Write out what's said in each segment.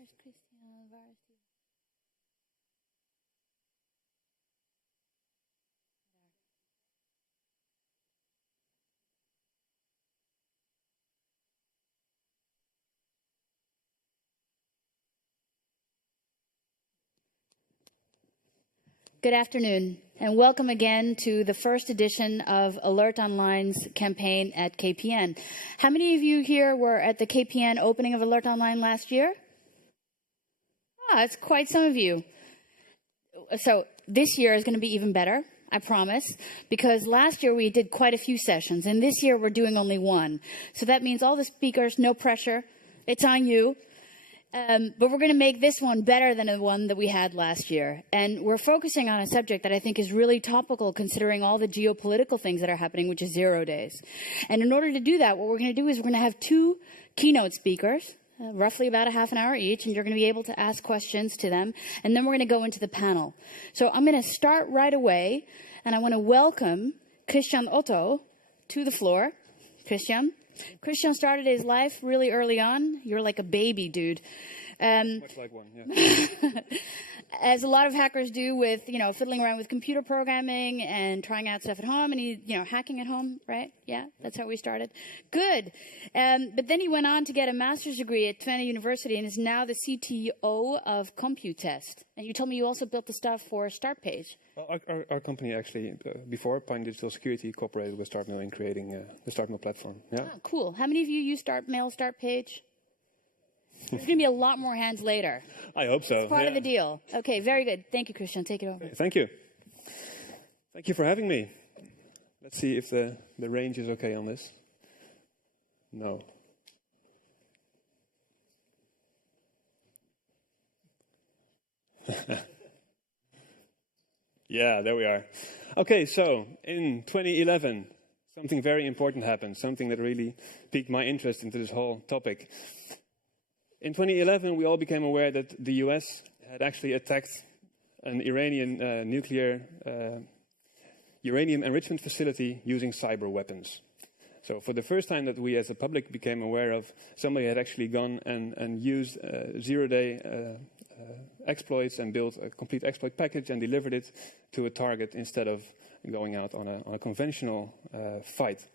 Where's Christiaan? Waar is die? Good afternoon, and welcome again to the first edition of Alert Online's campaign at KPN. How many of you here were at the KPN opening of Alert Online last year? It's quite some of you. So this year is going to be even better, I promise, because last year we did quite a few sessions, and this year we're doing only one. So that means all the speakers, no pressure, it's on you. But we're going to make this one better than the one that we had last year. And we're focusing on a subject that I think is really topical considering all the geopolitical things that are happening, which is 0 days. And in order to do that, what we're going to do is we're going to have two keynote speakers, roughly about a half an hour each, and you're going to be able to ask questions to them. And then we're going to go into the panel. So I'm going to start right away, and I want to welcome Christiaan Ottow to the floor. Christiaan started his life really early on. You're like a baby, dude. Much like one, yeah. As a lot of hackers do with, fiddling around with computer programming and trying out stuff at home and hacking at home, right? Yeah, that's how we started. Good. But then he went on to get a master's degree at Twente University and is now the CTO of Computest. And you told me you also built the stuff for StartPage. Our company actually, before Pine Digital Security, cooperated with StartMail in creating the StartMail platform. Yeah. Ah, cool. How many of you use StartMail, StartPage? There's going to be a lot more hands later. I hope so. It's part of the deal. Okay, very good. Thank you, Christiaan. Take it over. Thank you. Thank you for having me. Let's see if the range is okay on this. No. Yeah, there we are. Okay, so in 2011, something very important happened, something that really piqued my interest into this whole topic. In 2011, we all became aware that the US had actually attacked an Iranian nuclear uranium enrichment facility using cyber weapons. So for the first time that we as a public became aware of, somebody had actually gone and used zero-day exploits and built a complete exploit package and delivered it to a target instead of going out on a conventional fight.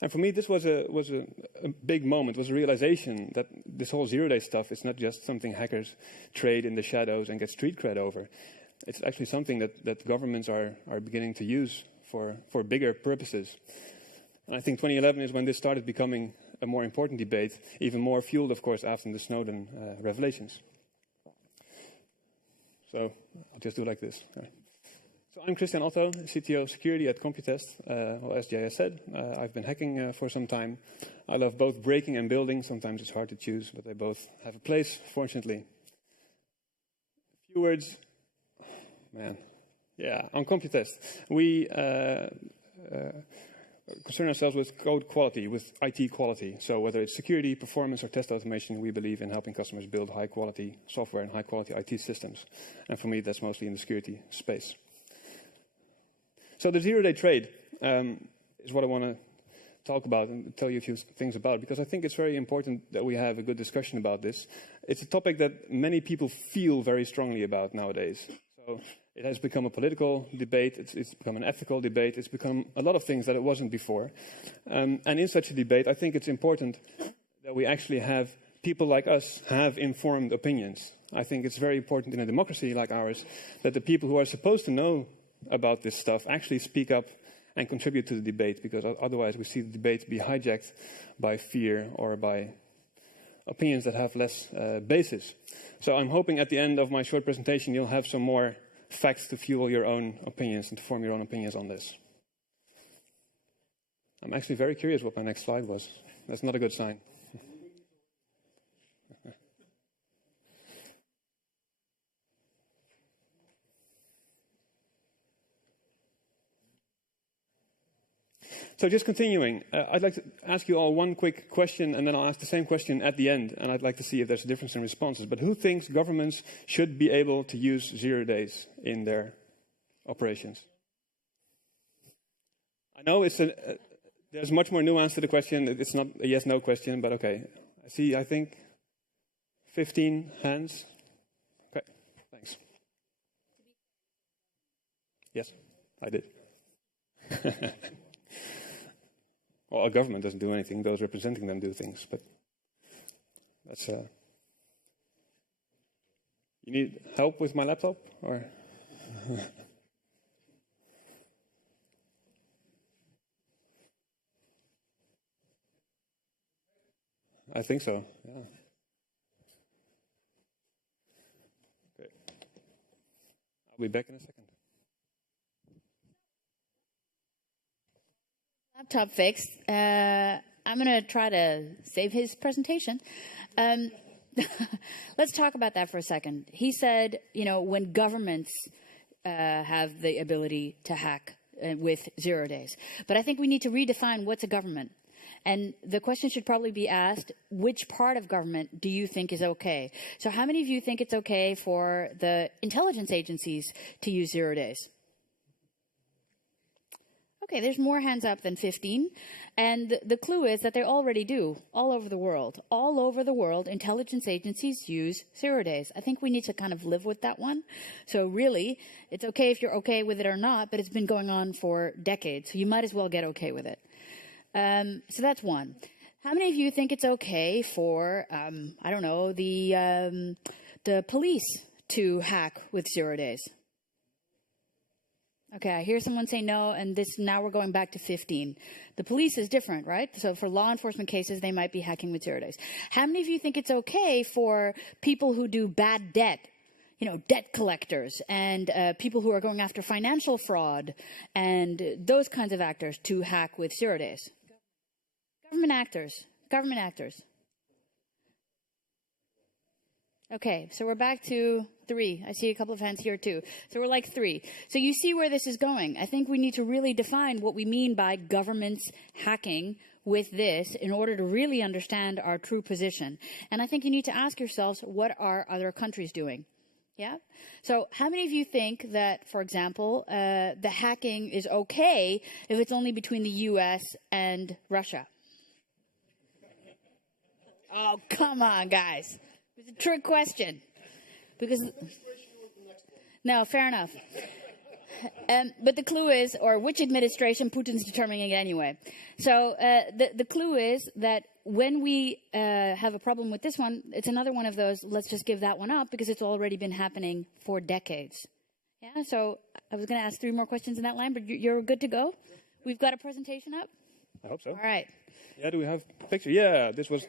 And for me, this was a big moment, was a realization that this whole zero-day stuff is not just something hackers trade in the shadows and get street cred over. It's actually something that governments are beginning to use for bigger purposes. And I think 2011 is when this started becoming a more important debate, even more fueled, of course, after the Snowden revelations. So I'll just do like this. All right. So I'm Christiaan Ottow, CTO of Security at Computest. Well, as Jaya said, I've been hacking for some time. I love both breaking and building. Sometimes it's hard to choose, but they both have a place, fortunately. A few words, on Computest. We concern ourselves with code quality, with IT quality. So whether it's security, performance, or test automation, we believe in helping customers build high-quality software and high-quality IT systems. And for me, that's mostly in the security space. So the zero-day trade is what I want to talk about and tell you a few things about, because I think it's very important that we have a good discussion about this. It's a topic that many people feel very strongly about nowadays. So it has become a political debate, it's become an ethical debate, it's become a lot of things that it wasn't before. And in such a debate, I think it's important that we actually have people like us have informed opinions. I think it's very important in a democracy like ours that the people who are supposed to know about this stuff actually speak up and contribute to the debate, because otherwise we see the debate be hijacked by fear or by opinions that have less basis. So I'm hoping at the end of my short presentation you'll have some more facts to fuel your own opinions and to form your own opinions on this. I'm actually very curious what my next slide was. That's not a good sign. So just continuing, I'd like to ask you all one quick question, and then I'll ask the same question at the end, and I'd like to see if there's a difference in responses. But who thinks governments should be able to use 0 days in their operations? I know there's much more nuance to the question. It's not a yes-no question, but okay. I think 15 hands. Okay, thanks. Yes, I did. Well, a government doesn't do anything. Those representing them do things. But that's... You need help with my laptop? Or I think so, yeah. Okay. I'll be back in a second. Laptop fixed. I'm going to try to save his presentation. Let's talk about that for a second. He said, you know, when governments have the ability to hack with 0 days. But I think we need to redefine what's a government. And the question should probably be asked, which part of government do you think is okay? So how many of you think it's okay for the intelligence agencies to use 0 days? Okay, there's more hands up than 15. And the clue is that they already do, all over the world. All over the world, intelligence agencies use 0 days. I think we need to kind of live with that one. So really, it's okay if you're okay with it or not, but it's been going on for decades. So you might as well get okay with it. So that's one. How many of you think it's okay for, I don't know, the police to hack with 0 days? Okay, I hear someone say no, and now we're going back to 15. The police is different, right? So for law enforcement cases, they might be hacking with 0 days. How many of you think it's okay for people who do bad debt, you know, debt collectors, and people who are going after financial fraud, and those kinds of actors to hack with 0 days? Government actors. Government actors. Okay, so we're back to 3. I see a couple of hands here too. So we're like 3. So you see where this is going. I think we need to really define what we mean by governments hacking with this in order to really understand our true position. And I think you need to ask yourselves, what are other countries doing? Yeah? So how many of you think that, for example, the hacking is okay if it's only between the US and Russia? Oh, come on, guys. It's a trick question. Because no, fair enough. But the clue is, or which administration, Putin's determining it anyway. So the clue is that when we have a problem with this one, it's another one of those, let's just give that one up because it's already been happening for decades. Yeah, so I was going to ask 3 more questions in that line, but you're good to go? We've got a presentation up? I hope so. All right. Yeah, do we have a picture? Yeah, this was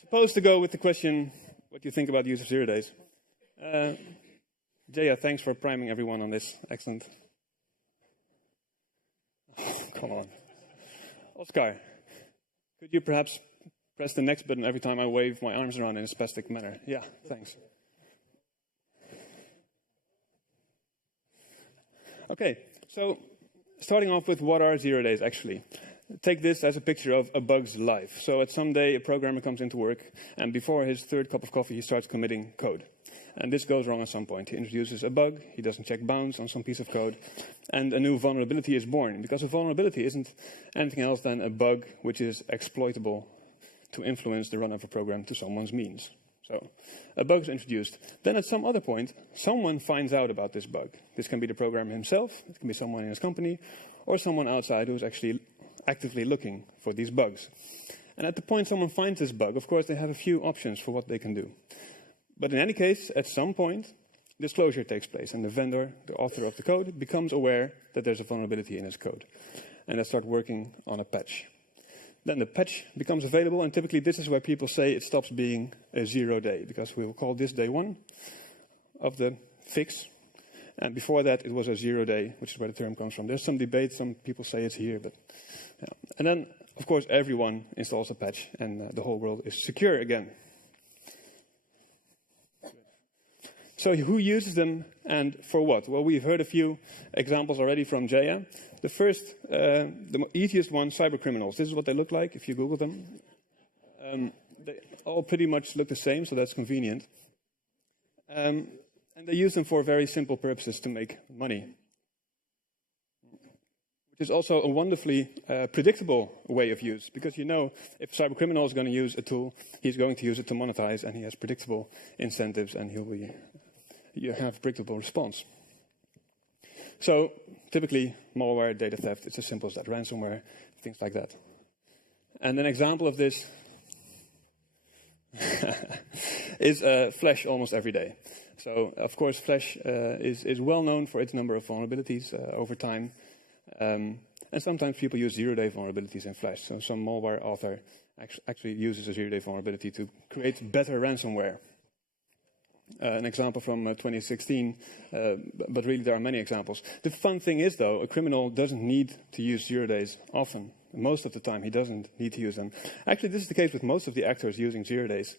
supposed to go with the question, what do you think about the use of 0 days? Jaya, thanks for priming everyone on this. Excellent. Oh, come on. Oscar, could you perhaps press the next button every time I wave my arms around in a spastic manner? Yeah, thanks. Okay, so starting off with what are 0 days actually? Take this as a picture of a bug's life. So at some day, a programmer comes into work, and before his 3rd cup of coffee, he starts committing code. And this goes wrong at some point. He introduces a bug, he doesn't check bounds on some piece of code, and a new vulnerability is born. Because a vulnerability isn't anything else than a bug which is exploitable to influence the run of a program to someone's means. So a bug is introduced. Then at some other point, someone finds out about this bug. This can be the programmer himself, it can be someone in his company, or someone outside who's actually actively looking for these bugs. And at the point someone finds this bug, of course, they have a few options for what they can do. But in any case, at some point, disclosure takes place, and the vendor, the author of the code, becomes aware that there's a vulnerability in his code. And they start working on a patch. Then the patch becomes available, and typically this is where people say it stops being a 0 day, because we will call this day 1 of the fix. And before that, it was a 0 day, which is where the term comes from. There's some debate, some people say it's here, but yeah. And then, of course, everyone installs a patch, and the whole world is secure again. So who uses them and for what? Well, we've heard a few examples already from Jaya. The first, the easiest one, cybercriminals. This is what they look like if you Google them. They all pretty much look the same, so that's convenient. And they use them for very simple purposes to make money. which is also a wonderfully predictable way of use, because you know if a cybercriminal is going to use a tool, he's going to use it to monetize, and he has predictable incentives, and you have predictable response. So typically, malware, data theft, it's as simple as that. Ransomware, things like that. And an example of this is Flash almost every day. So, of course, Flash is well known for its number of vulnerabilities over time. And sometimes people use zero-day vulnerabilities in Flash. So some malware author actually uses a zero-day vulnerability to create better ransomware. An example from 2016, but really there are many examples. The fun thing is, though, a criminal doesn't need to use 0 days often. Most of the time, he doesn't need to use them. Actually, this is the case with most of the actors using 0 days.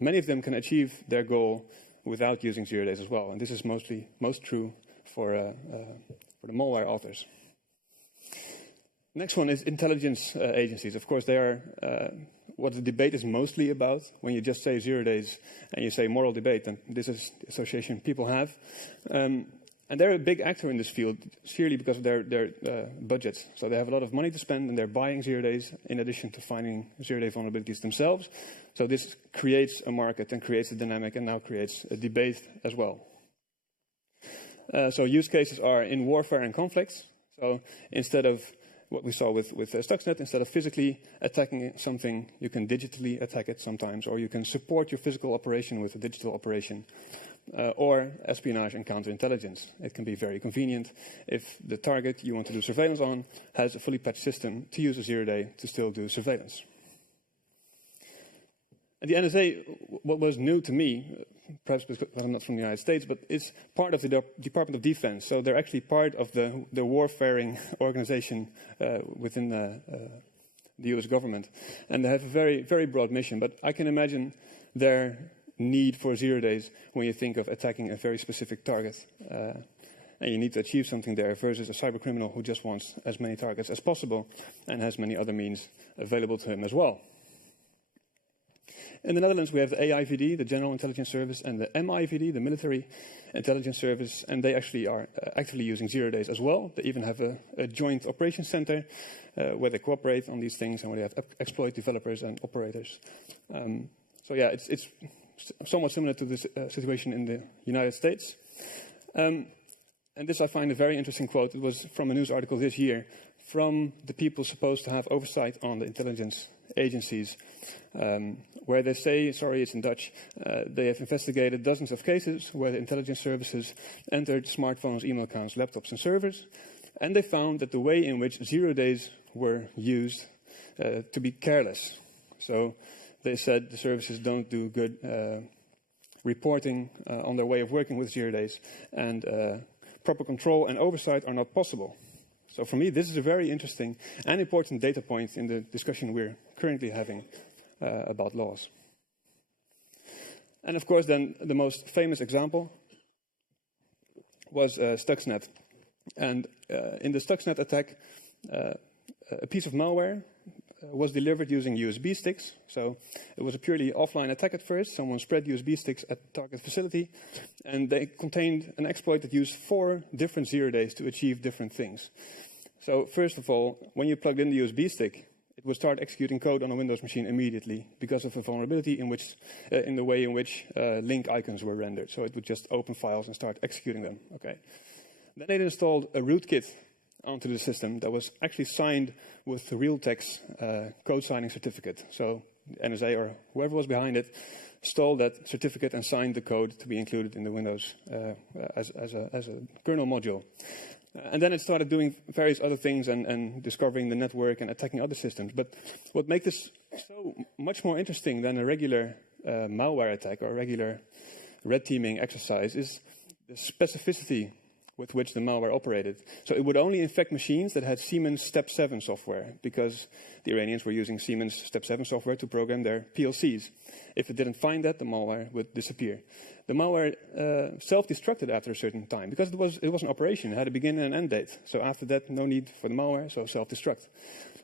Many of them can achieve their goal without using 0 days as well, and this is most true for the malware authors. Next one is intelligence agencies. Of course, they are what the debate is mostly about. When you just say 0 days and you say moral debate, then this is the association people have. And they're a big actor in this field, sheerly because of their budgets. So they have a lot of money to spend, and they're buying 0 days in addition to finding 0-day vulnerabilities themselves. So this creates a market and creates a dynamic, and now creates a debate as well. So use cases are in warfare and conflicts. So instead of what we saw with Stuxnet, instead of physically attacking something, you can digitally attack it sometimes, or you can support your physical operation with a digital operation. Or espionage and counterintelligence. It can be very convenient if the target you want to do surveillance on has a fully patched system to use a 0 day to still do surveillance. At the NSA, what was new to me, perhaps because I'm not from the United States, but it's part of the Department of Defense. So they're actually part of the warfaring organization within the US government. And they have a very, very broad mission. But I can imagine their need for 0 days when you think of attacking a very specific target. And you need to achieve something there versus a cyber criminal who just wants as many targets as possible and has many other means available to him as well. In the Netherlands, we have the AIVD, the General Intelligence Service, and the MIVD, the Military Intelligence Service, and they actually are actively using 0 days as well. They even have a joint operations center where they cooperate on these things and where they have exploit developers and operators. So yeah, it's somewhat similar to this situation in the United States. And this I find a very interesting quote. It was from a news article this year from the people supposed to have oversight on the intelligence agencies, where they say, sorry, it's in Dutch, they have investigated dozens of cases where the intelligence services entered smartphones, email accounts, laptops and servers, and they found that the way in which 0 days were used to be careless. So they said the services don't do good reporting on their way of working with 0 days, and proper control and oversight are not possible. So for me, this is a very interesting and important data point in the discussion we're currently having about laws. And of course, then the most famous example was Stuxnet. And in the Stuxnet attack, a piece of malware was delivered using USB sticks. So it was a purely offline attack at first. Someone spread USB sticks at the target facility, and they contained an exploit that used 4 different 0 days to achieve different things. So first of all, when you plugged in the USB stick, it would start executing code on a Windows machine immediately because of a vulnerability in the way in which link icons were rendered. So it would just open files and start executing them. Okay. Then they installed a rootkit onto the system that was actually signed with the Realtek's code signing certificate. So NSA or whoever was behind it stole that certificate and signed the code to be included in the Windows as a kernel module. And then it started doing various other things and discovering the network and attacking other systems. But what makes this so much more interesting than a regular malware attack or a regular red teaming exercise is the specificity with which the malware operated. So it would only infect machines that had Siemens Step 7 software, because the Iranians were using Siemens Step 7 software to program their PLCs. If it didn't find that, the malware would disappear. The malware self-destructed after a certain time, because it was an operation. It had a begin and an end date. So after that, no need for the malware, so self-destruct.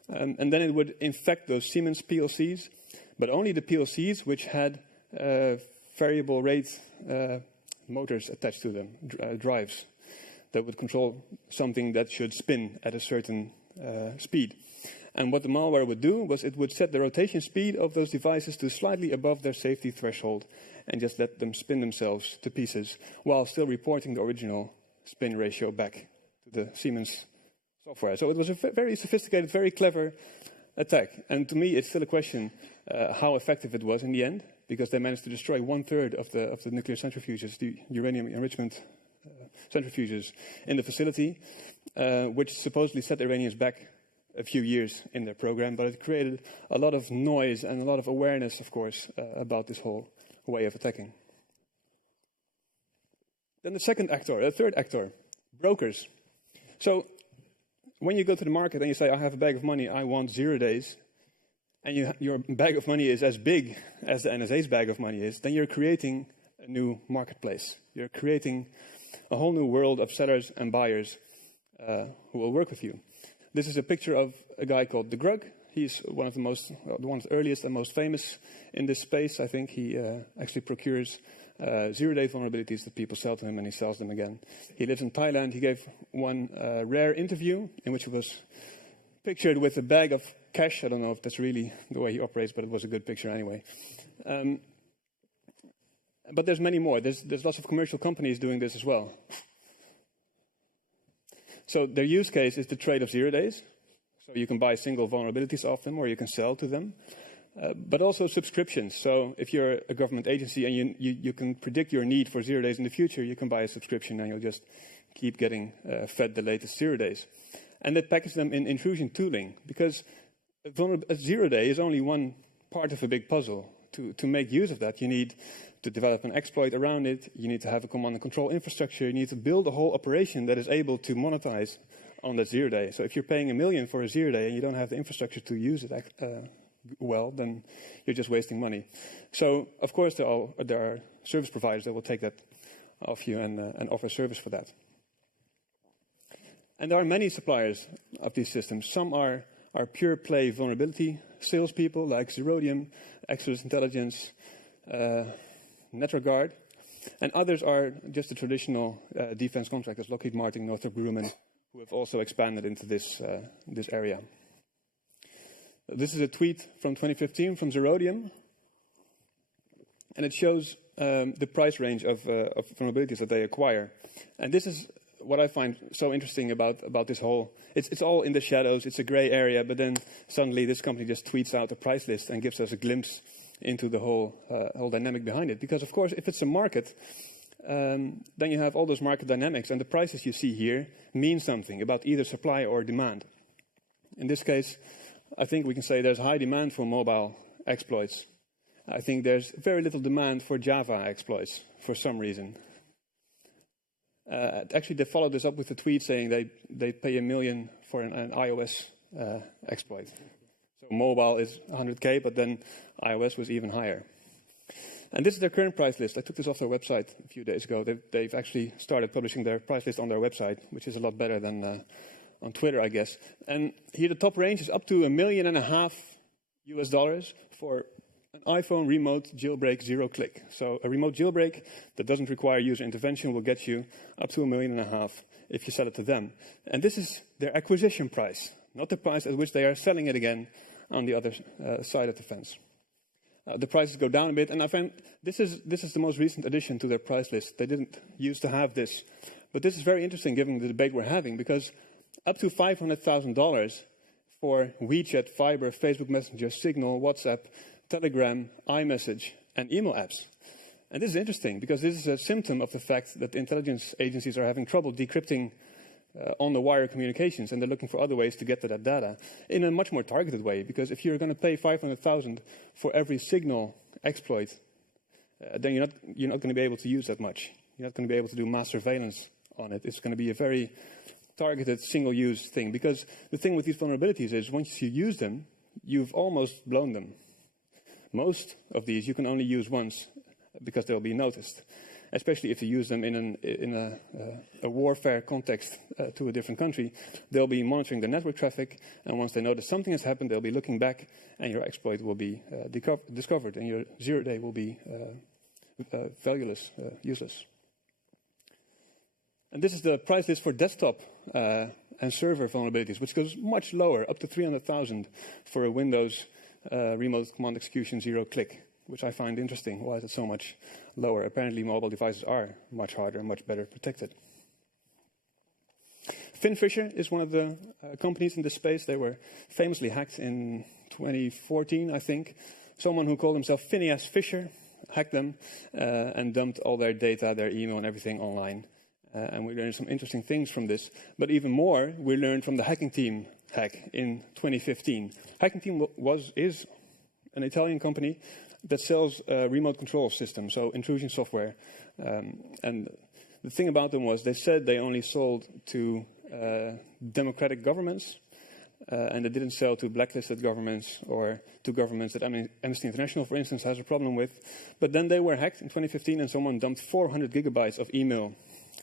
And then it would infect those Siemens PLCs, but only the PLCs which had variable rate motors attached to them, drives. that would control something that should spin at a certain speed. And what the malware would do was it would set the rotation speed of those devices to slightly above their safety threshold and just let them spin themselves to pieces while still reporting the original spin ratio back to the Siemens software. So it was a very sophisticated, very clever attack. And to me, it's still a question how effective it was in the end, because they managed to destroy 1/3 of the nuclear centrifuges, the uranium enrichment centrifuges in the facility, which supposedly set the Iranians back a few years in their program, but it created a lot of noise and a lot of awareness, of course, about this whole way of attacking. Then the third actor, brokers. So when you go to the market and you say, I have a bag of money, I want 0 days, and your bag of money is as big as the NSA's bag of money is, then you're creating a new marketplace. You're creating a whole new world of sellers and buyers who will work with you. This is a picture of a guy called De Grug. He's one of the earliest and most famous in this space. I think he actually procures 0-day vulnerabilities that people sell to him, and he sells them again. He lives in Thailand. He gave one rare interview in which he was pictured with a bag of cash. I don't know if that's really the way he operates, but it was a good picture anyway. But there's many more. There's lots of commercial companies doing this as well. So their use case is the trade of 0 days. So you can buy single vulnerabilities off them, or you can sell to them. But also subscriptions. So if you're a government agency and you can predict your need for 0 days in the future, you can buy a subscription and you'll just keep getting fed the latest 0 days. And they package them in intrusion tooling, because a 0 day is only one part of a big puzzle. To make use of that, you need to develop an exploit around it. You need to have a command and control infrastructure. You need to build a whole operation that is able to monetize on that 0 day. So if you're paying $1 million for a 0 day and you don't have the infrastructure to use it well, then you're just wasting money. So, of course, there are service providers that will take that off you and offer service for that. And there are many suppliers of these systems. Some are pure play vulnerability salespeople like Zerodium, Exodus Intelligence, NetRegard, and others are just the traditional defense contractors, Lockheed Martin, Northrop Grumman, who have also expanded into this area. This is a tweet from 2015 from Zerodium, and it shows the price range of vulnerabilities that they acquire. And this is what I find so interesting about this whole, it's all in the shadows, it's a gray area, but then suddenly this company just tweets out a price list and gives us a glimpse into the whole dynamic behind it. Because of course, if it's a market, then you have all those market dynamics, and the prices you see here mean something about either supply or demand. In this case, I think we can say there's high demand for mobile exploits. I think there's very little demand for Java exploits for some reason. Actually, they followed this up with a tweet saying they pay $1 million for an iOS exploit. So mobile is 100K, but then iOS was even higher. And this is their current price list. I took this off their website a few days ago. They've actually started publishing their price list on their website, which is a lot better than on Twitter, I guess. And here the top range is up to $1.5 million US for an iPhone remote jailbreak 0-click. So a remote jailbreak that doesn't require user intervention will get you up to $1.5 million if you sell it to them. And this is their acquisition price, not the price at which they are selling it again on the other side of the fence. The prices go down a bit, and I find this is the most recent addition to their price list. They didn't used to have this, but this is very interesting given the debate we're having, because up to $500,000 for WeChat, Viber, Facebook Messenger, Signal, WhatsApp, Telegram, iMessage, and email apps. And this is interesting because this is a symptom of the fact that intelligence agencies are having trouble decrypting on-the-wire communications, and they're looking for other ways to get to that data in a much more targeted way. Because if you're going to pay $500,000 for every Signal exploit, then you're not going to be able to use that much. You're not going to be able to do mass surveillance on it. It's going to be a very targeted single-use thing. Because the thing with these vulnerabilities is once you use them, you've almost blown them. Most of these you can only use once because they'll be noticed, especially if you use them in a warfare context to a different country. They'll be monitoring the network traffic, and once they notice something has happened, they'll be looking back, and your exploit will be discovered, and your 0-day will be valueless, useless. And this is the price list for desktop and server vulnerabilities, which goes much lower, up to 300,000 for a Windows remote command execution 0-click, which I find interesting. Why is it so much lower? Apparently mobile devices are much harder and much better protected. Finfisher is one of the companies in this space. They were famously hacked in 2014, I think. Someone who called himself Phineas Fisher hacked them and dumped all their data, their email and everything online. And we learned some interesting things from this. But even more, we learned from the Hacking Team hack in 2015. Hacking Team is an Italian company that sells remote control systems, so intrusion software. And the thing about them was they said they only sold to democratic governments, and they didn't sell to blacklisted governments or to governments that Amnesty International, for instance, has a problem with. But then they were hacked in 2015, and someone dumped 400 gigabytes of email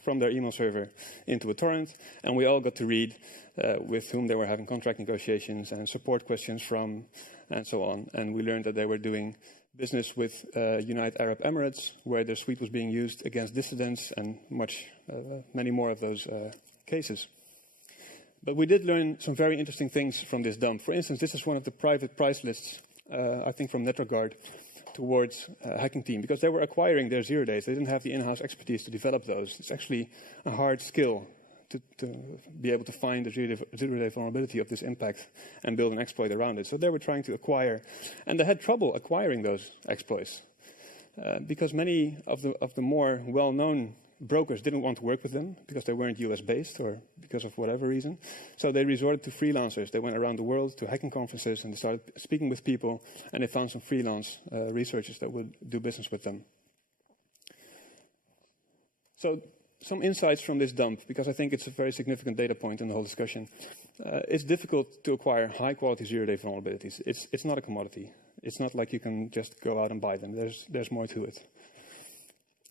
from their email server into a torrent, and we all got to read with whom they were having contract negotiations and support questions from, and so on. And we learned that they were doing business with United Arab Emirates, where their suite was being used against dissidents, and many more of those cases. But we did learn some very interesting things from this dump. For instance, this is one of the private price lists, I think from NetRegard, towards Hacking Team, because they were acquiring their 0 days. They didn't have the in-house expertise to develop those. It's actually a hard skill to be able to find the zero-day vulnerability of this impact and build an exploit around it. So they were trying to acquire, and they had trouble acquiring those exploits because many of the more well-known brokers didn't want to work with them because they weren't US-based or because of whatever reason. So they resorted to freelancers. They went around the world to hacking conferences and they started speaking with people, and they found some freelance researchers that would do business with them. So some insights from this dump, because I think it's a very significant data point in the whole discussion. It's difficult to acquire high-quality zero-day vulnerabilities. It's not a commodity. It's not like you can just go out and buy them. There's more to it.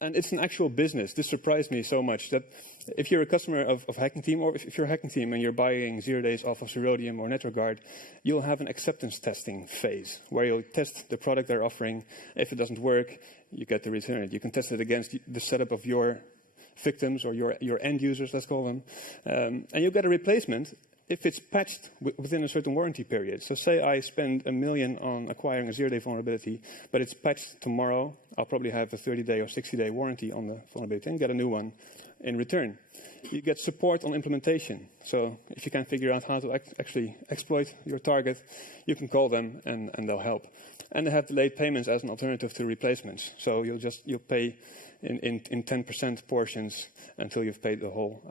And it's an actual business. This surprised me so much that if you're a customer of Hacking Team, or if you're a Hacking Team and you're buying 0 days off of Zerodium or NetRegard, you'll have an acceptance testing phase where you'll test the product they're offering. If it doesn't work, you get to return it. You can test it against the setup of your victims or your end users, let's call them. And you'll get a replacement if it's patched within a certain warranty period. So say I spend $1 million on acquiring a 0 day vulnerability, but it's patched tomorrow, I'll probably have a 30-day or 60-day warranty on the vulnerability and get a new one in return. You get support on implementation. So if you can't figure out how to actually exploit your target, you can call them and they'll help. And they have delayed payments as an alternative to replacements. So you'll pay in 10% portions until you've paid the whole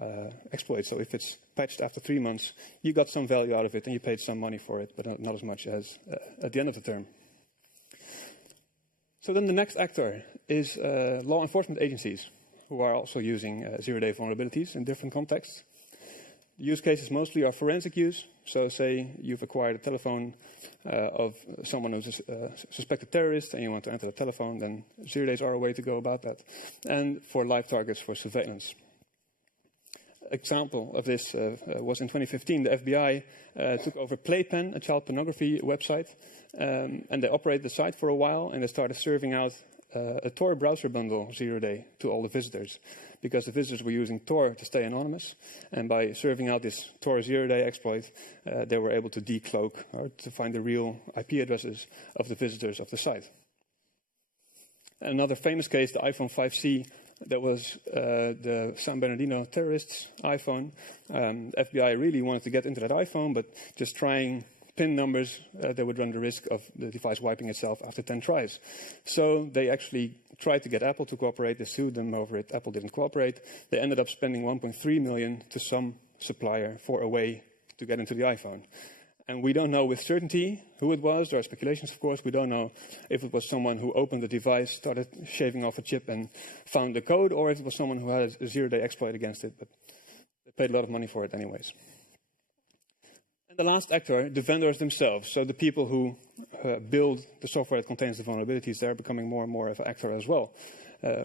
exploit. So if it's patched after 3 months, you got some value out of it and you paid some money for it, but not as much as at the end of the term. So then the next actor is law enforcement agencies, who are also using 0 day vulnerabilities in different contexts. The use cases mostly are forensic use. So say you've acquired a telephone of someone who's a suspected terrorist and you want to enter the telephone, then 0 days are a way to go about that. And for live targets for surveillance. Example of this was in 2015. The FBI took over Playpen, a child pornography website, and they operated the site for a while, and they started serving out a Tor browser bundle 0 day to all the visitors, because the visitors were using Tor to stay anonymous, and by serving out this Tor 0 day exploit, they were able to decloak or to find the real IP addresses of the visitors of the site. Another famous case, the iPhone 5C, that was the San Bernardino terrorists' iPhone. FBI really wanted to get into that iPhone, but just trying PIN numbers, they would run the risk of the device wiping itself after 10 tries. So they actually tried to get Apple to cooperate. They sued them over it. Apple didn't cooperate. They ended up spending $1.3 million to some supplier for a way to get into the iPhone. And we don't know with certainty who it was. There are speculations, of course. We don't know if it was someone who opened the device, started shaving off a chip and found the code, or if it was someone who had a 0 day exploit against it. But they paid a lot of money for it anyways. And the last actor, the vendors themselves. So the people who build the software that contains the vulnerabilities, they're becoming more and more of an actor as well.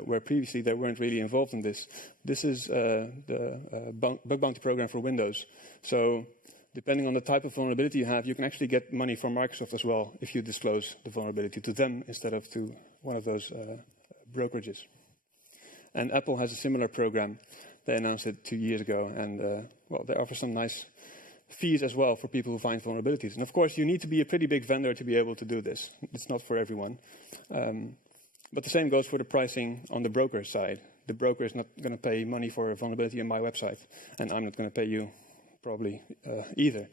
Where previously they weren't really involved in this. This is the bug bounty program for Windows. So depending on the type of vulnerability you have, you can actually get money from Microsoft as well if you disclose the vulnerability to them instead of to one of those brokerages. And Apple has a similar program. They announced it 2 years ago, and well, they offer some nice fees as well for people who find vulnerabilities. And of course, you need to be a pretty big vendor to be able to do this. It's not for everyone. But the same goes for the pricing on the broker side. The broker is not going to pay money for a vulnerability on my website, and I'm not going to pay you probably either.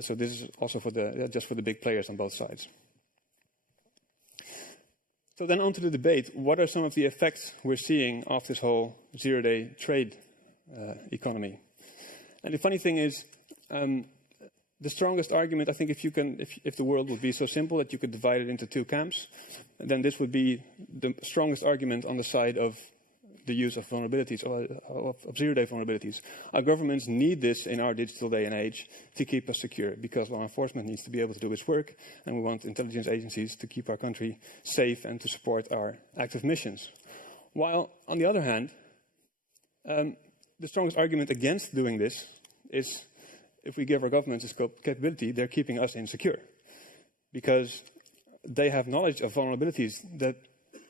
So this is also for just for the big players on both sides. So then on to the debate. What are some of the effects we're seeing of this whole zero-day trade economy? And the funny thing is, the strongest argument, I think, if the world would be so simple that you could divide it into two camps, then this would be the strongest argument on the side of the use of vulnerabilities, or of zero-day vulnerabilities. Our governments need this in our digital day and age to keep us secure, because law enforcement needs to be able to do its work, and we want intelligence agencies to keep our country safe and to support our active missions. While, on the other hand, the strongest argument against doing this is if we give our governments this capability, they're keeping us insecure, because they have knowledge of vulnerabilities that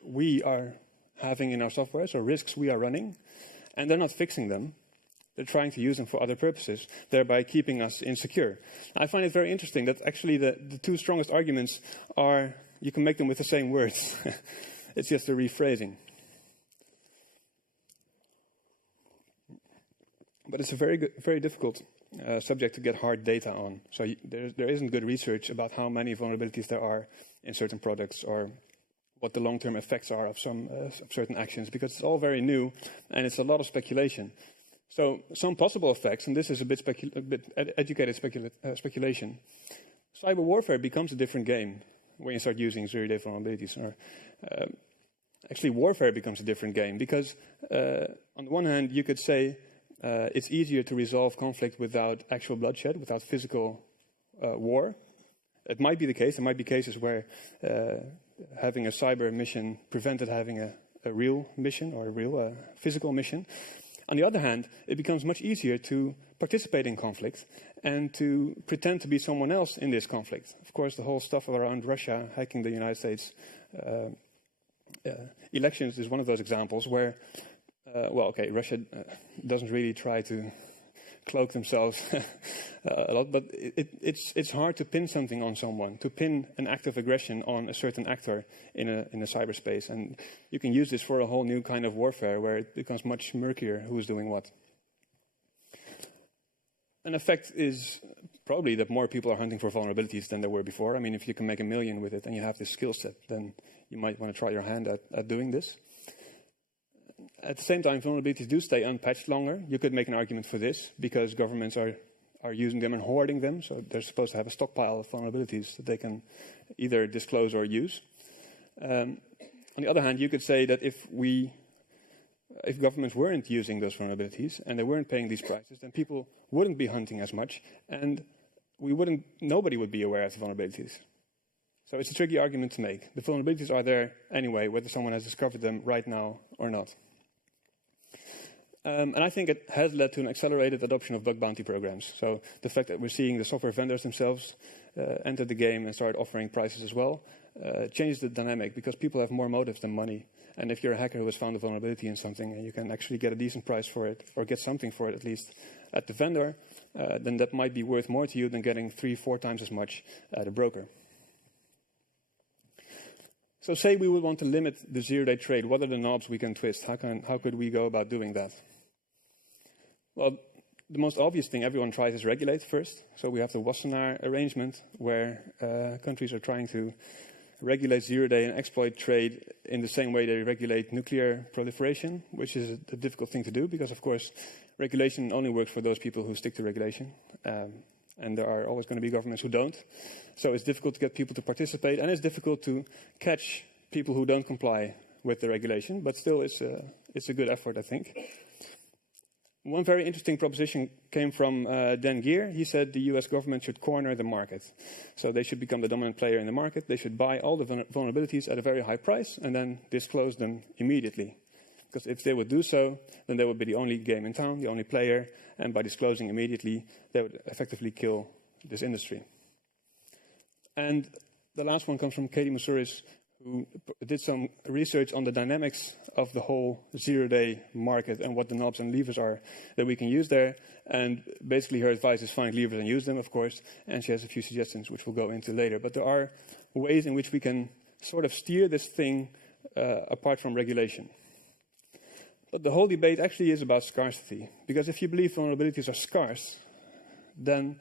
we are having in our software, so risks we are running, and they're not fixing them. They're trying to use them for other purposes, thereby keeping us insecure. I find it very interesting that actually the two strongest arguments are, you can make them with the same words. It's just a rephrasing. But it's a very difficult subject to get hard data on. So there isn't good research about how many vulnerabilities there are in certain products, or what the long-term effects are of some certain actions, because it's all very new and it's a lot of speculation. So some possible effects, and this is a bit educated speculation. Cyber warfare becomes a different game when you start using zero-day vulnerabilities. Or actually, warfare becomes a different game, because on the one hand, you could say it's easier to resolve conflict without actual bloodshed, without physical war. It might be the case. There might be cases where having a cyber mission prevented having a real mission, or a real physical mission. On the other hand, it becomes much easier to participate in conflict and to pretend to be someone else in this conflict. Of course, the whole stuff around Russia hacking the United States elections is one of those examples where, well, okay, Russia doesn't really try to cloak themselves a lot, but it's hard to pin something on someone, to pin an act of aggression on a certain actor in a cyberspace. And you can use this for a whole new kind of warfare where it becomes much murkier who's doing what. An effect is probably that more people are hunting for vulnerabilities than there were before. I mean, if you can make $1 million with it and you have this skill set, then you might want to try your hand at doing this. At the same time, vulnerabilities do stay unpatched longer. You could make an argument for this, because governments are using them and hoarding them. So they're supposed to have a stockpile of vulnerabilities that they can either disclose or use. On the other hand, you could say that if governments weren't using those vulnerabilities and they weren't paying these prices, then people wouldn't be hunting as much, and nobody would be aware of the vulnerabilities. So it's a tricky argument to make. The vulnerabilities are there anyway, whether someone has discovered them right now or not. And I think it has led to an accelerated adoption of bug bounty programs. So the fact that we're seeing the software vendors themselves enter the game and start offering prices as well changes the dynamic, because people have more motives than money. And if you're a hacker who has found a vulnerability in something and you can actually get a decent price for it, or get something for it at least at the vendor, then that might be worth more to you than getting 3-4 times as much at a broker. So say we would want to limit the zero-day trade. What are the knobs we can twist? How could we go about doing that? Well, the most obvious thing everyone tries is regulate first. So we have the Wassenaar arrangement, where countries are trying to regulate zero-day and exploit trade in the same way they regulate nuclear proliferation, which is a difficult thing to do, because, of course, regulation only works for those people who stick to regulation. And there are always going to be governments who don't. So it's difficult to get people to participate, and it's difficult to catch people who don't comply with the regulation. But still, it's a good effort, I think. One very interesting proposition came from Dan Geer. He said the US government should corner the market. So they should become the dominant player in the market. They should buy all the vulnerabilities at a very high price and then disclose them immediately. Because if they would do so, then they would be the only game in town, the only player, and by disclosing immediately, they would effectively kill this industry. And the last one comes from Katie Moussouris, who did some research on the dynamics of the whole zero-day market and what the knobs and levers are that we can use there. And basically her advice is find levers and use them, of course. And she has a few suggestions, which we'll go into later. But there are ways in which we can sort of steer this thing apart from regulation. But the whole debate actually is about scarcity. Because if you believe vulnerabilities are scarce, then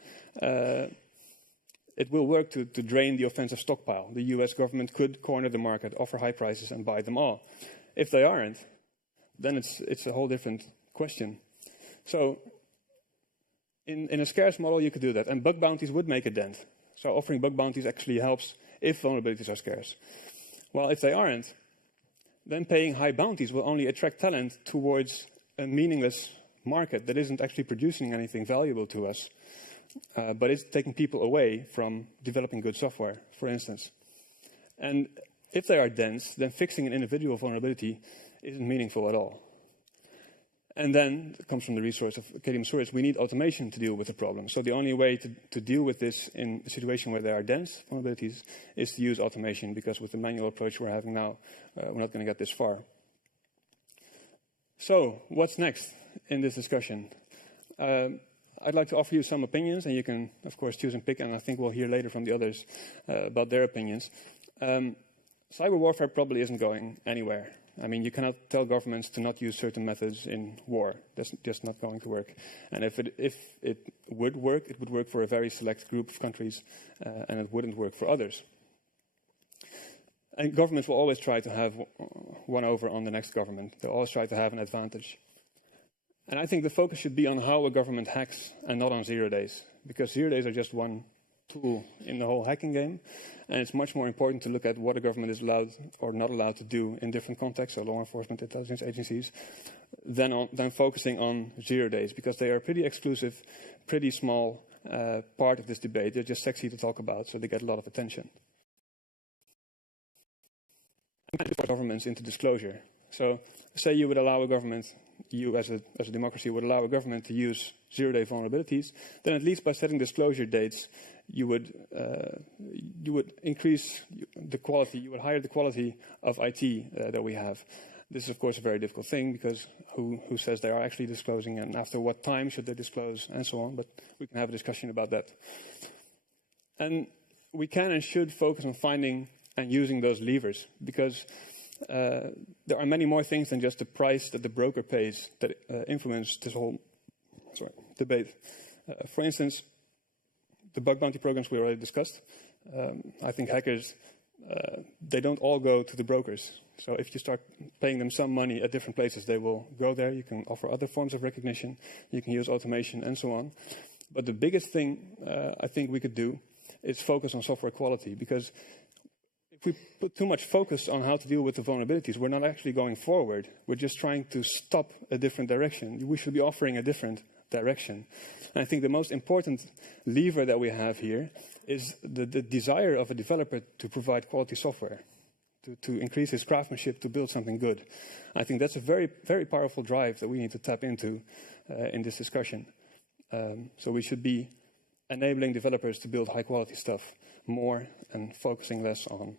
it will work to drain the offensive stockpile. The US government could corner the market, offer high prices, and buy them all. If they aren't, then it's a whole different question. So in a scarce model, you could do that. And bug bounties would make a dent. So offering bug bounties actually helps if vulnerabilities are scarce. Well, if they aren't, then paying high bounties will only attract talent towards a meaningless market that isn't actually producing anything valuable to us. But it's taking people away from developing good software, for instance. And if they are dense, then fixing an individual vulnerability isn't meaningful at all. And then it comes from the resource of KDM storage. We need automation to deal with the problem. So the only way to deal with this in a situation where there are dense vulnerabilities is to use automation, because with the manual approach we're having now, we're not going to get this far. So what's next in this discussion? I'd like to offer you some opinions, and you can, of course, choose and pick, and I think we'll hear later from the others about their opinions. Cyber warfare probably isn't going anywhere. I mean, you cannot tell governments to not use certain methods in war. That's just not going to work. And if it would work, it would work for a very select group of countries, and it wouldn't work for others. And governments will always try to have one over on the next government. They'll always try to have an advantage. And I think the focus should be on how a government hacks and not on 0 days, because 0 days are just one tool in the whole hacking game. And it's much more important to look at what a government is allowed or not allowed to do in different contexts, so law enforcement, intelligence agencies, than focusing on 0 days, because they are pretty exclusive, pretty small part of this debate. They're just sexy to talk about, so they get a lot of attention. Governments into disclosure. So say you would allow a government, you as a democracy would allow a government to use 0-day vulnerabilities, then at least by setting disclosure dates, you would increase the quality, you would higher the quality of IT that we have. This is, of course, a very difficult thing, because who says they are actually disclosing, and after what time should they disclose, and so on, but we can have a discussion about that. And we can and should focus on finding and using those levers, because there are many more things than just the price that the broker pays that influence this whole debate. For instance, the bug bounty programs we already discussed. I think hackers, they don't all go to the brokers. So if you start paying them some money at different places, they will go there. You can offer other forms of recognition. You can use automation and so on. But the biggest thing I think we could do is focus on software quality, because if we put too much focus on how to deal with the vulnerabilities, we're not actually going forward. We're just trying to stop a different direction. We should be offering a different direction. And I think the most important lever that we have here is the desire of a developer to provide quality software, to increase his craftsmanship, to build something good. I think that's a very, very powerful drive that we need to tap into in this discussion. So we should be enabling developers to build high-quality stuff more and focusing less on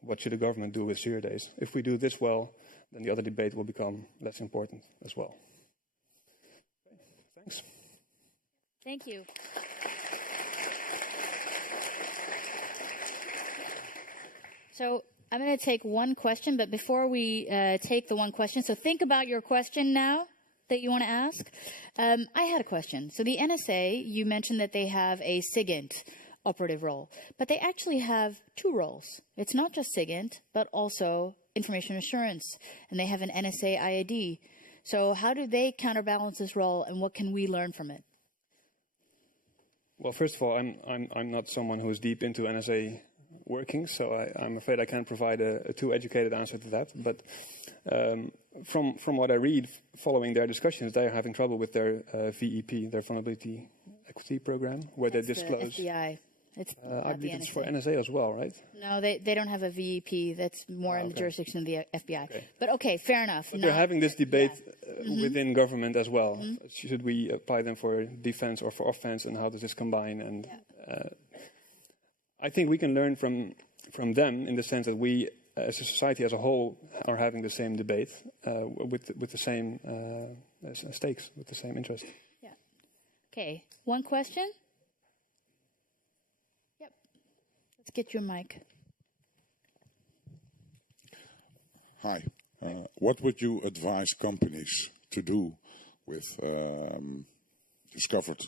what should the government do with 0 days. If we do this well, then the other debate will become less important as well. Okay, thanks. Thank you. So I'm going to take one question, but before we take the one question, so think about your question now that you want to ask. I had a question. So the NSA, you mentioned that they have a SIGINT operative role, but they actually have two roles. It's not just SIGINT, but also information assurance, and they have an NSA IAD. So how do they counterbalance this role, and what can we learn from it? Well, first of all, I'm not someone who is deep into NSA working, so I'm afraid I can't provide a too educated answer to that. But from what I read, following their discussions, they are having trouble with their VEP, their vulnerability equity program, where they disclose. The FBI. It's I believe it's for NSA as well, right? No, they don't have a VEP. That's more in the jurisdiction of the FBI. Okay. But okay, fair enough. But they're having this debate within government as well. Should we apply them for defense or for offense, and how does this combine? And I think we can learn from from them in the sense that we, as a society as a whole, are having the same debate with the same stakes, with the same interest. Yeah. Okay. One question? Yep. Let's get you a mic. Hi. What would you advise companies to do with discovered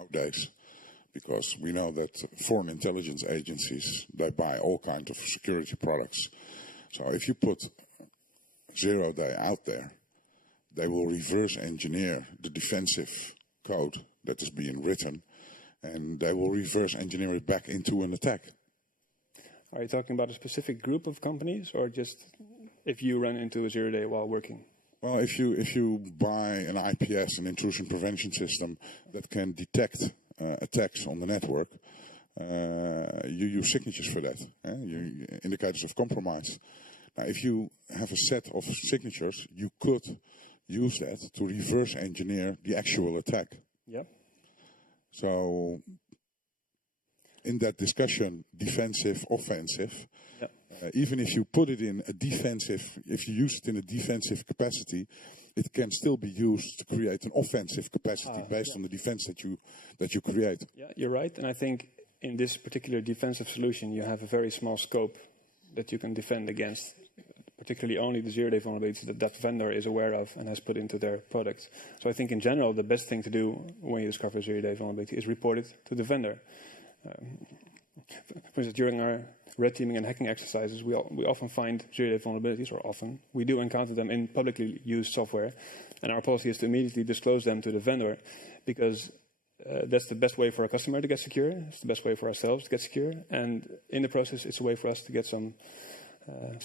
outdates? Because we know that foreign intelligence agencies, they buy all kinds of security products. So if you put 0-day out there, they will reverse engineer the defensive code that is being written, and they will reverse engineer it back into an attack. Are you talking about a specific group of companies, or just if you run into a 0-day while working? Well, if you buy an IPS, an intrusion prevention system that can detect attacks on the network, you use signatures for that, indicators of compromise. Now, if you have a set of signatures, you could use that to reverse engineer the actual attack. Yeah. So, in that discussion, defensive, offensive, yeah. Even if you put it in a defensive, if you use it in a defensive capacity, it can still be used to create an offensive capacity based on the defense that you create. Yeah, you're right. And I think in this particular defensive solution, you have a very small scope that you can defend against, particularly only the 0-day vulnerabilities that that vendor is aware of and has put into their product. So I think in general, the best thing to do when you discover a 0-day vulnerability is report it to the vendor. For instance, during our red teaming and hacking exercises, we often find 0-day vulnerabilities, or often. We do encounter them in publicly used software, and our policy is to immediately disclose them to the vendor, because that's the best way for a customer to get secure, it's the best way for ourselves to get secure, and in the process, it's a way for us to get some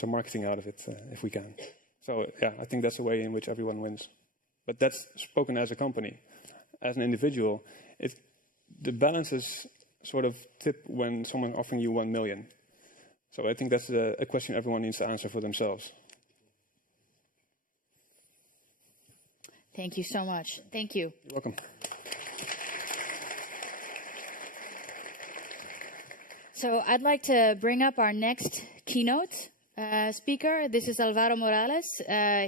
marketing out of it, if we can. So, yeah, I think that's a way in which everyone wins. But that's spoken as a company. As an individual, the balance is sort of tip when someone offering you 1 million. So I think that's a question everyone needs to answer for themselves. Thank you so much. Thank you. You're welcome. So I'd like to bring up our next keynote speaker. This is Alvaro Morales.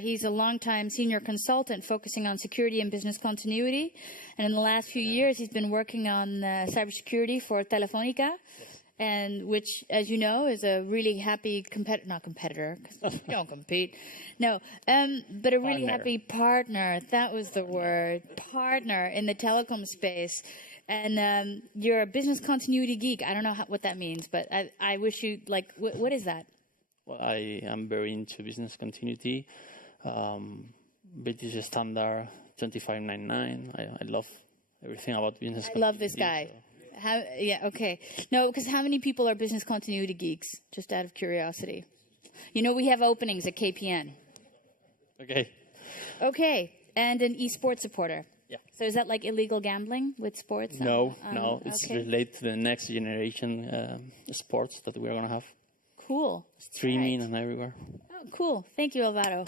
He's a longtime senior consultant focusing on security and business continuity. And in the last few years, he's been working on cybersecurity for Telefonica. Yes. And which, as you know, is a really happy not competitor, because you don't compete. No, but a really happy partner. That was the word, partner in the telecom space. And you're a business continuity geek. I don't know what that means, but I wish you, what is that? Well, I am very into business continuity, British Standard 2599. I love everything about business continuity. I love this guy. Okay. No, because how many people are business continuity geeks? Just out of curiosity. You know, we have openings at KPN. Okay. Okay. And an esports supporter. Yeah. So is that like illegal gambling with sports? No. It's related to the next generation sports that we're going to have. Cool. Streaming and everywhere. Oh, cool. Thank you, Alvaro.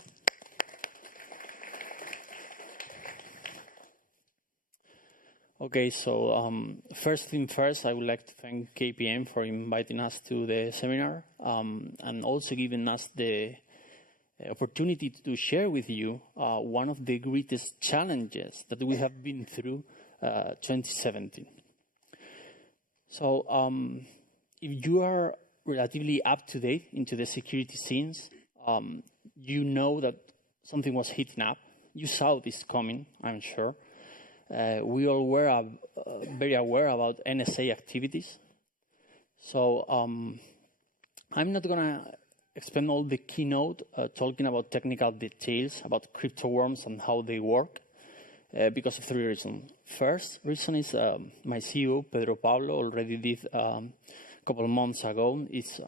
Okay, so first thing first, I would like to thank KPN for inviting us to the seminar and also giving us the opportunity to share with you one of the greatest challenges that we have been through 2017. So if you are relatively up to date into the security scenes, you know that something was heating up. You saw this coming, I'm sure. We all were very aware about NSA activities. So I'm not going to expend all the keynote talking about technical details about crypto worms and how they work because of 3 reasons. First reason is my CEO, Pedro Pablo, already did a couple of months ago. It's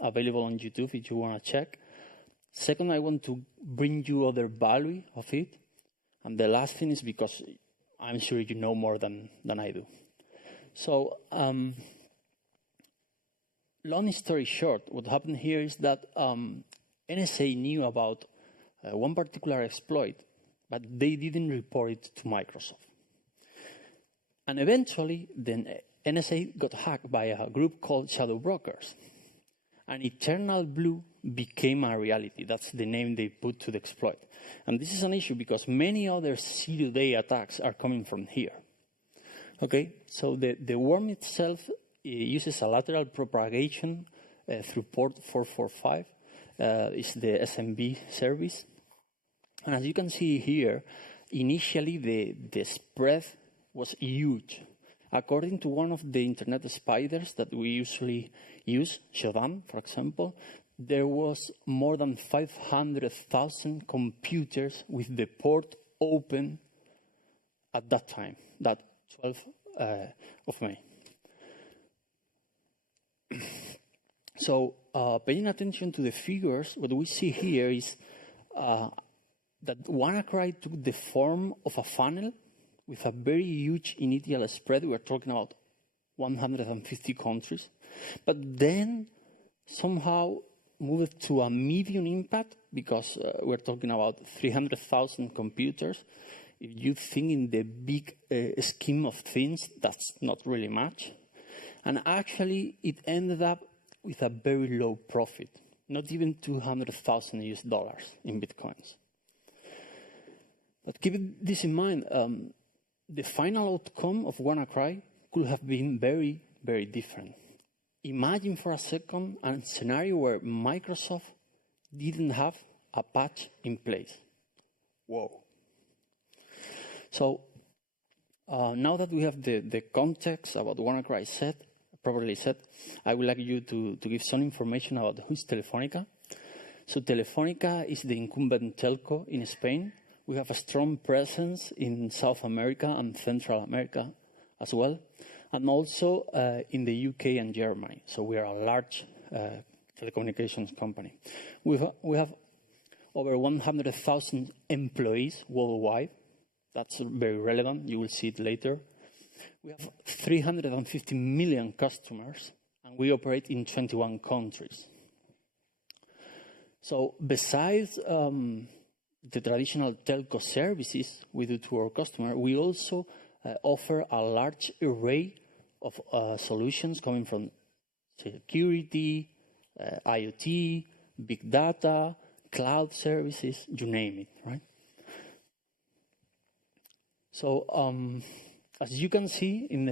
available on YouTube if you want to check. Second, I want to bring you other value of it. And the last thing is because I'm sure you know more than I do. So, long story short, what happened here is that NSA knew about one particular exploit, but they didn't report it to Microsoft. And eventually, then NSA got hacked by a group called Shadow Brokers. and Eternal Blue became a reality. That's the name they put to the exploit. And this is an issue because many other zero-day attacks are coming from here. Okay, so the worm itself uses a lateral propagation through port 445. Is the SMB service. And as you can see here, initially the spread was huge. According to one of the internet spiders that we usually use, Shodan, for example, there was more than 500,000 computers with the port open at that time, that 12th of May. So paying attention to the figures, what we see here is that WannaCry took the form of a funnel with a very huge initial spread. We're talking about 150 countries, but then somehow moved to a medium impact because we're talking about 300,000 computers. If you think in the big scheme of things, that's not really much. And actually, it ended up with a very low profit, not even $200,000 US in Bitcoins. But keep this in mind, the final outcome of WannaCry could have been very, very different. Imagine for a second a scenario where Microsoft didn't have a patch in place. Whoa. So now that we have the context about WannaCry properly set, I would like you to give some information about who is Telefonica. So Telefonica is the incumbent telco in Spain. We have a strong presence in South America and Central America as well, and also in the UK and Germany. So we are a large telecommunications company. We have over 100,000 employees worldwide. That's very relevant. You will see it later. We have 350 million customers, and we operate in 21 countries. So besides the traditional telco services we do to our customer, we also offer a large array of solutions coming from security, IoT, big data, cloud services, you name it, right? So as you can see in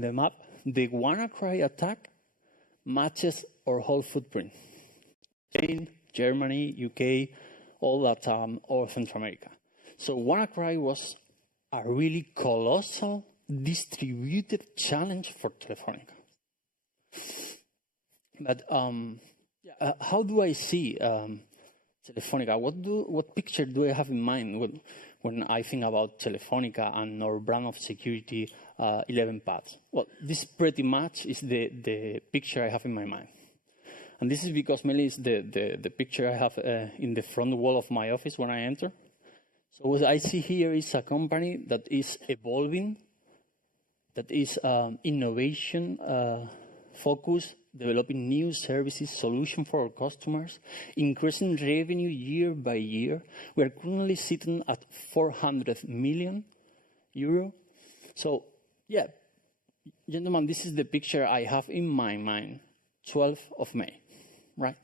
the map, the WannaCry attack matches our whole footprint. Spain, Germany, UK, all that or Central America. So WannaCry was a really colossal distributed challenge for Telefonica. But how do I see Telefonica? What picture do I have in mind when I think about Telefonica and our brand of security 11 paths? Well, this pretty much is the picture I have in my mind. And this is because mainly it's the picture I have in the front wall of my office when I enter. So what I see here is a company that is evolving, that is innovation focused, developing new services, solutions for our customers, increasing revenue year by year. We are currently sitting at 400 million euro. So, yeah, gentlemen, this is the picture I have in my mind, 12th of May, right?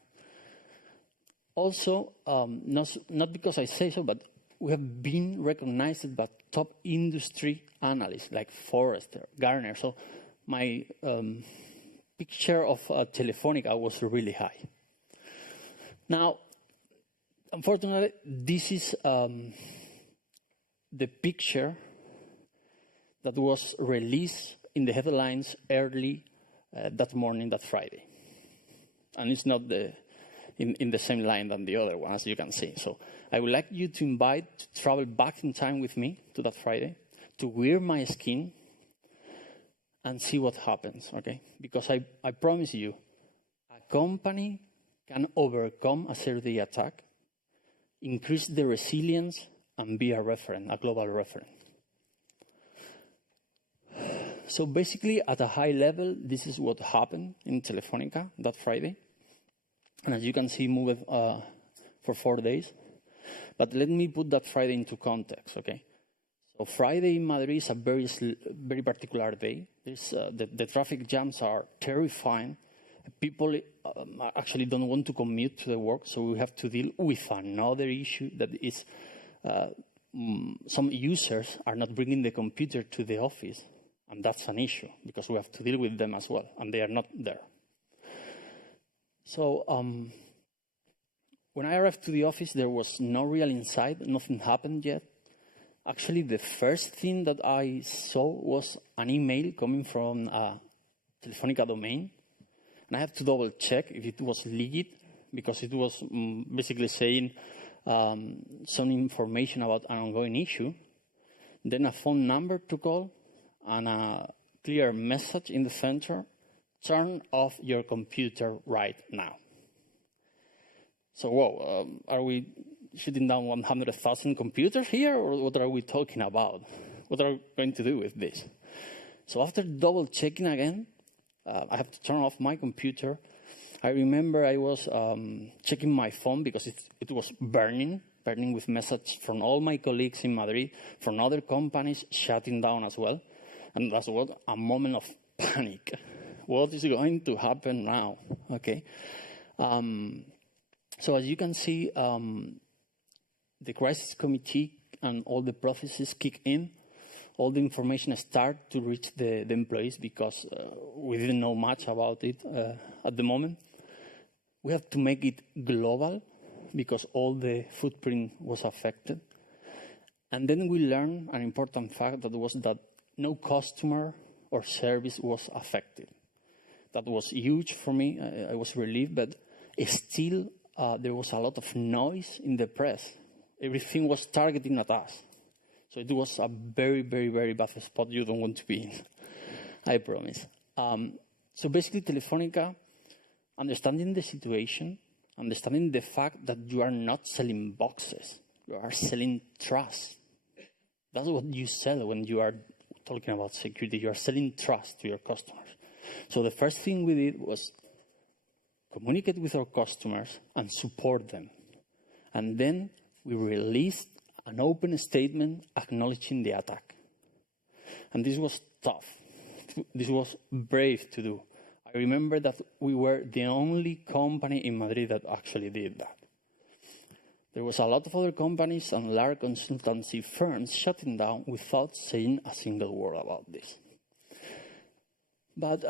Also, not because I say so, but we have been recognized by top industry analysts like Forrester, Gartner. So my picture of Telefonica was really high. Now, unfortunately, this is the picture that was released in the headlines early that morning, that Friday. And it's not in the same line than the other one, as you can see. So I would like you to travel back in time with me to that Friday, to wear my skin and see what happens, okay? Because I promise you, a company can overcome a zero-day attack, increase the resilience, and be a referent, a global referent. So basically, at a high level, this is what happened in Telefonica that Friday. And as you can see, moved for 4 days. But let me put that Friday into context, okay? So Friday in Madrid is a very particular day. The traffic jams are terrifying. people actually don't want to commute to the work, so we have to deal with another issue that is some users are not bringing the computer to the office, and that's an issue because we have to deal with them as well, and they are not there. So when I arrived to the office, there was no real insight, nothing happened yet. Actually, the first thing that I saw was an email coming from a Telefonica domain, and I have to double check if it was legit, because it was basically saying some information about an ongoing issue, then a phone number to call, and a clear message in the center: turn off your computer right now. So, whoa, are we shutting down 100,000 computers here, or what are we talking about? What are we going to do with this? So after double checking again, I have to turn off my computer. I remember I was checking my phone because it was burning with messages from all my colleagues in Madrid, from other companies shutting down as well. And that's what a moment of panic. What is going to happen now? Okay. So as you can see, the crisis committee and all the processes kick in. All the information start to reach the employees because we didn't know much about it at the moment. We have to make it global because all the footprint was affected. And then we learned an important fact that was that no customer or service was affected. That was huge for me. I was relieved, but still there was a lot of noise in the press. Everything was targeting at us. So it was a very, very, very bad spot you don't want to be in, I promise. So basically, Telefonica, understanding the situation, understanding the fact that you are not selling boxes, you are selling trust. That's what you sell when you are talking about security. You are selling trust to your customers. So the first thing we did was communicate with our customers and support them. And then we released an open statement acknowledging the attack. And this was tough. This was brave to do. I remember that we were the only company in Madrid that actually did that. There was a lot of other companies and large consultancy firms shutting down without saying a single word about this. But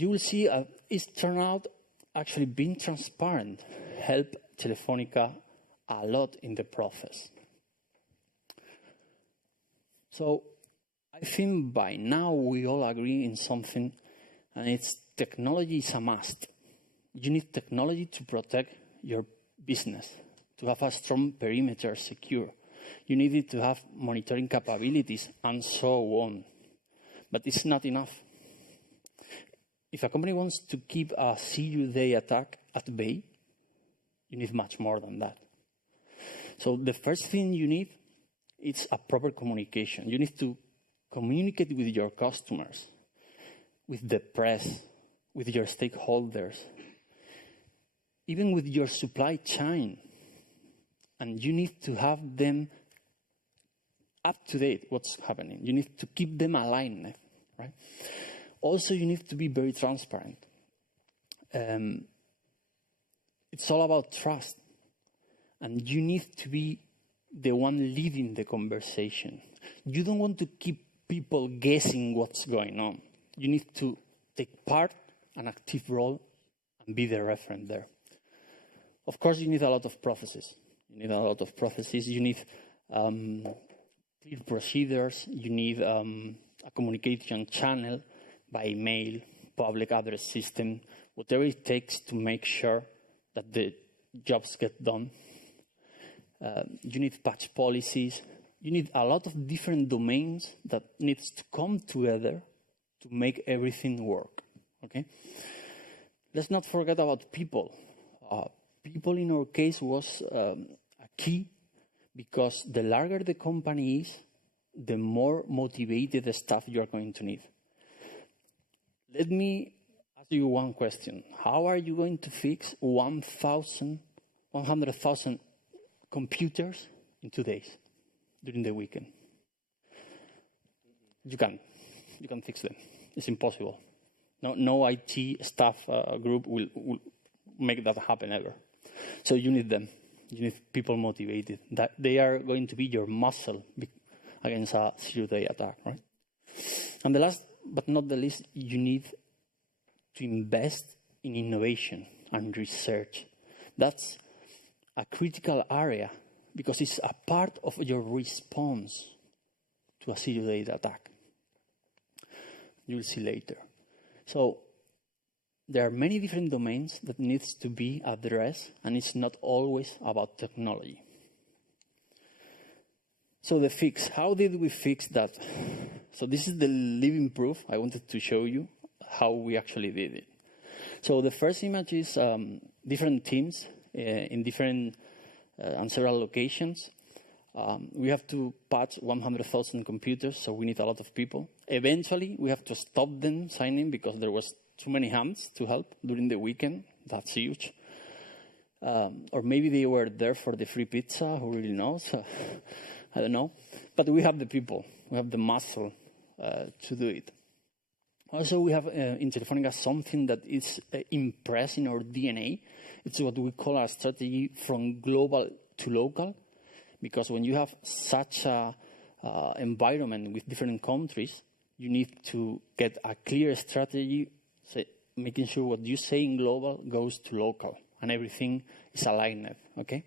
you will see it's turned out actually being transparent helped Telefonica a lot in the process. So I think by now we all agree in something, and it's technology is a must. You need technology to protect your business, to have a strong perimeter secure. You need it to have monitoring capabilities and so on. But it's not enough. If a company wants to keep a zero-day attack at bay, you need much more than that. So the first thing you need is a proper communication. You need to communicate with your customers, with the press, with your stakeholders, even with your supply chain. And you need to have them up to date what's happening. You need to keep them aligned, right? Also, you need to be very transparent. It's all about trust. And you need to be the one leading the conversation. You don't want to keep people guessing what's going on. You need to take part, an active role, and be the referent there. Of course, you need a lot of processes. You need a lot of processes. You need clear procedures. You need a communication channel by email, public address system, whatever it takes to make sure that the jobs get done. You need patch policies. You need a lot of different domains that needs to come together to make everything work. Okay? Let's not forget about people. People in our case was a key, because the larger the company is, the more motivated the staff you are going to need. Let me ask you one question. How are you going to fix 100,000 computers in 2 days during the weekend? You can fix them. It's impossible. No IT staff group will make that happen ever. So you need them. You need people motivated. That they are going to be your muscle against a zero-day attack, right? And the last but not the least, you need to invest in innovation and research. That's a critical area because it's a part of your response to a zero-day attack. You'll see later. So there are many different domains that needs to be addressed, and it's not always about technology. So the fix, how did we fix that? So this is the living proof. I wanted to show you how we actually did it. So the first image is different teams in different and several locations. We have to patch 100,000 computers, so we need a lot of people. Eventually, we have to stop them signing because there was too many hands to help during the weekend. That's huge. Or maybe they were there for the free pizza, who really knows? I don't know. But we have the people, we have the muscle to do it. Also, we have in Telefonica something that is impressed in our DNA. It's what we call a strategy from global to local. Because when you have such an environment with different countries, you need to get a clear strategy, making sure what you say in global goes to local, and everything is aligned, okay?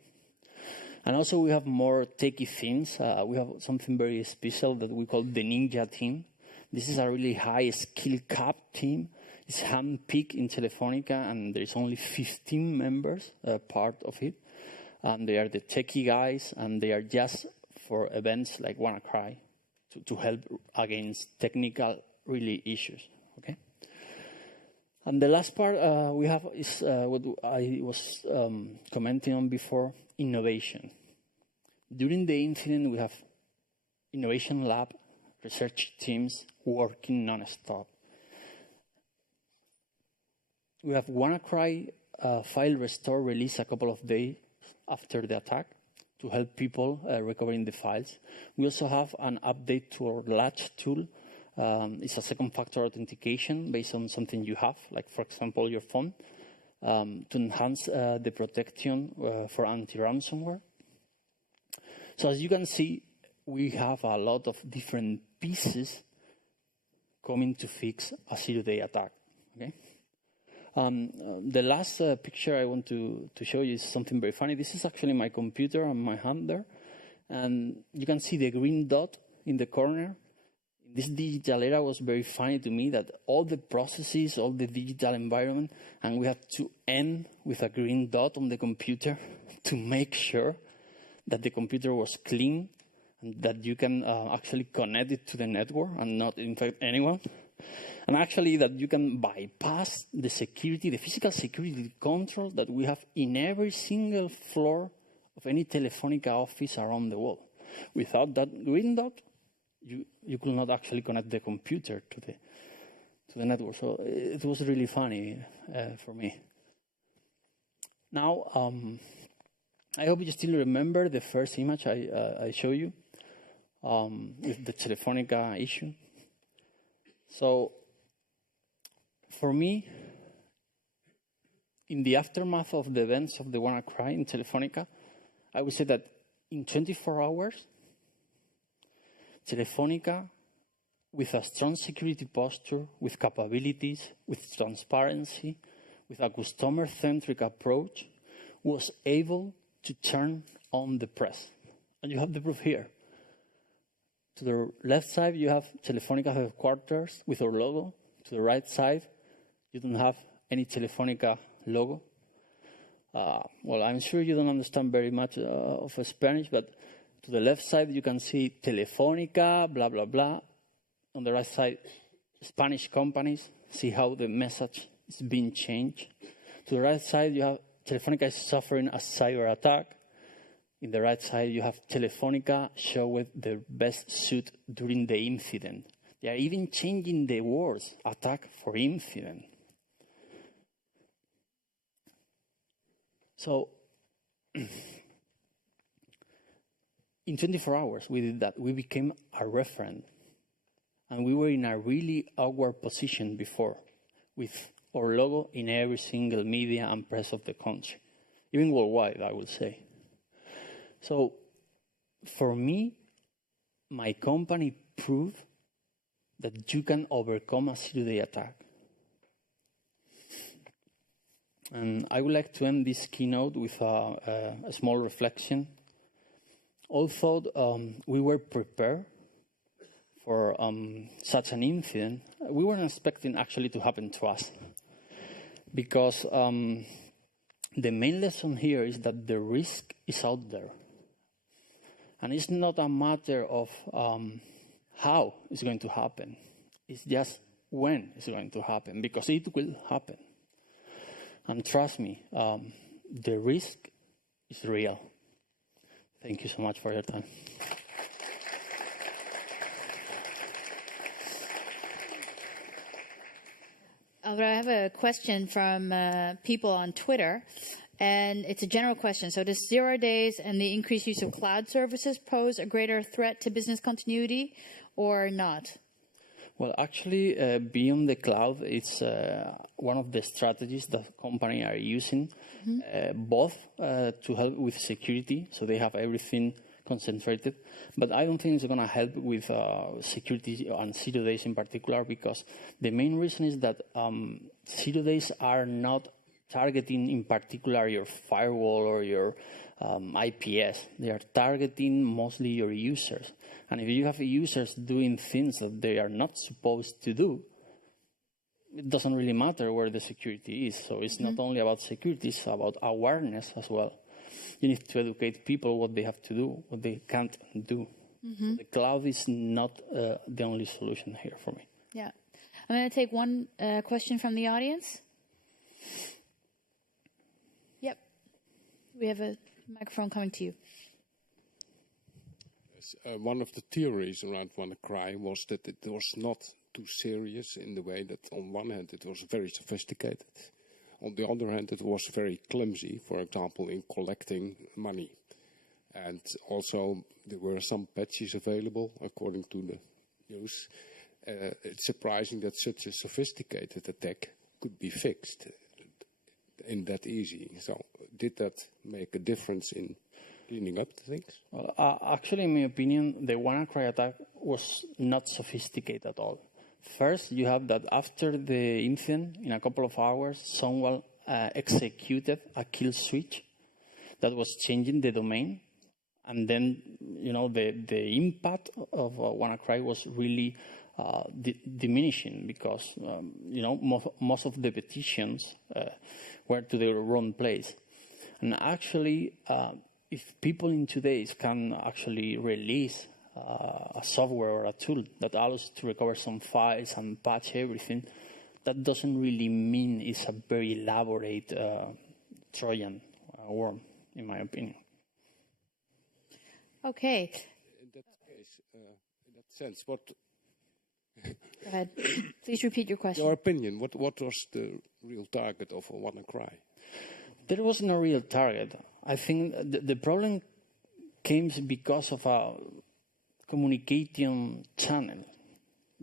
And also we have more techie things. We have something very special that we call the Ninja team. This is a really high skill cap team. It's hand-picked in Telefonica, and there's only 15 members part of it. And they are the techie guys, and they are just for events like WannaCry to help against technical really issues, okay? And the last part we have is what I was commenting on before, innovation. During the incident, we have innovation lab, research teams working non-stop. We have WannaCry file restore release a couple of days after the attack to help people recovering the files. We also have an update to our latch tool. It's a second factor authentication based on something you have, like for example your phone, to enhance the protection for anti-ransomware. So as you can see, we have a lot of different pieces coming to fix a zero-day attack. Okay. The last picture I want to show you is something very funny. This is actually my computer on my hand there. And you can see the green dot in the corner. This digital era was very funny to me, that all the processes, all the digital environment, and we have to end with a green dot on the computer to make sure that the computer was clean and that you can actually connect it to the network and not infect anyone. And actually that you can bypass the security, the physical security control that we have in every single floor of any Telefonica office around the world. Without that green dot, you could not actually connect the computer to the network. So it was really funny for me. Now, I hope you still remember the first image I showed you with the Telefonica issue. So, for me, in the aftermath of the events of the WannaCry in Telefonica, I would say that in 24 hours, Telefonica, with a strong security posture, with capabilities, with transparency, with a customer-centric approach, was able to turn on the press. And you have the proof here. To the left side, you have Telefonica headquarters with our logo. To the right side, you don't have any Telefonica logo. Well, I'm sure you don't understand very much of Spanish, but to the left side, you can see Telefonica, blah, blah, blah. On the right side, Spanish companies. See how the message is being changed. To the right side, you have Telefonica is suffering a cyber attack. In the right side, you have Telefonica showing their best suit during the incident. They are even changing the words, attack for incident. So, in 24 hours, we did that. We became a referent. And we were in a really awkward position before. with our logo in every single media and press of the country, even worldwide, I would say. So for me, my company proved that you can overcome a zero-day attack. And I would like to end this keynote with a small reflection. Although we were prepared for such an incident, we weren't expecting actually to happen to us. Because the main lesson here is that the risk is out there. And it's not a matter of how it's going to happen. It's just when it's going to happen, because it will happen. And trust me, the risk is real. Thank you so much for your time. Alvaro, I have a question from people on Twitter, and it's a general question. So does 0 days and the increased use of cloud services pose a greater threat to business continuity or not? Well, actually, beyond the cloud, it's one of the strategies that companies are using, both to help with security, so they have everything concentrated, but I don't think it's going to help with security on 0 days in particular, because the main reason is that 0 days are not targeting in particular your firewall or your IPS. They are targeting mostly your users. And if you have users doing things that they are not supposed to do, it doesn't really matter where the security is. So it's not only about security, it's about awareness as well. You need to educate people what they have to do, what they can't do. So the cloud is not the only solution here for me. Yeah. I'm going to take one question from the audience. Yep. We have a microphone coming to you. One of the theories around WannaCry was that it was not too serious, in the way that on one hand it was very sophisticated. On the other hand, it was very clumsy, for example, in collecting money. And also there were some patches available according to the news. It's surprising that such a sophisticated attack could be fixed in that easy. So did that make a difference in cleaning up the things? Well, actually, in my opinion, the WannaCry attack was not sophisticated at all. First, you have that after the incident, in a couple of hours, someone executed a kill switch that was changing the domain. And then, you know, the impact of WannaCry was really diminishing, because, you know, most of the petitions were to the wrong place. And actually, if people in today's can actually release a software or a tool that allows to recover some files and patch everything, that doesn't really mean it's a very elaborate Trojan worm, in my opinion. Okay. In that case, in that sense, what... Go ahead. Please repeat your question. Your opinion, what was the real target of WannaCry? There wasn't a real target. I think the problem came because of a communication channel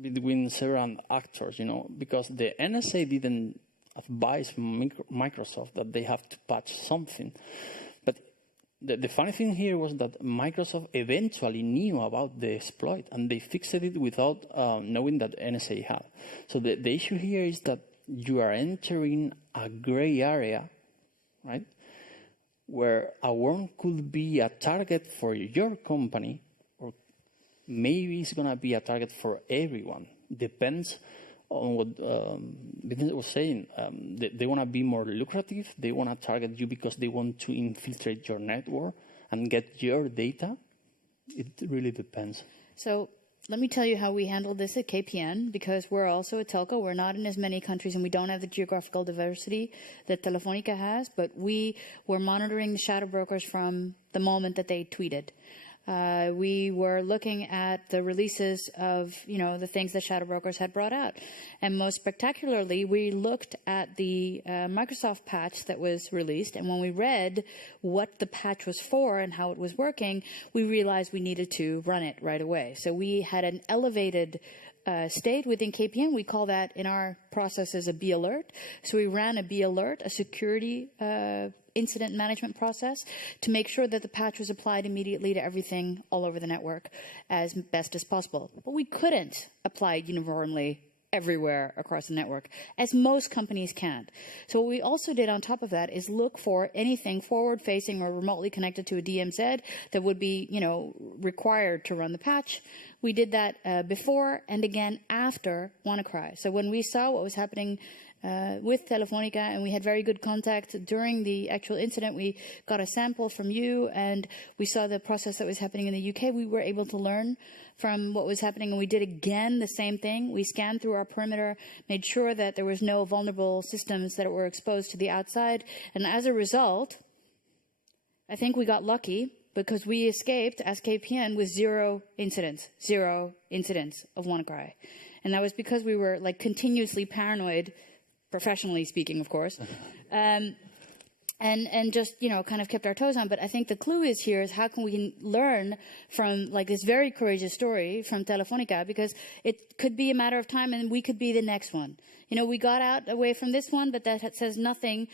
between several actors, you know, because the NSA didn't advise Microsoft that they have to patch something. But the funny thing here was that Microsoft eventually knew about the exploit, and they fixed it without knowing that NSA had. So the issue here is that you are entering a gray area, right, where a worm could be a target for your company, or maybe it's going to be a target for everyone. Depends on what Vincent was saying. They want to be more lucrative. They want to target you because they want to infiltrate your network and get your data. It really depends. So let me tell you how we handled this at KPN, because we're also a telco. We're not in as many countries, and we don't have the geographical diversity that Telefonica has, but we were monitoring the shadow brokers from the moment that they tweeted. We were looking at the releases of, you know, the things that shadow brokers had brought out. And most spectacularly, we looked at the Microsoft patch that was released. And when we read what the patch was for and how it was working, we realized we needed to run it right away. So we had an elevated state within KPN. We call that in our processes a B alert. So we ran a B alert, a security incident management process, to make sure that the patch was applied immediately to everything all over the network as best as possible. But we couldn't apply it uniformly everywhere across the network, as most companies can't. So what we also did on top of that is look for anything forward-facing or remotely connected to a DMZ that would be, required to run the patch. We did that before and again after WannaCry. So when we saw what was happening with Telefonica, and we had very good contact during the actual incident. We got a sample from you, and we saw the process that was happening in the UK. We were able to learn from what was happening, and we did again the same thing. We scanned through our perimeter, made sure that there was no vulnerable systems that were exposed to the outside, and as a result, I think we got lucky because we escaped as KPN with zero incidents of WannaCry. And that was because we were continuously paranoid, professionally speaking, of course, and just, kind of kept our toes on. But I think the clue is how can we learn from this very courageous story from Telefonica, because it could be a matter of time and we could be the next one. We got out away from this one, but that says nothing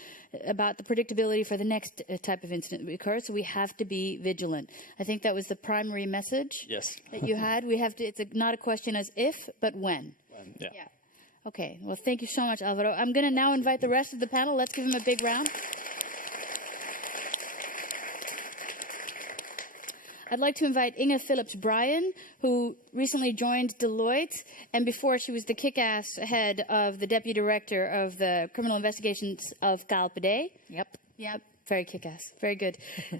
about the predictability for the next type of incident that occurs. So we have to be vigilant. I think that was the primary message that you had. We have to. It's not a question as if, but when. Yeah. Okay, well, thank you so much, Alvaro. I'm going to now invite the rest of the panel. Let's give them a big round. I'd like to invite Inge Phillips-Bryan, who recently joined Deloitte, and before she was the kick-ass head of the deputy director of the criminal investigations of KLPD. Yep. Very kick-ass. Very good.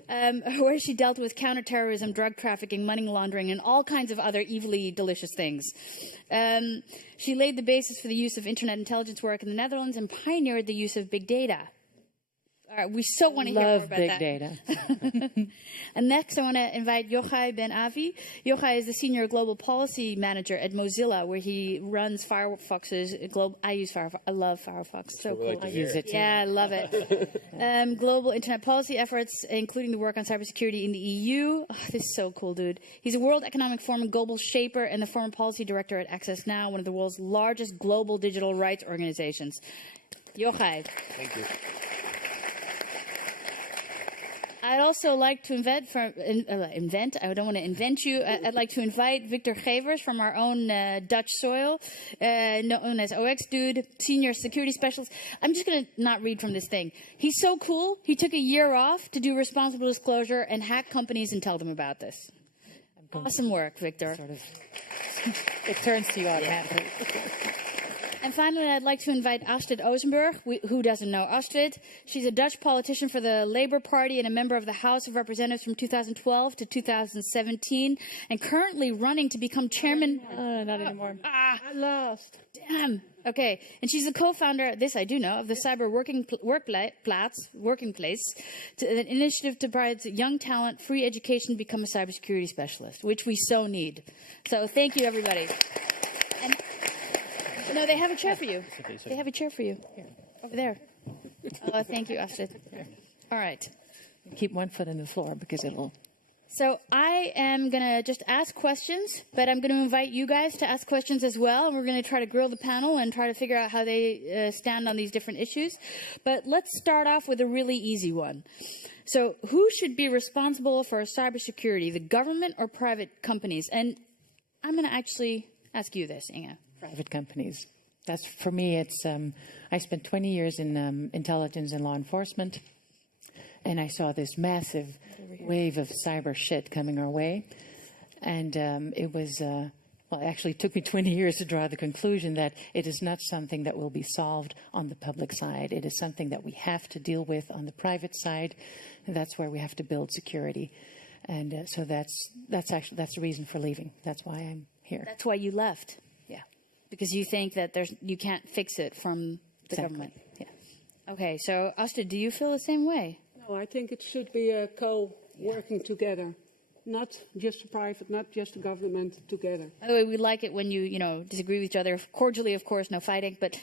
Where she dealt with counterterrorism, drug trafficking, money laundering, and all kinds of other evilly delicious things. She laid the basis for the use of internet intelligence work in the Netherlands and pioneered the use of big data. All right, we so want to hear more about that. Love big data. And next, I want to invite Jochai Ben-Avie. Jochai is the Senior Global Policy Manager at Mozilla, where he runs Firefox's global. I use Firefox. I love Firefox. So cool. I use it too. Yeah, I love it. Global internet policy efforts, including the work on cybersecurity in the EU. Oh, this is so cool, dude. He's a World Economic Forum global shaper and the former policy director at Access Now, one of the world's largest global digital rights organizations. Jochai. Thank you. I'd also like to I don't want to invent you. I'd like to invite Victor Gevers from our own Dutch soil, known as OX Dude, Senior Security Specialist. I'm just going to not read from this thing. He's so cool. He took a year off to do responsible disclosure and hack companies and tell them about this. Awesome work, Victor. It turns to you automatically. And finally, I'd like to invite Astrid Oosenbrug. Who doesn't know Astrid? She's a Dutch politician for the Labour Party and a member of the House of Representatives from 2012 to 2017, and currently running to become chairman. Not anymore. I lost. Damn. Okay. And she's the co-founder, this I do know, of the Cyber Working Place, an initiative to provide young talent free education to become a cybersecurity specialist, which we so need. So thank you, everybody. And no, they have a chair for you. They have a chair for you. Here, over there. Oh, thank you, Astrid. All right. Keep one foot in the floor because it'll... So I am going to just ask questions, but I'm going to invite you guys to ask questions as well. And we're going to try to grill the panel and try to figure out how they stand on these different issues. But let's start off with a really easy one. So who should be responsible for cybersecurity, the government or private companies? And I'm going to actually ask you this, Inge. Private companies. That's, for me, it's, I spent 20 years in intelligence and law enforcement, and I saw this massive wave of cyber shit coming our way. And it was, well, it actually took me 20 years to draw the conclusion that it is not something that will be solved on the public side. It is something that we have to deal with on the private side, and that's where we have to build security. And so that's the reason for leaving. That's why I'm here. That's why you left. Because you think that you can't fix it from the government. Yeah. Okay, so Astrid, do you feel the same way? No, I think it should be a co-working together, not just the private, not just the government, together. By the way, we like it when you disagree with each other cordially, of course, no fighting, but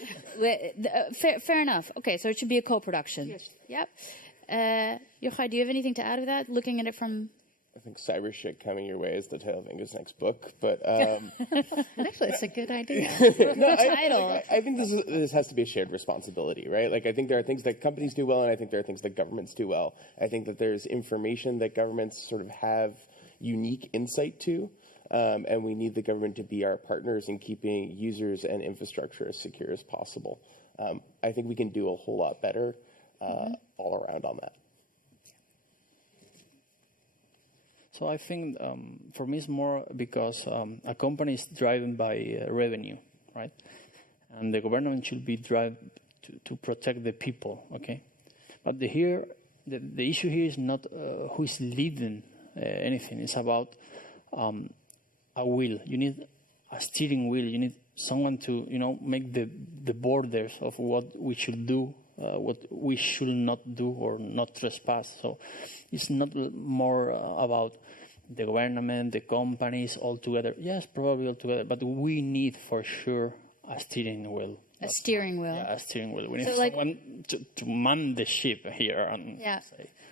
fair enough. Okay, so it should be a co-production. Yes. Yep. Jochai, do you have anything to add to that? Looking at it from I think cyber shit coming your way is the title of Inge's next book, but Actually, it's a good idea. I think this has to be a shared responsibility, right? Like, I think there are things that companies do well, and I think there are things that governments do well. I think that there's information that governments sort of have unique insight to, and we need the government to be our partners in keeping users and infrastructure as secure as possible. I think we can do a whole lot better all around on that. So I think for me it's more because a company is driven by revenue, right? And the government should be driven to protect the people, okay? But the issue here is not who is leading anything. It's about a will. You need a steering wheel. You need someone to, make the borders of what we should do, what we should not do or not trespass. So it's not more about the government, the companies all together. Yes, probably all together, but we need for sure a steering wheel. A steering wheel. Yeah, a steering wheel. We need someone to man the ship here. And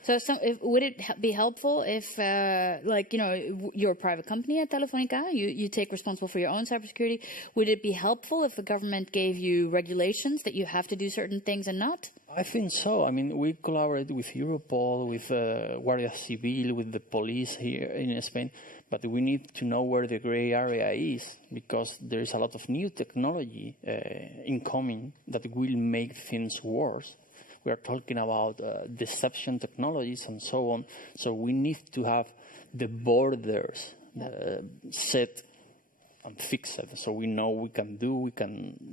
So would it be helpful if, you're a private company at Telefonica, you take responsible for your own cybersecurity. Would it be helpful if the government gave you regulations that you have to do certain things and not? I think so. I mean, we collaborate with Europol, with Guardia Civil, with the police here in Spain, but we need to know where the gray area is, because there is a lot of new technology incoming that will make things worse. We are talking about deception technologies and so on. So we need to have the borders set and fixed, so we know we can do,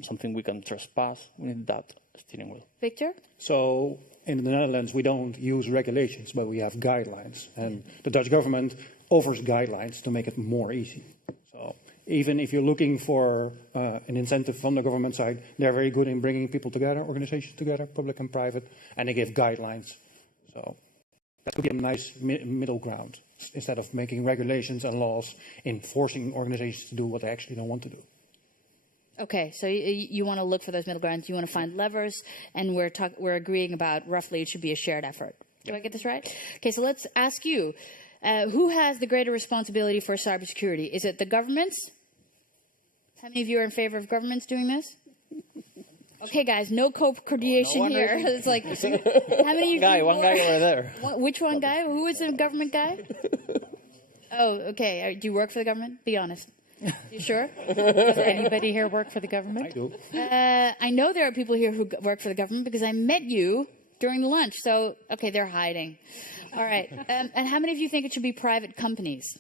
something we can trespass. We need that steering wheel. Victor? So in the Netherlands, we don't use regulations, but we have guidelines. And the Dutch government offers guidelines to make it more easy. So even if you're looking for an incentive from the government side, they're very good in bringing people together, organizations together, public and private, and they give guidelines. So that could be a nice middle ground, instead of making regulations and laws enforcing organizations to do what they actually don't want to do. Okay, so you want to look for those middle grounds. You want to find levers, and we're agreeing about roughly it should be a shared effort. Do I get this right? Okay, so let's ask you, who has the greater responsibility for cybersecurity? Is it the governments? How many of you are in favor of governments doing this? Okay, guys, no co-creation here. It's like, how many of you? One guy over there. Which one guy? Who is a government guy? Oh, okay. Do you work for the government? Be honest. You sure? Does anybody here work for the government? I do. I know there are people here who work for the government because I met you during the lunch. So, okay, they're hiding. All right. And how many of you think it should be private companies?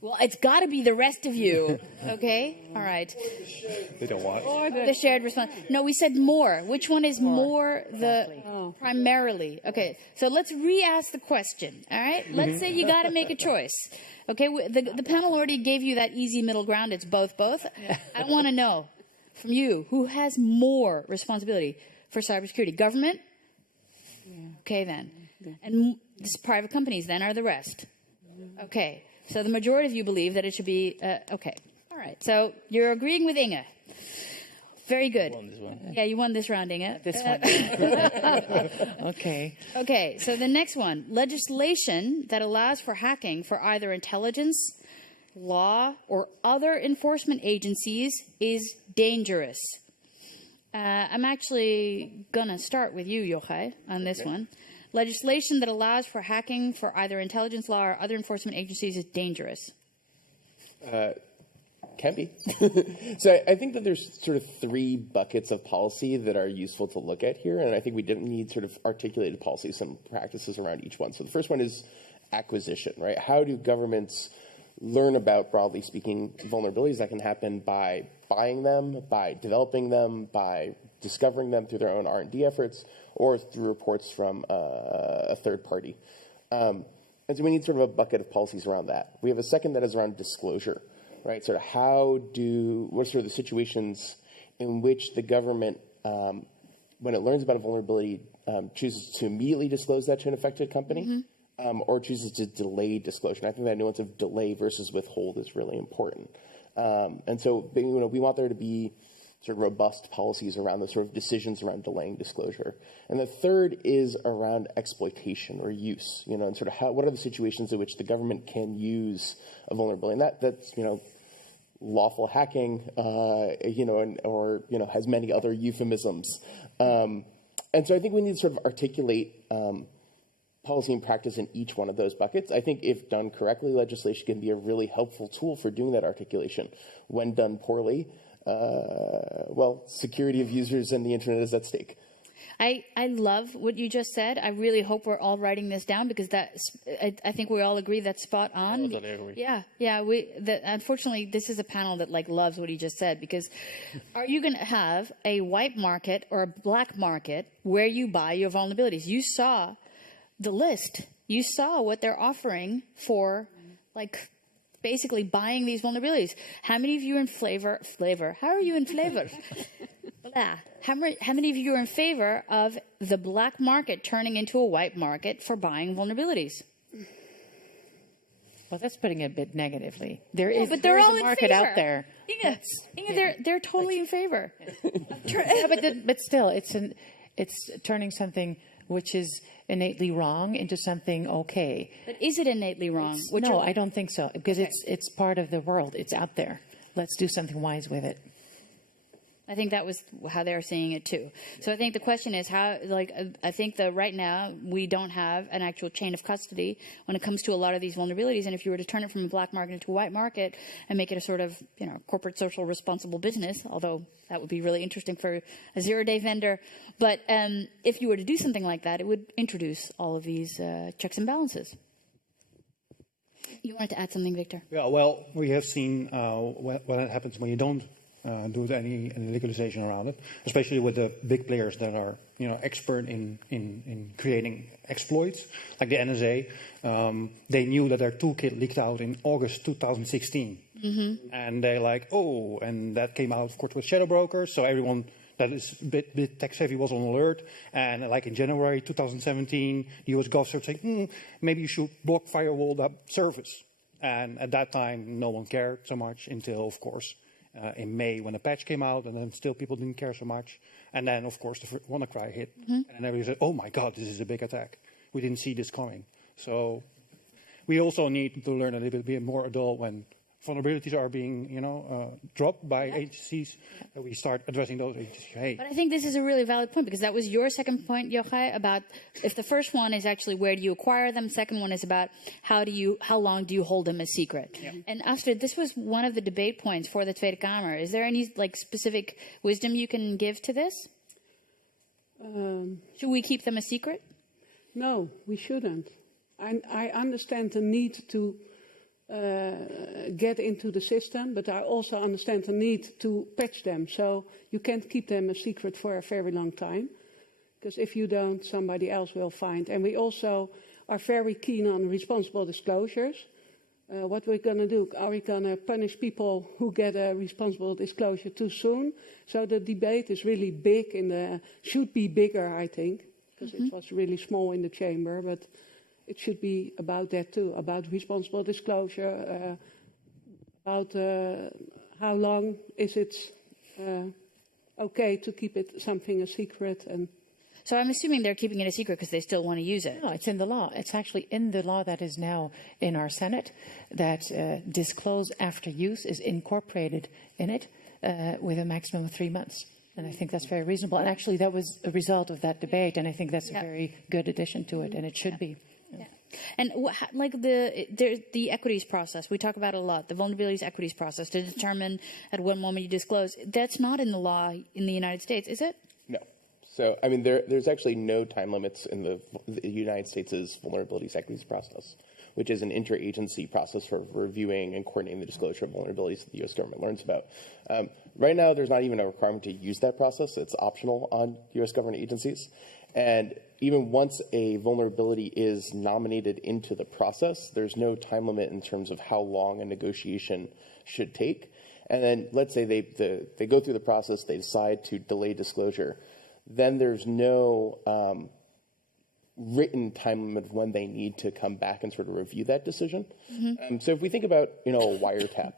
Well, it's got to be the rest of you. Okay? All right. They don't want it. Or the shared response. No, we said more. Which one is more primarily? Okay, so let's re-ask the question. All right? Let's say you got to make a choice. Okay, the panel already gave you that easy middle ground. It's both. I want to know from you, who has more responsibility for cybersecurity? Government? Okay, then. And private companies, then, are the rest. Okay. So the majority of you believe that it should be, okay. All right. So you're agreeing with Inge. Very good. I won this one. Yeah, you won this round, Inge. This one. Okay. Okay. So the next one, legislation that allows for hacking for either intelligence, law, or other enforcement agencies is dangerous. I'm actually going to start with you, Jochai, on this one. Legislation that allows for hacking for either intelligence law or other enforcement agencies is dangerous. Can be. So I think that there's sort of three buckets of policy that are useful to look at here, and I think we didn't need sort of articulated policies and practices around each one. So the first one is acquisition, right? How do governments learn about, broadly speaking, vulnerabilities that can happen by buying them, by developing them, by discovering them through their own R&D efforts, or through reports from a third party. And so we need sort of a bucket of policies around that. We have a second that is around disclosure, right? Sort of what are sort of the situations in which the government, when it learns about a vulnerability, chooses to immediately disclose that to an affected company, or chooses to delay disclosure. And I think that nuance of delay versus withhold is really important. And so, we want there to be sort of robust policies around the sort of decisions around delaying disclosure. And the third is around exploitation or use, and sort of what are the situations in which the government can use a vulnerability. And that's, lawful hacking, or has many other euphemisms. And so I think we need to sort of articulate policy and practice in each one of those buckets. I think if done correctly, legislation can be a really helpful tool for doing that articulation. When done poorly, security of users and the internet is at stake. I love what you just said. I really hope we're all writing this down because I think we all agree that's spot on. Totally agree. Yeah. Unfortunately, this is a panel that loves what he just said, because are you going to have a white market or a black market where you buy your vulnerabilities? You saw the list. You saw what they're offering for, basically buying these vulnerabilities. How many of you are in flavor? How are you in flavor? How many of you are in favor of the black market turning into a white market for buying vulnerabilities? Well, that's putting it a bit negatively. There is all a market out there. Inge, they're totally in favor. But still, it's turning something which is innately wrong into something okay. But is it innately wrong? No, I don't think so, because it's part of the world. It's out there. Let's do something wise with it. I think that was how they're seeing it too. So I think the question is how, I think that right now we don't have an actual chain of custody when it comes to a lot of these vulnerabilities. And if you were to turn it from a black market into a white market and make it a sort of, corporate social responsible business, although that would be really interesting for a zero-day vendor. But if you were to do something like that, it would introduce all of these checks and balances. You wanted to add something, Victor? Yeah, well, we have seen what happens when you don't do any legalization around it, especially with the big players that are, expert in creating exploits, like the NSA. They knew that their toolkit leaked out in August 2016. Mm-hmm. And they're and that came out, of course, with shadow brokers. So everyone that is a bit tech-savvy was on alert. And in January 2017, the US Gov started saying, maybe you should block firewall that service. And at that time, no one cared so much until, of course, in May when the patch came out, and then still people didn't care so much. And then, of course, the WannaCry hit. Mm-hmm. And everybody said, oh my God, this is a big attack. We didn't see this coming. So we also need to learn a little bit more adult when vulnerabilities are being, dropped by agencies. We start addressing those agencies. Hey. But I think this is a really valid point, because that was your second point, Jochai, about if the first one is actually where do you acquire them, second one is about how long do you hold them a secret. Yeah. And Astrid, this was one of the debate points for the Tweede Kamer. Is there any specific wisdom you can give to this? Should we keep them a secret? No, we shouldn't. I understand the need to get into the system, but I also understand the need to patch them. So you can't keep them a secret for a very long time, because if you don't, somebody else will find. And we also are very keen on responsible disclosures. What we're going to do, are we going to punish people who get a responsible disclosure too soon? So the debate is really big, should be bigger, I think, because it was really small in the chamber, but it should be about that too, about responsible disclosure, about how long is it okay to keep it something a secret. And so I'm assuming they're keeping it a secret because they still want to use it. No, it's in the law. It's actually in the law that is now in our Senate, that disclose after use is incorporated in it with a maximum of 3 months. And I think that's very reasonable. And actually, that was a result of that debate, and I think that's a very good addition to it, and it should be. Yeah. And the equities process, we talk about it a lot, the vulnerabilities equities process to determine at what moment you disclose. That's not in the law in the United States, is it? No. So, I mean, there's actually no time limits in the United States' vulnerabilities equities process, which is an interagency process for reviewing and coordinating the disclosure of vulnerabilities that the U.S. government learns about. Right now, there's not even a requirement to use that process. It's optional on U.S. government agencies. And even once a vulnerability is nominated into the process, there's no time limit in terms of how long a negotiation should take. And then let's say they go through the process, they decide to delay disclosure. Then there's no written time limit of when they need to come back and sort of review that decision. Mm-hmm. So if we think about, a wiretap,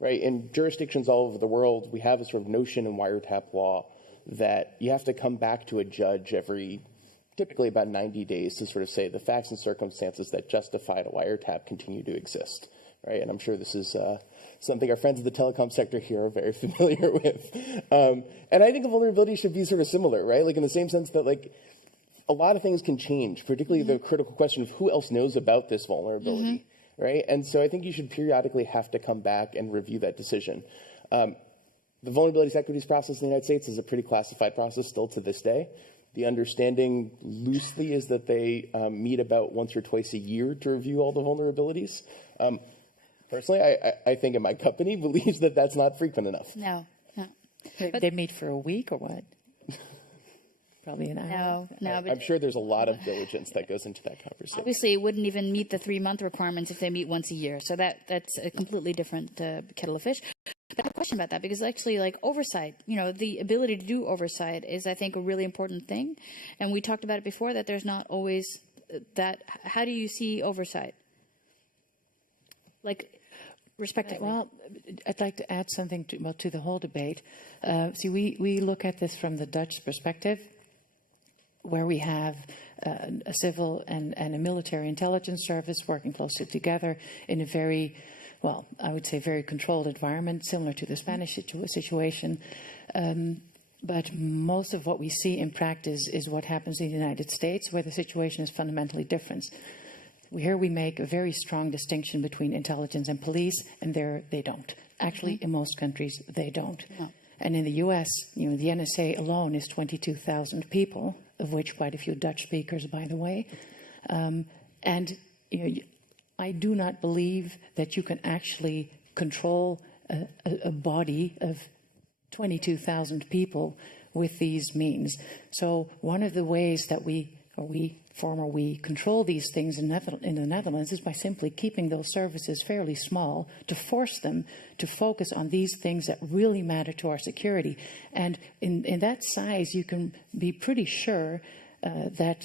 right? In jurisdictions all over the world, we have a sort of notion in wiretap law that you have to come back to a judge every typically about 90 days to sort of say the facts and circumstances that justified a wiretap continue to exist, right? And I'm sure this is something our friends in the telecom sector here are very familiar with. And I think a vulnerability should be sort of similar, right? Like in the same sense that like a lot of things can change, particularly the critical question of who else knows about this vulnerability, right? And so I think you should periodically have to come back and review that decision. The vulnerabilities equities process in the United States is a pretty classified process still to this day. The understanding loosely is that they meet about once or twice a year to review all the vulnerabilities. Personally, I think in my company believes that that's not frequent enough. No. They meet for a week or what? Probably an hour. No. But I'm sure there's a lot of diligence that goes into that conversation. obviously, it wouldn't even meet the 3-month requirements if they meet once a year. So that's a completely different kettle of fish. But I have a question about that because actually, like oversight, the ability to do oversight is, I think, a really important thing. And we talked about it before that there's not always that. How do you see oversight? Like, respectively. Well, I'd like to add something to the whole debate. See, we look at this from the Dutch perspective, where we have a civil and a military intelligence service working closely together in a very, well, I would say very controlled environment, similar to the Spanish situation. But most of what we see in practice is what happens in the United States, where the situation is fundamentally different. Here we make a very strong distinction between intelligence and police, and there they don't. Actually, in most countries, they don't. No. And in the US, the NSA alone is 22,000 people, of which quite a few Dutch speakers, by the way. I do not believe that you can actually control a body of 22,000 people with these means. So one of the ways that we control these things in the Netherlands is by simply keeping those services fairly small, to force them to focus on these things that really matter to our security. And in that size, you can be pretty sure that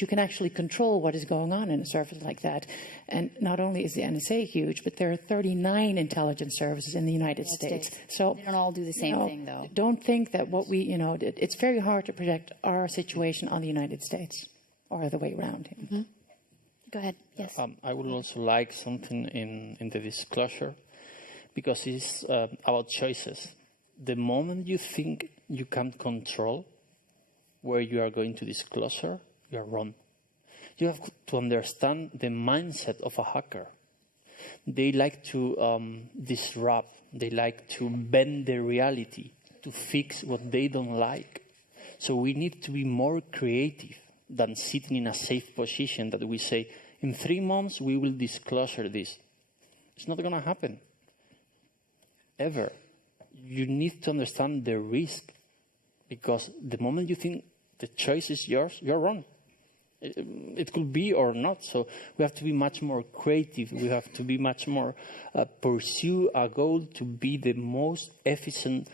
you can actually control what is going on in a service like that. And not only is the NSA huge, but there are 39 intelligence services in the United States. So they don't all do the same thing, though. Don't think that it's very hard to project our situation on the United States or the way around. Go ahead. Yes. I would also like something in the disclosure, because it's about choices. The moment you think you can control where you are going to disclosure, you are wrong. You have to understand the mindset of a hacker. They like to disrupt. They like to bend the reality to fix what they don't like. So we need to be more creative than sitting in a safe position that we say, in 3 months we will disclosure this. It's not going to happen. Ever. You need to understand the risk, because the moment you think the choice is yours, you're wrong. It could be or not. So we have to be much more creative. We have to be much more pursue a goal to be the most efficient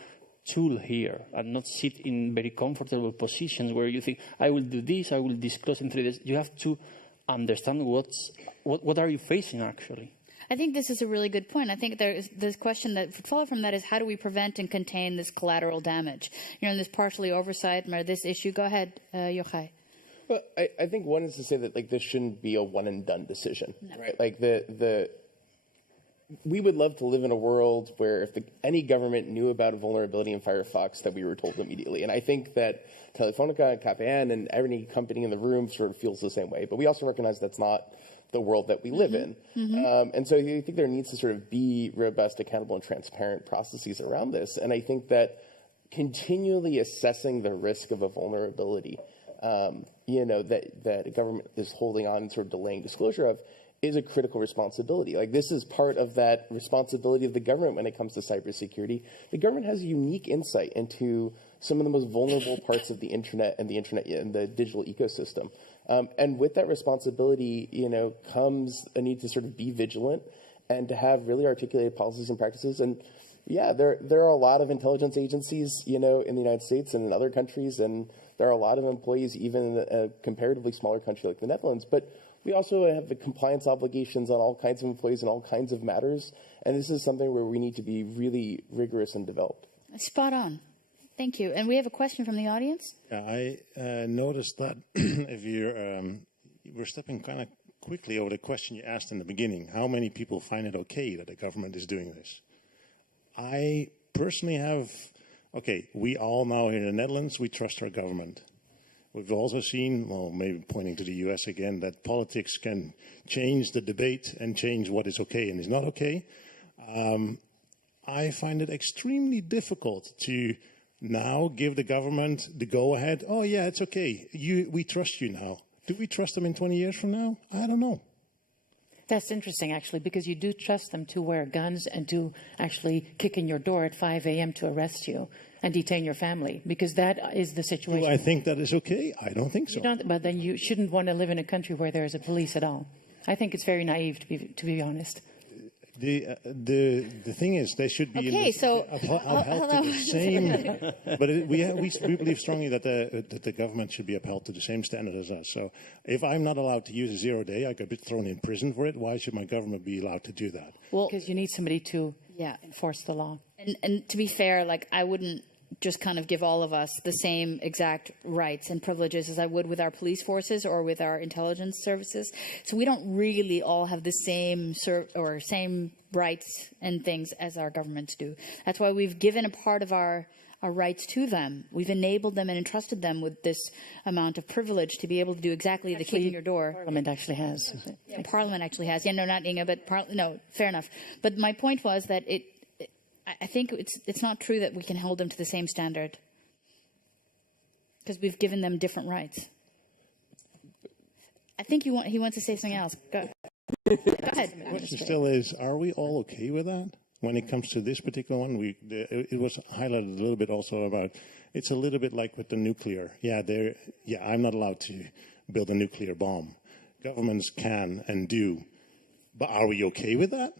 tool here, and not sit in very comfortable positions where you think, I will do this, I will disclose in 3 days. You have to understand what are you facing actually. I think this is a really good point. I think there's this question that would follow from that is, how do we prevent and contain this collateral damage? This partially oversight, or this issue. Go ahead, Jochai. Well, I think one is to say that this shouldn't be a one and done decision, right? We would love to live in a world where if any government knew about a vulnerability in Firefox, that we were told immediately. And I think that Telefonica and KPN and every company in the room sort of feels the same way. But we also recognize that's not the world that we live in. And so I think there needs to sort of be robust, accountable, and transparent processes around this. And I think that continually assessing the risk of a vulnerability, that a government is holding on and sort of delaying disclosure of, is a critical responsibility. This is part of that responsibility of the government when it comes to cybersecurity. The government has a unique insight into some of the most vulnerable parts of the internet and the digital ecosystem. And with that responsibility, comes a need to sort of be vigilant and to have really articulated policies and practices. And yeah, there are a lot of intelligence agencies, in the United States and in other countries, and There are a lot of employees, even in a comparatively smaller country like the Netherlands, but we also have the compliance obligations on all kinds of employees and all kinds of matters, and this is something where we need to be really rigorous and developed. Spot on. Thank you. And we have a question from the audience. Yeah, I noticed that if we're stepping kind of quickly over the question you asked in the beginning, how many people find it okay that the government is doing this? I personally have, okay, we all now here in the Netherlands, we trust our government. We've also seen, well, maybe pointing to the US again, that politics can change the debate and change what is okay and is not okay. I find it extremely difficult to now give the government the go-ahead. Oh, yeah, it's okay. We trust you now. Do we trust them in 20 years from now? I don't know. That's interesting, actually, because you do trust them to wear guns and to actually kick in your door at 5 a.m. to arrest you and detain your family, because that is the situation. Do I think that is okay? I don't think so. You don't, but then you shouldn't want to live in a country where there is a police at all. I think it's very naive, to be honest. The thing is, they should be Okay, so upheld to the same. But we believe strongly that the government should be upheld to the same standard as us. So if I'm not allowed to use a 0 day, I could be thrown in prison for it. Why should my government be allowed to do that? Well, because you need somebody to enforce the law. And to be fair, like, I wouldn't just kind of give all of us the same exact rights and privileges as I would with our police forces or with our intelligence services. So we don't really all have the same same rights and things as our governments do. That's why we've given a part of our rights to them. We've enabled them and entrusted them with this amount of privilege to be able to do exactly the kicking your door. Parliament actually has. Yeah, Parliament actually has. Yeah, no, not Inge, but no, fair enough. But my point was that I think it's not true that we can hold them to the same standard because we've given them different rights. I think he wants to say something else. Go ahead. The question still is, are we all okay with that? When it comes to this particular one, it was highlighted a little bit also about, it's a little bit like with the nuclear. Yeah, I'm not allowed to build a nuclear bomb. Governments can and do. But are we okay with that?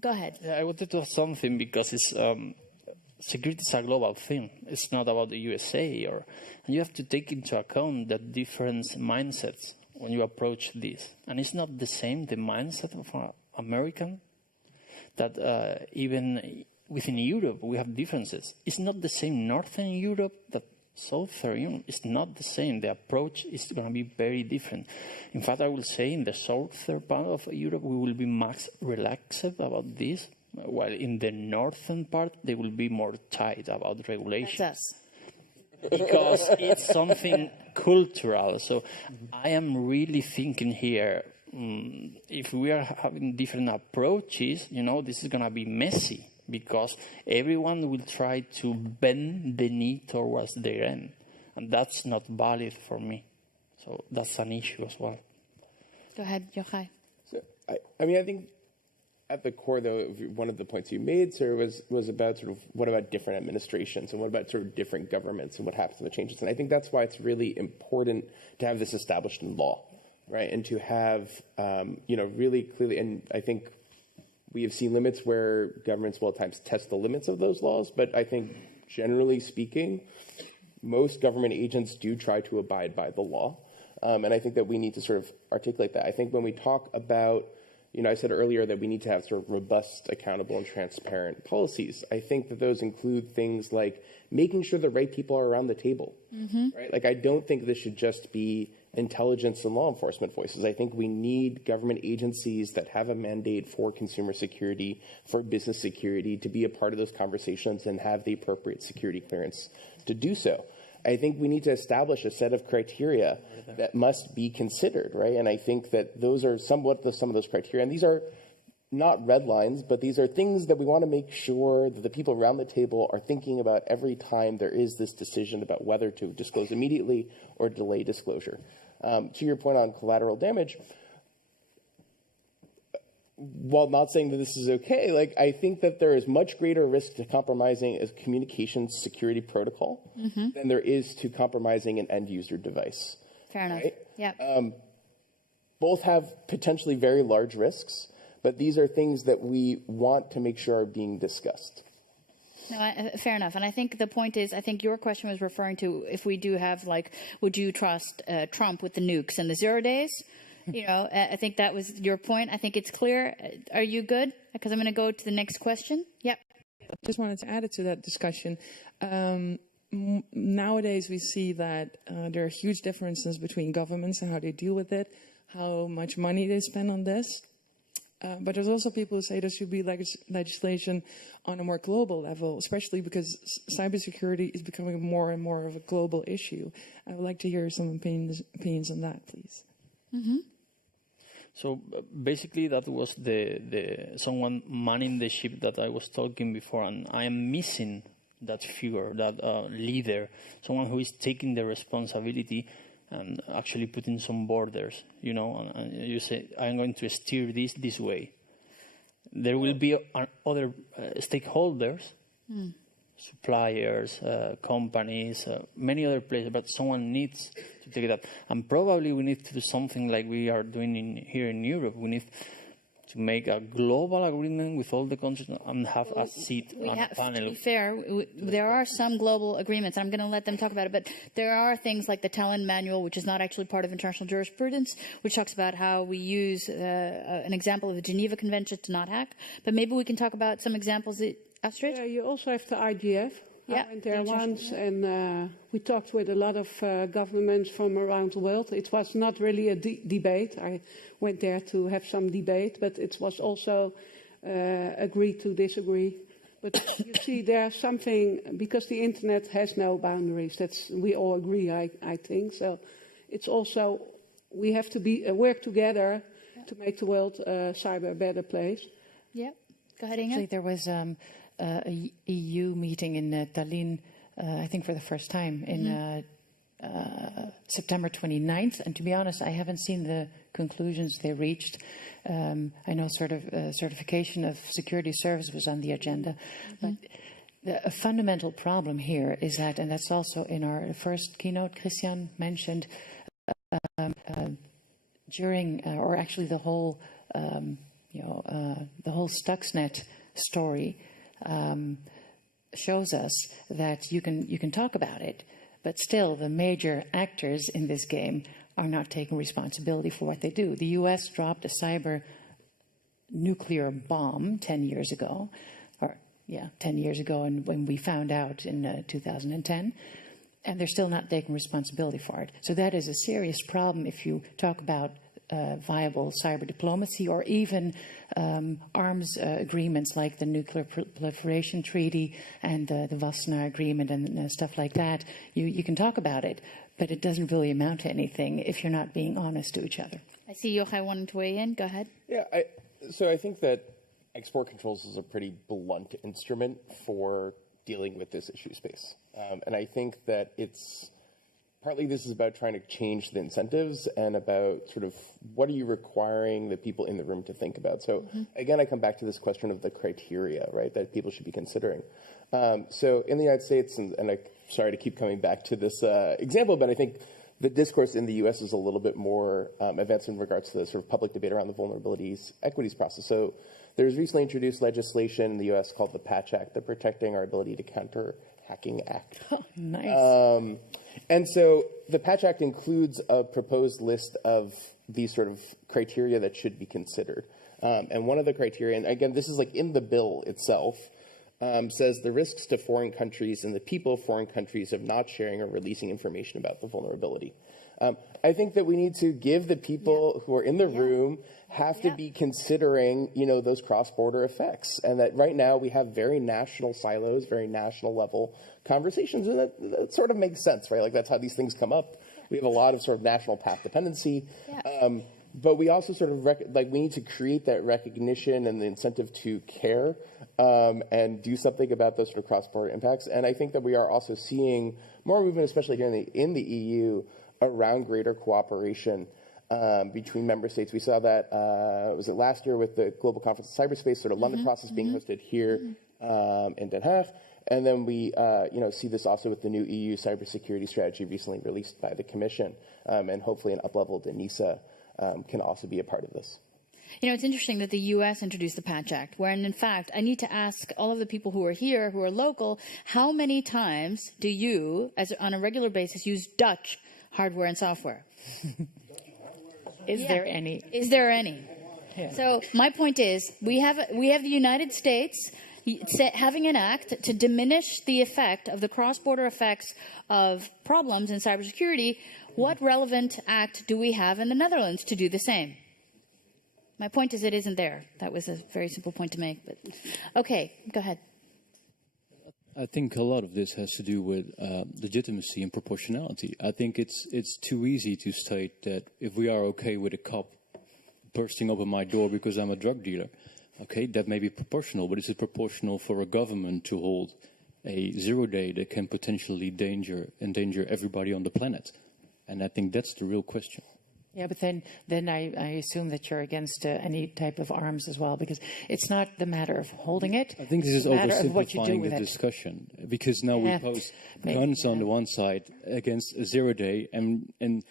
Go ahead. Yeah, I wanted to add something because it's security is a global thing. It's not about the USA, and you have to take into account the different mindsets when you approach this. And it's not the same, the mindset of an American, that even within Europe we have differences. It's not the same Northern Europe that Southern Europe. It's not the same. The approach is going to be very different. In fact, I will say in the southern part of Europe we will be max relaxed about this, while in the northern part they will be more tight about regulation. That's us. Because it's something cultural. So I am really thinking here, if we are having different approaches, this is going to be messy, because everyone will try to bend the knee towards their end. And that's not valid for me. So that's an issue as well. Go ahead, Jochai. So, I think at the core, though, one of the points you made, sir, was about sort of what about different administrations and what about sort of different governments and what happens to the changes. And I think that's why it's really important to have this established in law, right? And to have, really clearly, and I think we have seen limits where governments will at times test the limits of those laws, but I think generally speaking, most government agents do try to abide by the law. And I think that we need to sort of articulate that. I think when we talk about, I said earlier that we need to have sort of robust, accountable, and transparent policies. I think that those include things like making sure the right people are around the table, right? Like, I don't think this should just be intelligence and law enforcement voices. I think we need government agencies that have a mandate for consumer security, for business security, to be a part of those conversations and have the appropriate security clearance to do so. I think we need to establish a set of criteria that must be considered, right? And I think that those are some of those criteria. And these are not red lines, but these are things that we want to make sure that the people around the table are thinking about every time there is this decision about whether to disclose immediately or delay disclosure. To your point on collateral damage, while not saying that this is okay, I think that there is much greater risk to compromising a communications security protocol than there is to compromising an end user device. Fair enough. Right? Yeah. Both have potentially very large risks, but these are things that we want to make sure are being discussed. No, fair enough. And I think the point is, I think your question was referring to if we do have, like, would you trust Trump with the nukes and the 0 days? You know, I think that was your point. I think it's clear. Are you good? Because I'm going to go to the next question. Yep. Just wanted to add it to that discussion. Nowadays, we see that there are huge differences between governments and how they deal with it, how much money they spend on this. But there's also people who say there should be legislation on a more global level, especially because cybersecurity is becoming more and more of a global issue. I would like to hear some opinions on that, please. Mm-hmm. So basically, that was the someone manning the ship that I was talking before, and I am missing that figure, that leader, someone who is taking the responsibility and actually putting some borders, you know, and you say, I'm going to steer this way. There will be other stakeholders, suppliers, companies, many other places, but someone needs to take it up. And probably we need to do something like we are doing here in Europe. We need to make a global agreement with all the countries and have a seat on a panel. To be fair, there are some global agreements. I'm going to let them talk about it, but there are things like the Taal manual, which is not actually part of international jurisprudence, which talks about how we use an example of the Geneva Convention to not hack. But maybe we can talk about some examples. Astrid? Yeah, you also have the IGF. Yeah, I went there once, and we talked with a lot of governments from around the world. It was not really a debate. I went there to have some debate, but it was also agree to disagree. But you see, there's something, because the internet has no boundaries. We all agree, I think. So it's also, we have to work together to make the world cyber a better place. Yeah, go ahead, Inge. Actually, there was a EU meeting in Tallinn, I think for the first time, in September 29th. And to be honest, I haven't seen the conclusions they reached. I know sort of certification of security service was on the agenda. But a fundamental problem here is that, and that's also in our first keynote, Christiaan mentioned, during, or actually the whole, the whole Stuxnet story, shows us that you can talk about it, but still the major actors in this game are not taking responsibility for what they do. The US dropped a cyber nuclear bomb 10 years ago, and when we found out in 2010, and they're still not taking responsibility for it. So that is a serious problem if you talk about viable cyber diplomacy, or even arms agreements like the Nuclear Proliferation Treaty and the Wassenaar Agreement and stuff like that. You can talk about it, but it doesn't really amount to anything if you're not being honest to each other. I see Jochai wanting to weigh in. Go ahead. Yeah, so I think that export controls is a pretty blunt instrument for dealing with this issue space. And I think that partly this is about trying to change the incentives and about sort of what are you requiring the people in the room to think about. So again, I come back to this question of the criteria, right, that people should be considering. So in the United States, and I'm sorry to keep coming back to this example, but I think the discourse in the US is a little bit more advanced in regards to the sort of public debate around the vulnerabilities equities process. So there's recently introduced legislation in the US called the Patch Act, the Protecting Our Ability to Counter Hacking Act. Oh, nice. And so the Patch Act includes a proposed list of these sort of criteria that should be considered. And one of the criteria, and again, this is like in the bill itself, says the risks to foreign countries and the people of foreign countries of not sharing or releasing information about the vulnerability. I think that we need to give the people who are in the room have to be considering, those cross-border effects. And that right now we have very national silos, very national level conversations. And that sort of makes sense, right? Like that's how these things come up. We have a lot of sort of national path dependency. But we also sort of, we need to create that recognition and the incentive to care and do something about those sort of cross-border impacts. And I think that we are also seeing more movement, especially here in the EU, around greater cooperation between member states. We saw that, was it last year with the Global Conference on Cyberspace, sort of London process being hosted here in Den Haag. And then we see this also with the new EU cybersecurity strategy recently released by the Commission, and hopefully an up-leveled ENISA can also be a part of this. You know, it's interesting that the U.S. introduced the Patch Act, wherein, in fact, I need to ask all of the people who are here, who are local, how many times do you, on a regular basis, use Dutch hardware and software? Is there any? Is there any? Yeah. So my point is, we have the United States having an act to diminish the effect of the cross-border effects of problems in cybersecurity. What relevant act do we have in the Netherlands to do the same? My point is, it isn't there. That was a very simple point to make. But okay, go ahead. I think a lot of this has to do with legitimacy and proportionality. I think it's too easy to state that if we are okay with a cop bursting open my door because I'm a drug dealer, okay, that may be proportional, but is it proportional for a government to hold a 0-day that can potentially endanger everybody on the planet? And I think that's the real question. Yeah, but then I assume that you're against any type of arms as well, because it's not the matter of holding it. I think this is oversimplifying the discussion, because now we pose guns on the one side against a 0-day, and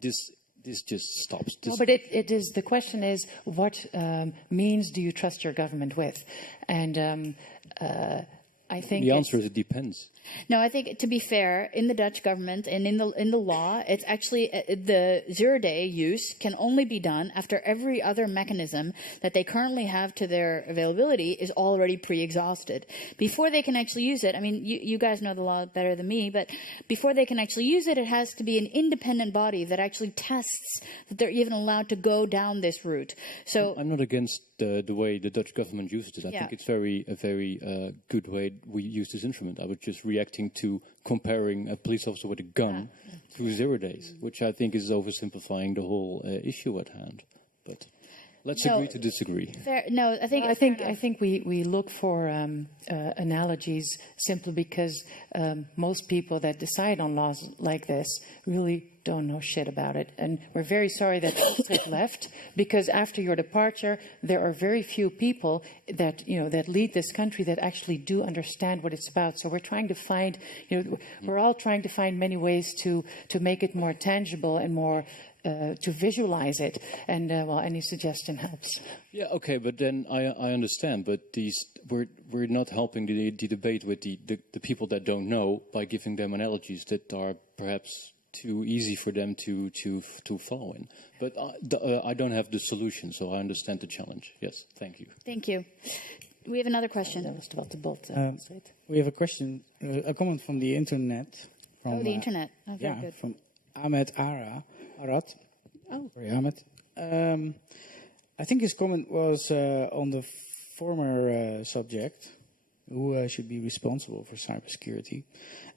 this just stops. No, but it is. The question is, what means do you trust your government with? And I think the answer is it depends. No, I think, to be fair, in the Dutch government and in the law, it's actually the 0-day use can only be done after every other mechanism that they currently have to their availability is already pre-exhausted. Before they can actually use it, I mean, you guys know the law better than me, but before they can actually use it, it has to be an independent body that actually tests that they're even allowed to go down this route. So I'm not against the way the Dutch government uses it. I think it's a very good way we use this instrument. I was just reacting to comparing a police officer with a gun through 0 days, which I think is oversimplifying the whole issue at hand. But let's agree to disagree. Fair, no, I think we look for analogies simply because most people that decide on laws like this really don't know shit about it. And we're very sorry that Astrid left, because after your departure, there are very few people that, that lead this country that actually do understand what it's about. So we're trying to find, we're all trying to find many ways to make it more tangible and more to visualize it, and well, any suggestion helps. Yeah, okay, but then I understand, but we're not helping the debate with the people that don't know by giving them analogies that are perhaps too easy for them to follow in. But I don't have the solution, so I understand the challenge. Yes, thank you. Thank you. We have another question. We have a question, a comment from the internet. From the internet. Oh, very good. From Ahmed Arad. Oh. Sorry, Ahmed. I think his comment was on the former subject, who should be responsible for cybersecurity.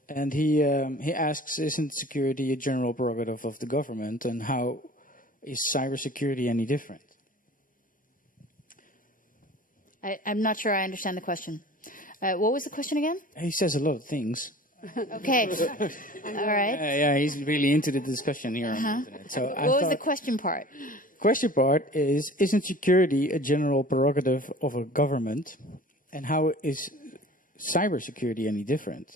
And he asks, isn't security a general prerogative of the government, and how is cybersecurity any different? I'm not sure I understand the question. What was the question again? He says a lot of things. Okay. All right. Yeah, he's really into the discussion here on the internet. So what was the question part? Question part is, isn't security a general prerogative of a government? And how is cybersecurity any different?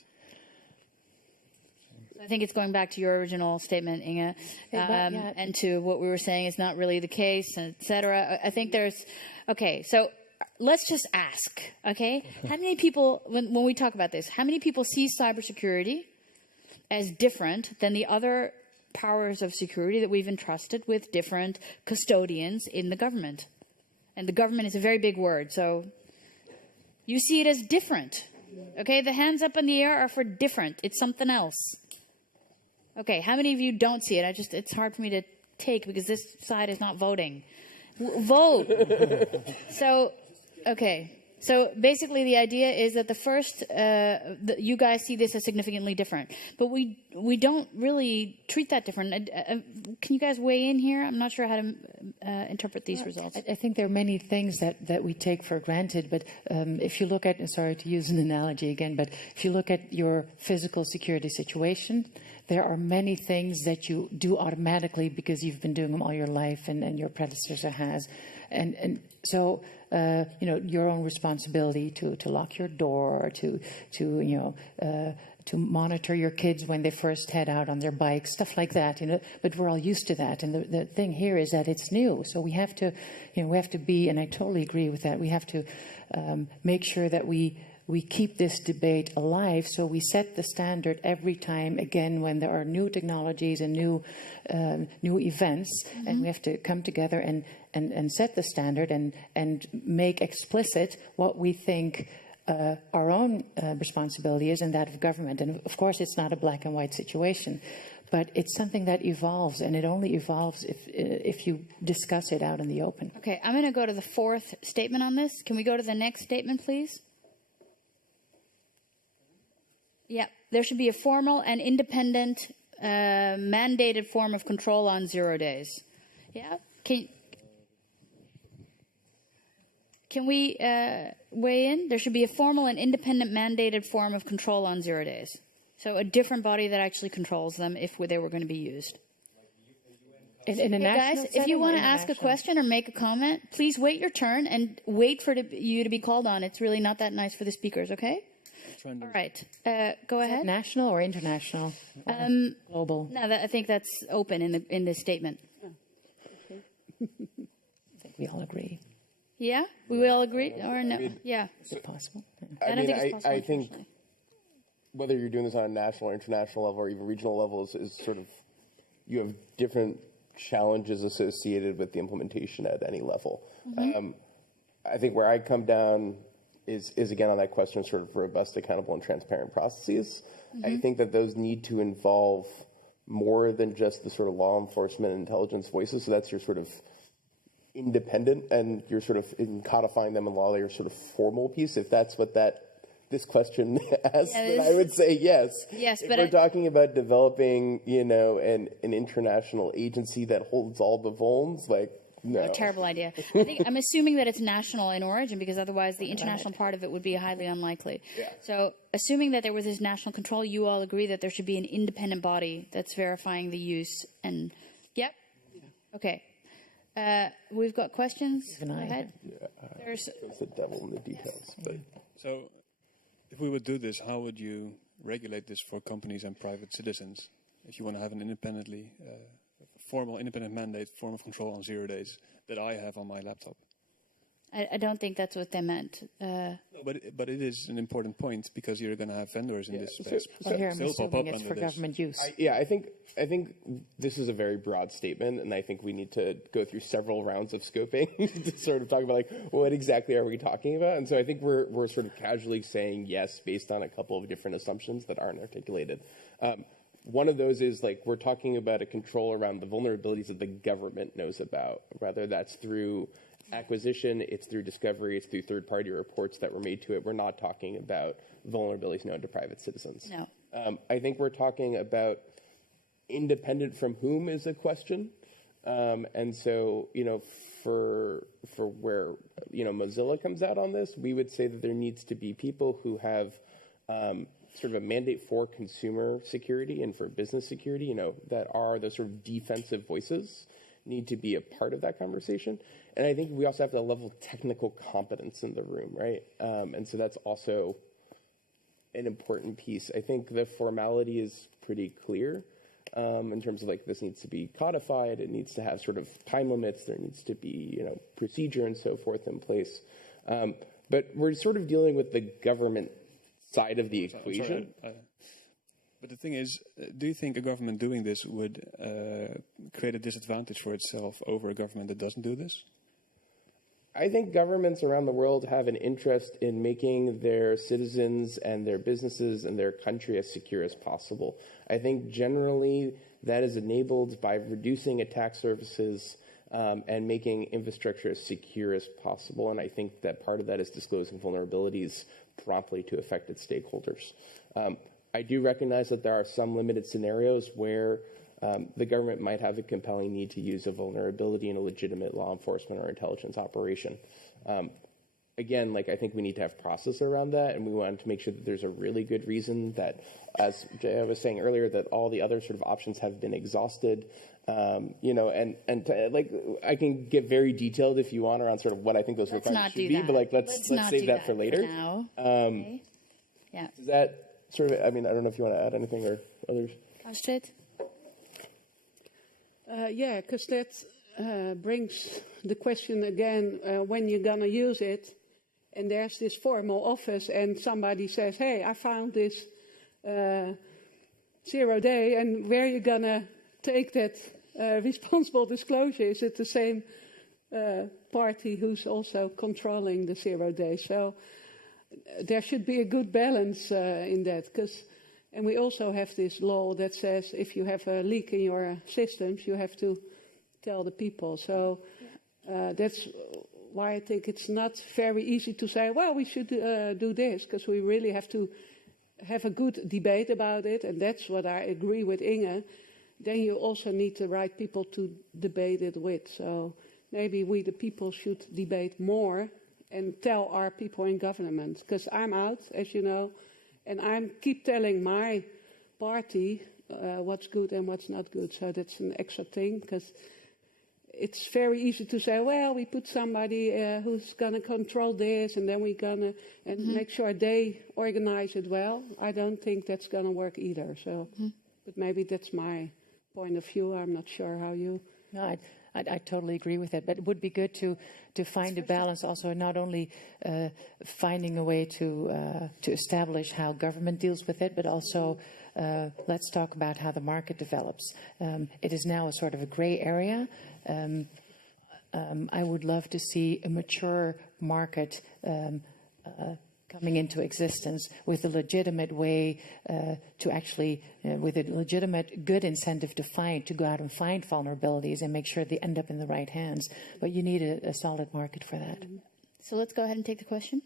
I think it's going back to your original statement, Inge, and to what we were saying is not really the case, et cetera. I think there's, okay, so let's just ask, okay? How many people, when we talk about this, how many people see cybersecurity as different than the other powers of security that we've entrusted with different custodians in the government? And the government is a very big word, so you see it as different, okay? The hands up in the air are for different. It's something else. Okay, how many of you don't see it? It's hard for me to take because this side is not voting. Vote. So, okay. So basically the idea is that the first, you guys see this as significantly different, but we don't really treat that different. Can you guys weigh in here? I'm not sure how to interpret these results. I think there are many things that we take for granted, but if you look at, sorry to use an analogy again, but if you look at your physical security situation, there are many things that you do automatically because you've been doing them all your life and your predecessor has. And so, your own responsibility to lock your door, to monitor your kids when they first head out on their bikes, stuff like that. But we're all used to that. And the thing here is that it's new, so we have to, we have to be. And I totally agree with that. We have to make sure that we keep this debate alive, so we set the standard every time, again, when there are new technologies and new events, and we have to come together and set the standard and make explicit what we think our own responsibility is and that of government. And of course, it's not a black and white situation, but it's something that evolves, and it only evolves if you discuss it out in the open. Okay, I'm going to go to the fourth statement on this. Can we go to the next statement, please? Yeah, there should be a formal and independent mandated form of control on 0 days. Yeah, can we weigh in? There should be a formal and independent mandated form of control on 0 days. So a different body that actually controls them if they were going to be used. In a national guys, if you want to ask a question or make a comment, please wait your turn and wait for you to be called on. It's really not that nice for the speakers, okay? All right, go ahead. National or international? Or global? No, I think that's open in this statement. I think we all agree. Yeah, we will agree, or no? Yeah, is it possible? I think whether you're doing this on a national or international level or even regional levels is sort of, you have different challenges associated with the implementation at any level. I think where I come down is again on that question of sort of robust, accountable, and transparent processes. I think that those need to involve more than just the sort of law enforcement and intelligence voices. So that's your sort of independent, and you're sort of in codifying them in law, your sort of formal piece. If that's what this question asks, then I would say yes. Yes, but we're talking about developing, an international agency that holds all the vulns, like. No. A terrible idea. I'm assuming that it's national in origin, because otherwise the international part of it would be highly unlikely. Yeah. So assuming that there was this national control, you all agree that there should be an independent body that's verifying the use and, yep? Okay. We've got questions. Go ahead. Yeah, there's the devil in the details. But. So if we would do this, how would you regulate this for companies and private citizens? If you want to have an formal independent mandate form of control on 0 days that I have on my laptop. I don't think that's what they meant. No, but it is an important point, because you're going to have vendors in this space. So here I'm assuming it's for government use. I think this is a very broad statement, and I think we need to go through several rounds of scoping to sort of talk about what exactly are we talking about. And so I think we're sort of casually saying yes based on a couple of different assumptions that aren't articulated. One of those is we're talking about a control around the vulnerabilities that the government knows about, whether that's through acquisition, it's through discovery, it's through third-party reports that were made to it. We're not talking about vulnerabilities known to private citizens. No. I think we're talking about independent from whom is a question. And so, for where, Mozilla comes out on this, we would say that there needs to be people who have sort of a mandate for consumer security and for business security, that are those sort of defensive voices need to be a part of that conversation. And I think we also have the level of technical competence in the room, right? And so that's also an important piece. I think the formality is pretty clear in terms of this needs to be codified, it needs to have sort of time limits, there needs to be, procedure and so forth in place. But we're sort of dealing with the government side of the equation. But the thing is, do you think a government doing this would create a disadvantage for itself over a government that doesn't do this? I think governments around the world have an interest in making their citizens and their businesses and their country as secure as possible. I think generally that is enabled by reducing attack surfaces and making infrastructure as secure as possible. And I think that part of that is disclosing vulnerabilities promptly to affected stakeholders. I do recognize that there are some limited scenarios where the government might have a compelling need to use a vulnerability in a legitimate law enforcement or intelligence operation. Again, I think we need to have process around that, and we want to make sure that there's a really good reason that, as Jaya was saying earlier, that all the other sort of options have been exhausted. I can get very detailed if you want around sort of what I think those requirements should be, but let's save that for later. Okay. Yeah. Does that sort of, I mean, I don't know if you want to add anything or others. Astrid? Yeah, because that brings the question again, when you're going to use it, and there's this formal office, and somebody says, hey, I found this 0 day, and where are you going to take that responsible disclosure? Is it the same party who's also controlling the 0 day? So there should be a good balance in that, and we also have this law that says if you have a leak in your systems, you have to tell the people. So that's why I think it's not very easy to say, well, we should do this, because we really have to have a good debate about it, and that's what I agree with Inge. Then you also need the right people to debate it with. So maybe we, the people, should debate more and tell our people in government, because I'm out, as you know, and I keep telling my party what's good and what's not good. So that's an extra thing, because it's very easy to say, well, we put somebody who's going to control this, and then we're going to make sure they organize it well. I don't think that's going to work either. So, but maybe that's my point of view. I'm not sure how you... No, I totally agree with that. But it would be good to find a balance also, not only finding a way to establish how government deals with it, but also let's talk about how the market develops. It is now a sort of a gray area. I would love to see a mature market coming into existence with a legitimate way to actually, with a legitimate good incentive to go out and find vulnerabilities and make sure they end up in the right hands. But you need a solid market for that. So let's go ahead and take the question.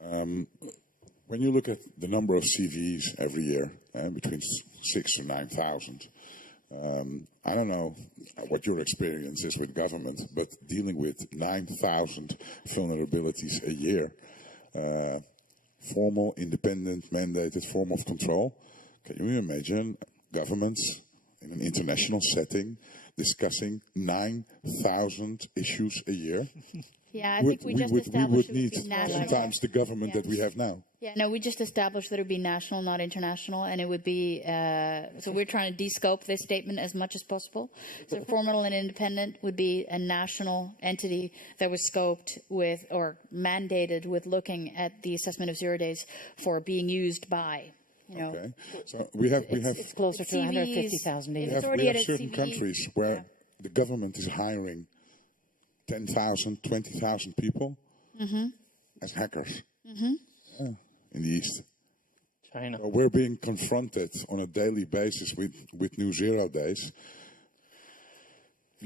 When you look at the number of CVs every year, between 6,000 to 9,000, I don't know what your experience is with government, but dealing with 9,000 vulnerabilities a year, formal, independent, mandated form of control. Can you imagine governments in an international setting discussing 9,000 issues a year? Yeah, I think we just established we would need sometimes the government that we have now. Yeah, no, we just established that it would be national, not international, and it would be, so we're trying to de-scope this statement as much as possible. So formal and independent would be a national entity that was scoped with, or mandated with, looking at the assessment of 0 days for being used by, you know. Okay, so we have It's closer to 150,000 we have certain countries where the government is hiring 10,000, 20,000 people as hackers in the East. China. So we're being confronted on a daily basis with new 0 days.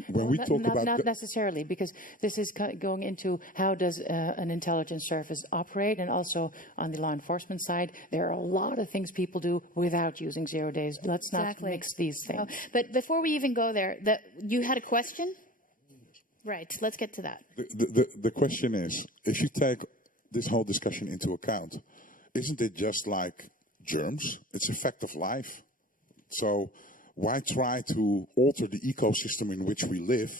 When we talk about... Not necessarily, because this is going into how does an intelligence service operate, and also on the law enforcement side, there are a lot of things people do without using 0 days. Let's not mix these things. Oh, but before we even go there, you had a question? Right, let's get to that. The question is, if you take this whole discussion into account, isn't it just like germs? It's a fact of life. So why try to alter the ecosystem in which we live?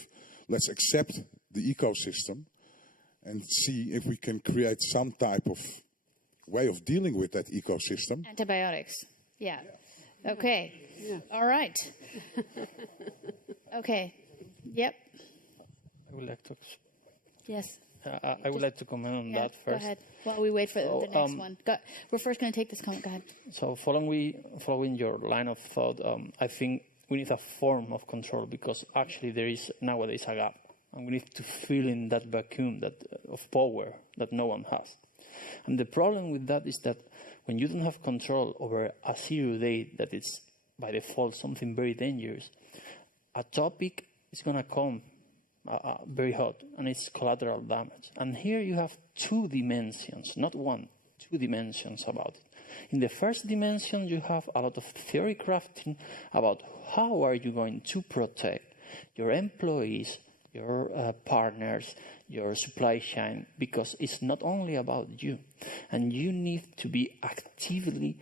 Let's accept the ecosystem and see if we can create some type of way of dealing with that ecosystem. Antibiotics, yeah. Okay, all right. Okay, yep. I would like to. Yes. I would like to comment on that first. Go ahead. While we wait for the next one. We're first going to take this comment. Go ahead. So following your line of thought, I think we need a form of control, because actually there is nowadays a gap, and we need to fill in that vacuum of power that no one has. And the problem with that is that when you don't have control over a 0 day that is by default something very dangerous, a topic is going to come very hot, and it's collateral damage. And here you have 2 dimensions, not one, 2 dimensions about it. In the first dimension, you have a lot of theory crafting about how are you going to protect your employees, your partners, your supply chain, because it's not only about you. And you need to be actively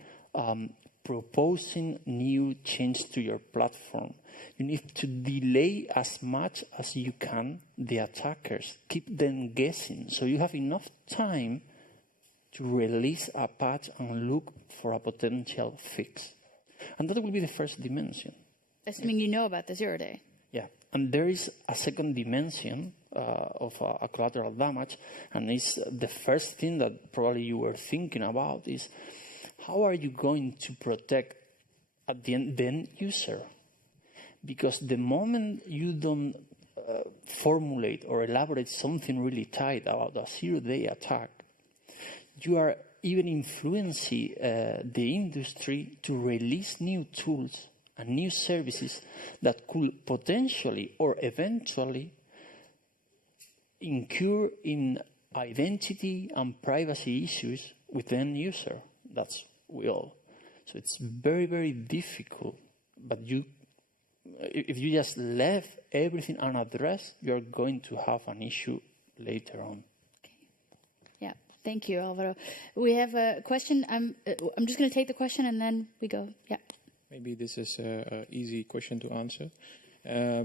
proposing new change to your platform. You need to delay as much as you can the attackers. Keep them guessing, so you have enough time to release a patch and look for a potential fix. And that will be the first dimension. Assuming you know about the 0 day. Yeah, and there is a second dimension of a collateral damage, and it's the first thing that probably you were thinking about is how are you going to protect at the end user? Because the moment you don't formulate or elaborate something really tight about a 0 day attack, you are even influencing the industry to release new tools and new services that could potentially or eventually incur in identity and privacy issues with the end user. That's will. So it's very, very difficult. But if you just left everything unaddressed, you're going to have an issue later on. Yeah, thank you, Alvaro. We have a question. I'm just going to take the question and then we go. Yeah. Maybe this is an easy question to answer.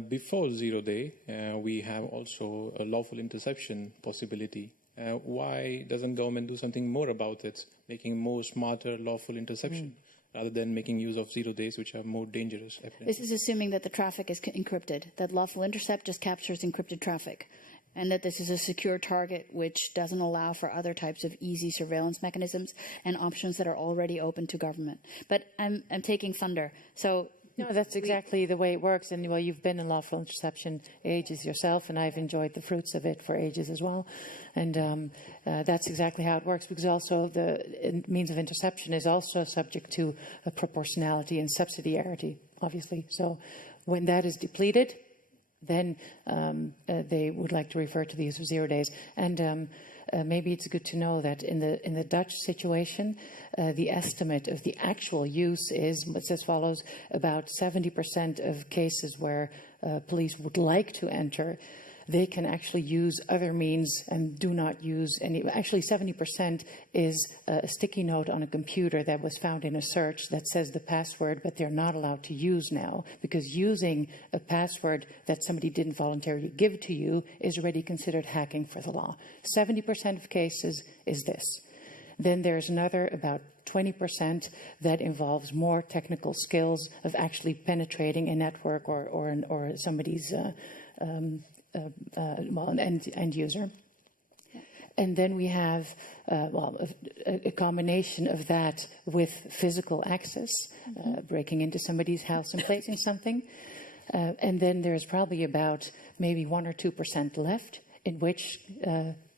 Before 0 day, we have also a lawful interception possibility. Why doesn't government do something more about it, making more smarter lawful interception, rather than making use of 0 days, which are more dangerous? This is assuming that the traffic is encrypted, that lawful intercept just captures encrypted traffic, and that this is a secure target which doesn't allow for other types of easy surveillance mechanisms and options that are already open to government. But I'm taking thunder. So no, that's exactly the way it works. And well, you've been in lawful interception ages yourself, and I've enjoyed the fruits of it for ages as well. And that's exactly how it works, because also the means of interception is also subject to proportionality and subsidiarity, obviously. So when that is depleted, then they would like to refer to the use of 0 days. And maybe it's good to know that in the Dutch situation, the estimate of the actual use is as follows: about 70% of cases where police would like to enter, they can actually use other means and do not use any. Actually, 70% is a sticky note on a computer that was found in a search that says the password, but they're not allowed to use now, because using a password that somebody didn't voluntarily give to you is already considered hacking for the law. 70% of cases is this. Then there's another about 20% that involves more technical skills of actually penetrating a network or somebody's an end user. And then we have a combination of that with physical access, breaking into somebody's house and placing something. And then there's probably about maybe 1 or 2% left, in which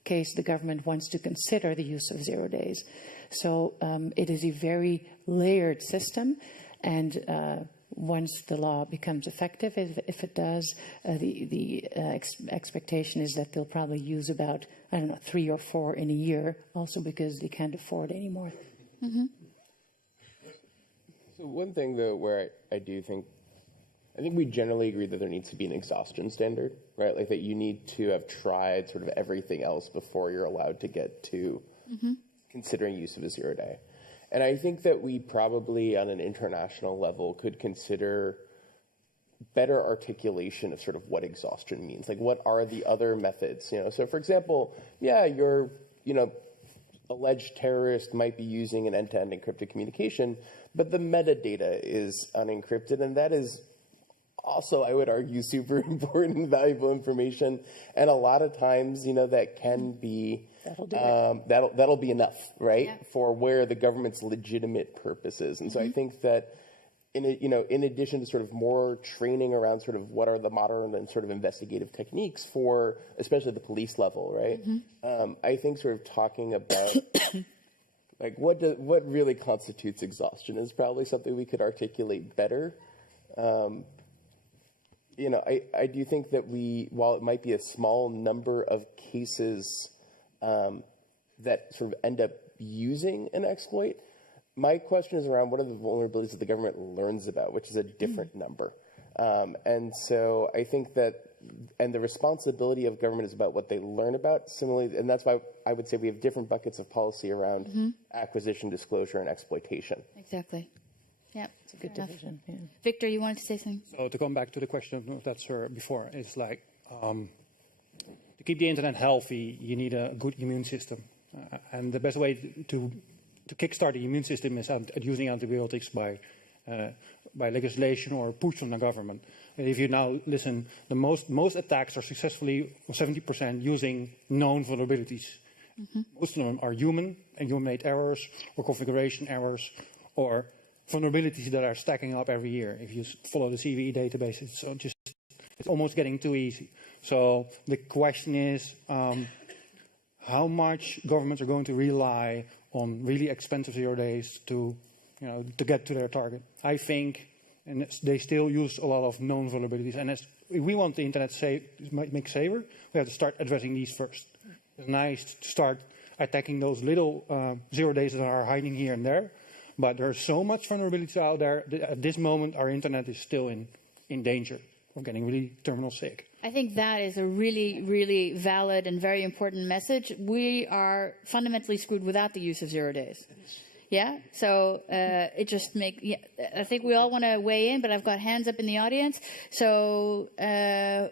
case the government wants to consider the use of 0 days. So it is a very layered system, and once the law becomes effective, if it does, the expectation is that they'll probably use about, 3 or 4 in a year, also because they can't afford anymore. Mm-hmm. So one thing, though, where I think we generally agree that there needs to be an exhaustion standard, right? Like that you need to have tried sort of everything else before you're allowed to get to considering use of a 0 day. And I think that we probably, on an international level, could consider better articulation of sort of what exhaustion means. Like, what are the other methods? So for example, your, alleged terrorist might be using an end-to-end encrypted communication, but the metadata is unencrypted, and that is also, I would argue, super important and valuable information. And a lot of times, that can be that'll be enough, right, for where the government's legitimate purpose is. And so I think that in addition to sort of more training around sort of what are the modern and sort of investigative techniques for especially the police level, right? I think sort of talking about like what really constitutes exhaustion is probably something we could articulate better. I do think that while it might be a small number of cases that sort of end up using an exploit, my question is around what are the vulnerabilities that the government learns about, which is a different number. And so I think that, and the responsibility of government is about what they learn about. Similarly, and that's why I would say we have different buckets of policy around acquisition, disclosure, and exploitation. Exactly. Yeah, it's a good division. Yeah. Victor, you wanted to say something? So to come back to the question that's before, it's like to keep the internet healthy, you need a good immune system. And the best way to kickstart the immune system is using antibiotics by legislation or push from the government. And if you now listen, the most attacks are successfully 70% using known vulnerabilities. Most of them are human and human-made errors or configuration errors or vulnerabilities that are stacking up every year. If you follow the CVE database, it's almost getting too easy. So the question is how much governments are going to rely on really expensive 0 days to get to their target. I think, and they still use a lot of known vulnerabilities. And if we want the internet to make safer, we have to start addressing these first. It's nice to start attacking those little 0 days that are hiding here and there. But there's so much vulnerability out there that at this moment our internet is still in danger of getting really terminal sick. I think that is a really, really valid and very important message. We are fundamentally screwed without the use of 0 days. Yeah, so it just makes. Yeah, I think we all want to weigh in, but I've got hands up in the audience. So, all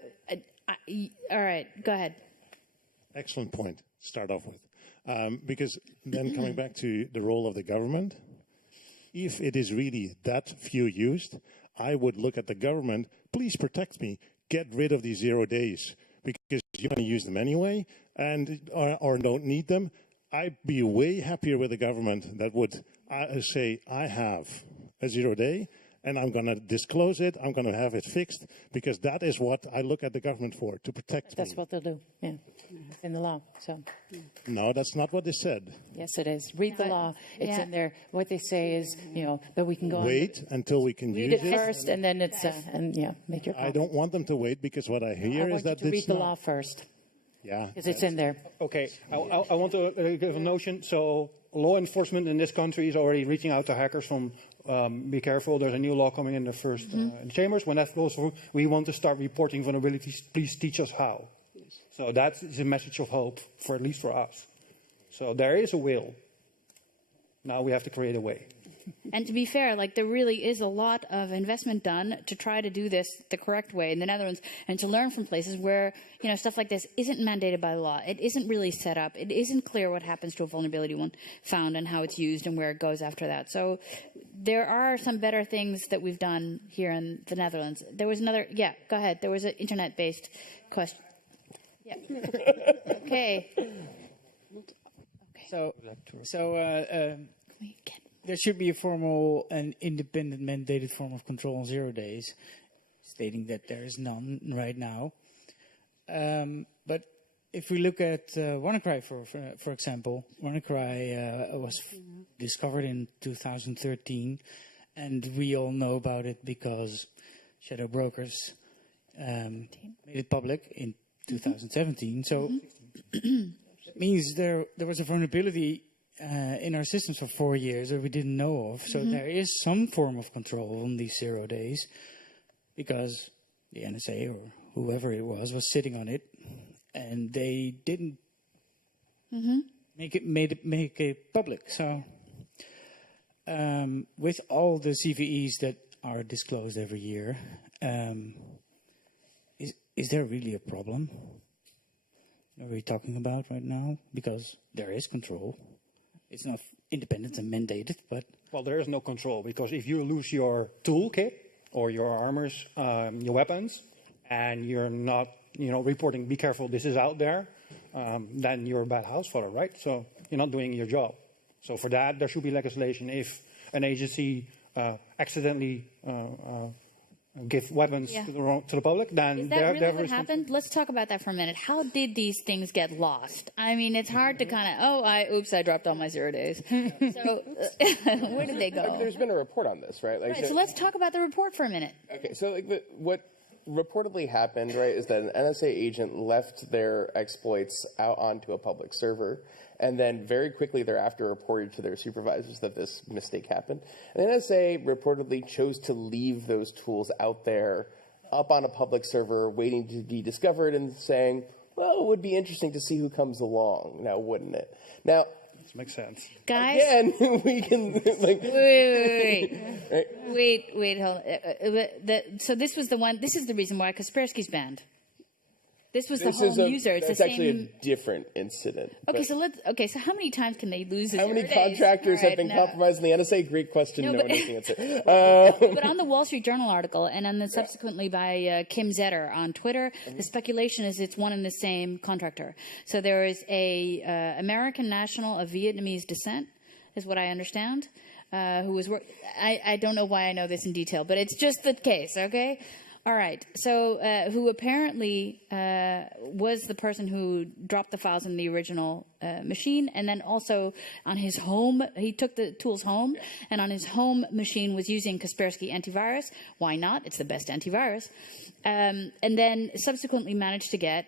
right, go ahead. Excellent point to start off with. Because then coming back to the role of the government, if it is really that few used, I would look at the government, please protect me, get rid of these 0 days, because you're going to use them anyway, and or don't need them. I'd be way happier with a government that would say, I have a 0 day, and I'm going to disclose it, I'm going to have it fixed, because that is what I look at the government for, to protect That's me. what they'll do, yeah, in the law. So. No, that's not what they said. Yes, it is. Read the law. It's in there. What they say is, that we can go wait until we can read use it first, and then it's, make your call. I don't want them to wait, because what I hear is that to read the law first. Yeah. Because it's in there. Okay, I want to give a notion. So law enforcement in this country is already reaching out to hackers from be careful, there's a new law coming in the first chambers. When that goes through, we want to start reporting vulnerabilities. Please teach us how. So that is a message of hope, for at least for us. So there is a will. Now we have to create a way. And to be fair, there really is a lot of investment done to try to do this the correct way in the Netherlands and to learn from places where, stuff like this isn't mandated by law. It isn't really set up. It isn't clear what happens to a vulnerability when found and how it's used and where it goes after that. So there are some better things that we've done here in the Netherlands. There was another, go ahead. There was an internet-based question. Yeah. Okay. There should be a formal and independent mandated form of control on 0 days, stating that there is none right now. But if we look at WannaCry, for example, WannaCry was discovered in 2013, and we all know about it because shadow brokers made it public in 2017. So it means there was a vulnerability in our systems for 4 years that we didn't know of. So there is some form of control on these 0 days because the NSA or whoever it was sitting on it, and they didn't make it public. So with all the CVEs that are disclosed every year, is there really a problem? Are we talking about right now? Because there is control. It's not independent and mandated, but... Well, there is no control, because if you lose your toolkit or your armors, your weapons, and you're not, reporting, be careful, this is out there, then you're a bad householder, right? So you're not doing your job. So for that, there should be legislation. If an agency accidentally give weapons to the public, then is that really what happened? Let's talk about that for a minute. How did these things get lost? I mean, it's hard to kind of, I dropped all my 0 days. So where did they go? There's been a report on this, right? So let's talk about the report for a minute. Okay, so what reportedly happened, right, is that an NSA agent left their exploits out onto a public server, and then very quickly thereafter reported to their supervisors that this mistake happened. And NSA reportedly chose to leave those tools out there up on a public server waiting to be discovered and saying, well, it would be interesting to see who comes along, now wouldn't it? Now, this makes sense. Guys, again, we can wait, hold on. So this was the one. This is the reason why Kaspersky's banned. This was the home user. It's That's the actually same. a different incident. Okay, so how many times can they lose? How many 0 days? contractors All have been no. compromised in the NSA? Great question. No, No but- one has the answer. But on the Wall Street Journal article, and then subsequently by Kim Zetter on Twitter, the speculation is it's one and the same contractor. So there is a American national of Vietnamese descent, is what I understand, who was I don't know why I know this in detail, but it's just the case, okay? All right. So who apparently was the person who dropped the files in the original machine, and then also on his home, he took the tools home, and on his home machine was using Kaspersky antivirus. Why not? It's the best antivirus. And then subsequently managed to get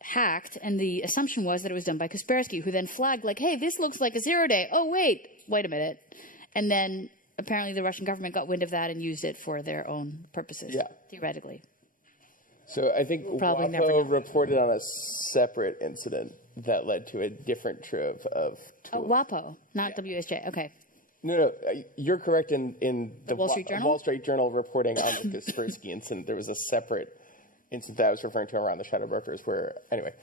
hacked, and the assumption was that it was done by Kaspersky, who then flagged like, hey, this looks like a 0 day. Oh, wait a minute. And then apparently the Russian government got wind of that and used it for their own purposes, theoretically. So I think Probably never know. WAPO reported on a separate incident that led to a different trove of tools. Oh, WAPO, not WSJ. Okay. No, you're correct in the Wall Street Journal? Wall Street Journal reporting on the Kaspersky incident. There was a separate incident that I was referring to around the shadow brokers where, anyway,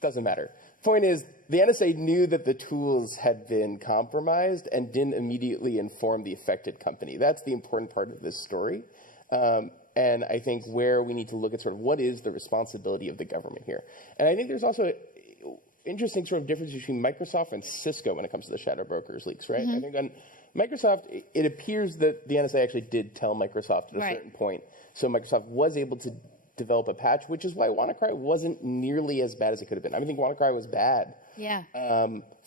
doesn't matter. Point is, the NSA knew that the tools had been compromised and didn't immediately inform the affected company. That's the important part of this story. And I think where we need to look at sort of what is the responsibility of the government here. And I think there's also an interesting sort of difference between Microsoft and Cisco when it comes to the shadow brokers leaks, right? I think on Microsoft, it appears that the NSA actually did tell Microsoft at a certain point. So Microsoft was able to develop a patch, which is why WannaCry wasn't nearly as bad as it could have been. I think WannaCry was bad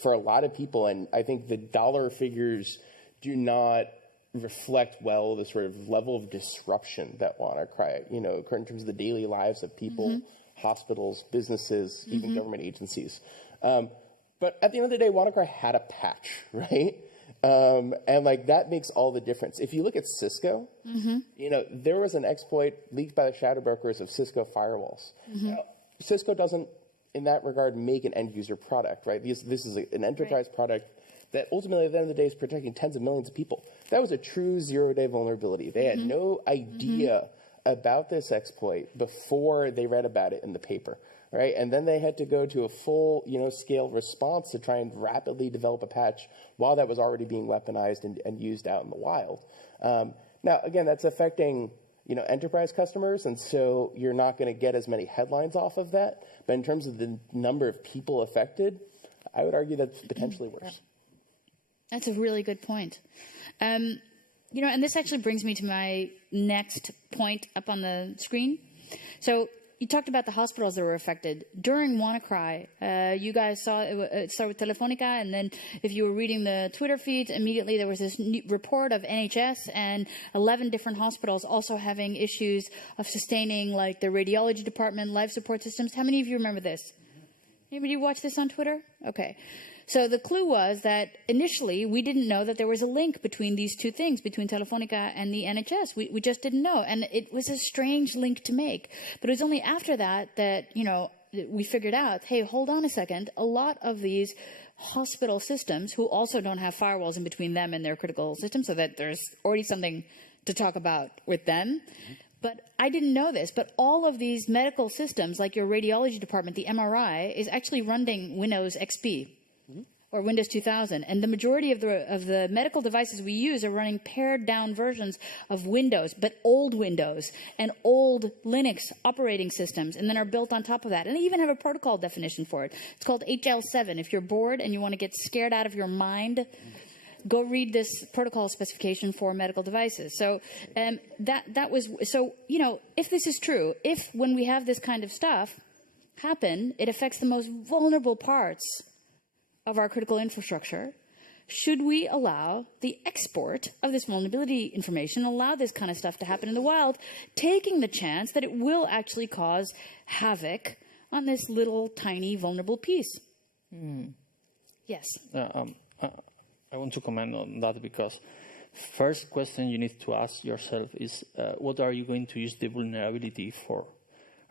for a lot of people, and I think the dollar figures do not reflect well the sort of level of disruption that WannaCry, in terms of the daily lives of people, hospitals, businesses, even government agencies. But at the end of the day, WannaCry had a patch, right? And like that makes all the difference. If you look at Cisco, there was an exploit leaked by the shadow brokers of Cisco firewalls. Now, Cisco doesn't, in that regard, make an end user product, right? This is an enterprise product that ultimately, at the end of the day, is protecting tens of millions of people. That was a true 0 day vulnerability. They had no idea about this exploit before they read about it in the paper. Right, and then they had to go to a full, scale response to try and rapidly develop a patch while that was already being weaponized and used out in the wild. Now, again, that's affecting, enterprise customers, and so you're not going to get as many headlines off of that. But in terms of the number of people affected, I would argue that's potentially worse. That's a really good point. And this actually brings me to my next point up on the screen. So you talked about the hospitals that were affected. During WannaCry, you guys saw it started with Telefonica, and then if you were reading the Twitter feeds, immediately there was this report of NHS and 11 different hospitals also having issues of sustaining like the radiology department, life support systems. How many of you remember this? Anybody watch this on Twitter? Okay. So the clue was that initially we didn't know that there was a link between these two things, between Telefonica and the NHS. We just didn't know. And it was a strange link to make. But it was only after that, we figured out, hey, hold on a second. A lot of these hospital systems who also don't have firewalls in between them and their critical systems, so that there's already something to talk about with them. But I didn't know this, but all of these medical systems, like your radiology department, the MRI, is actually running Windows XP. Or Windows 2000, and the majority of the medical devices we use are running pared down versions of Windows, but old Windows and old Linux operating systems, and then are built on top of that. And they even have a protocol definition for it. It's called HL7. If you're bored and you want to get scared out of your mind, go read this protocol specification for medical devices. So if this is true, if when we have this kind of stuff happen, it affects the most vulnerable parts of our critical infrastructure, should we allow the export of this vulnerability information, allow this kind of stuff to happen in the wild, taking the chance that it will actually cause havoc on this little tiny vulnerable piece? Yes. I want to comment on that because first question you need to ask yourself is what are you going to use the vulnerability for?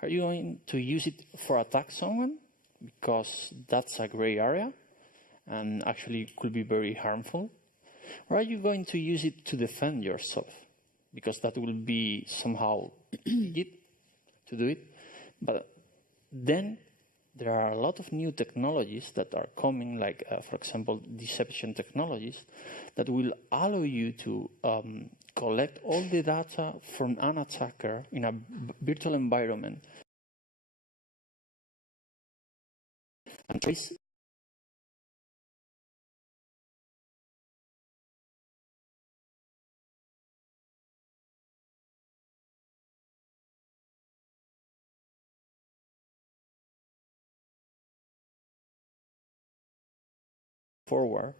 Are you going to use it for attack someone? Because that's a gray area and actually could be very harmful. Or are you going to use it to defend yourself? Because that will be somehow legit to do it. But Then there are a lot of new technologies that are coming, like, for example, deception technologies, that will allow you to collect all the data from an attacker in a virtual environment and trace forward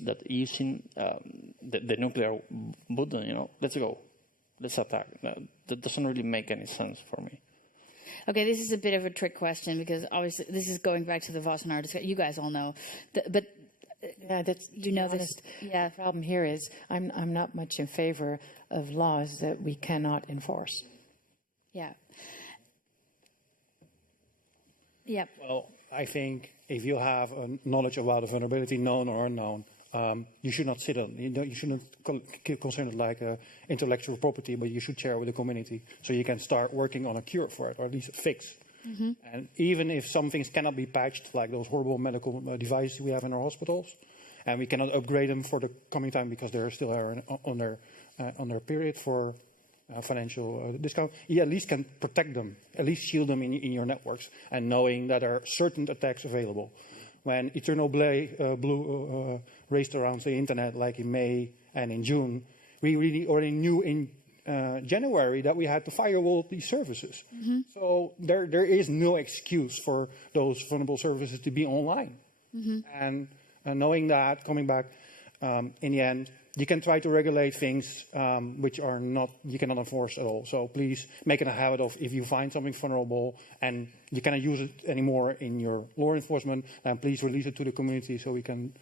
that using the nuclear button, let's go, let's attack. That doesn't really make any sense for me. Okay, this is a bit of a trick question because obviously this is going back to the Wassenaar discussion. You guys all know, but that's this. Yeah, the problem here is I'm not much in favor of laws that we cannot enforce. Yeah. Yeah. Well, I think if you have a knowledge about a vulnerability, known or unknown, you should not sit on. You shouldn't consider it like intellectual property, but you should share it with the community so you can start working on a cure for it, or at least a fix. Mm-hmm. And even if some things cannot be patched, like those horrible medical devices we have in our hospitals, and we cannot upgrade them for the coming time because they're still on their period for financial discount, you at least can protect them, at least shield them in your networks, and knowing that there are certain attacks available. When Eternal Blue raced around the internet, like in May and in June, we really already knew in January that we had to firewall these services. Mm-hmm. So there is no excuse for those vulnerable services to be online. Mm-hmm. And knowing that, coming back, in the end, you can try to regulate things which are not, you cannot enforce at all. So please make it a habit of, if you find something vulnerable and you cannot use it anymore in your law enforcement, then please release it to the community so we can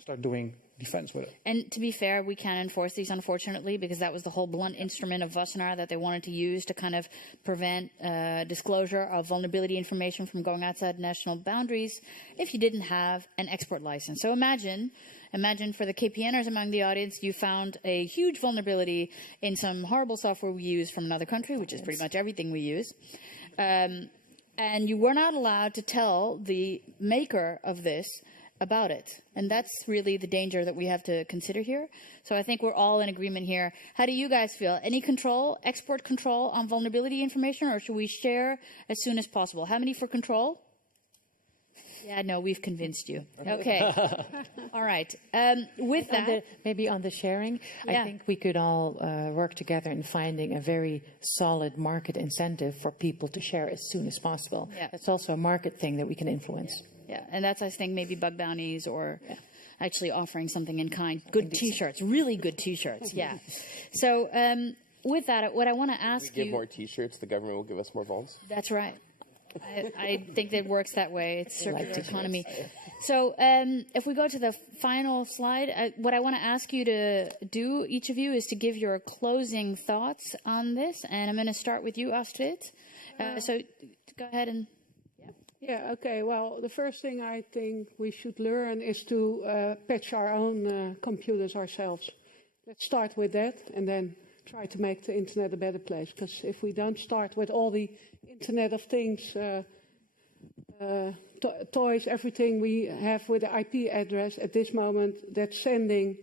start doing defense with it. And to be fair, we can't enforce these, unfortunately, because that was the whole blunt instrument of Wassenaar that they wanted to use to kind of prevent disclosure of vulnerability information from going outside national boundaries if you didn't have an export license. So imagine for the KPNers among the audience, you found a huge vulnerability in some horrible software we use from another country, which is pretty much everything we use. And you were not allowed to tell the maker of this about it. And that's really the danger that we have to consider here. So I think we're all in agreement here. How do you guys feel? Any control, export control on vulnerability information, or should we share as soon as possible? How many for control? Yeah, no, we've convinced you. Okay. All right. With that, maybe on the sharing, I think we could all work together in finding a very solid market incentive for people to share as soon as possible. Yeah. That's also a market thing that we can influence. Yeah, and that's, I think, maybe bug bounties or actually offering something in kind. Good T-shirts, really good T-shirts, yeah. So with that, what I want to ask you... If we give more T-shirts, the government will give us more votes? That's right. I think that works that way. It's circular economy. So if we go to the final slide, what I want to ask you to do, each of you, is to give your closing thoughts on this. And I'm going to start with you, Astrid. So go ahead and... Yeah, okay. Well, the first thing I think we should learn is to patch our own computers ourselves. Let's start with that and then try to make the internet a better place. Because if we don't start with all the Internet of Things, toys, everything we have with the IP address at this moment that's sending,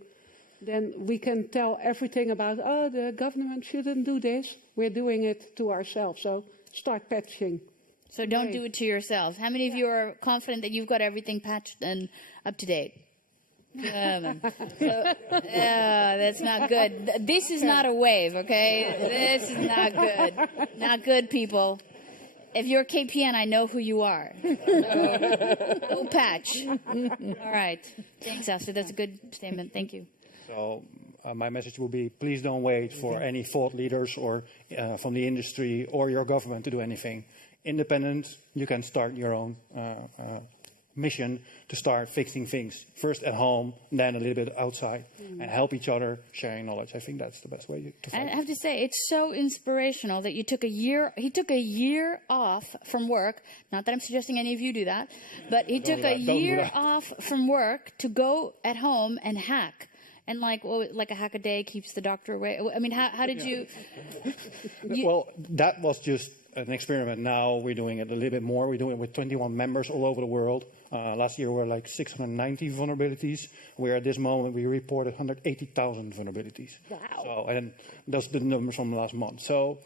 then we can tell everything about, oh, the government shouldn't do this. We're doing it to ourselves. So start patching. So don't do it to yourselves. How many of you are confident that you've got everything patched and up to date? That's not good. This is not a wave, okay? This is not good. Not good, people. If you're KPN, I know who you are. Go patch. All right. Thanks, Astrid. That's a good statement. Thank you. So my message will be, please don't wait for any thought leaders or from the industry or your government to do anything. Independent, you can start your own mission to start fixing things. First at home, then a little bit outside, and help each other, sharing knowledge. I think that's the best way to fight. I have to say, it's so inspirational that you took a year. He took a year off from work. Not that I'm suggesting any of you do that, but he took a year off from work to go at home and hack. And like a hack a day keeps the doctor away. I mean, how did you? Well, that was just an experiment now. We're doing it a little bit more. We're doing it with 21 members all over the world. Last year, we were like 690 vulnerabilities, where at this moment, we reported 180,000 vulnerabilities. Wow. So, and that's the numbers from last month. So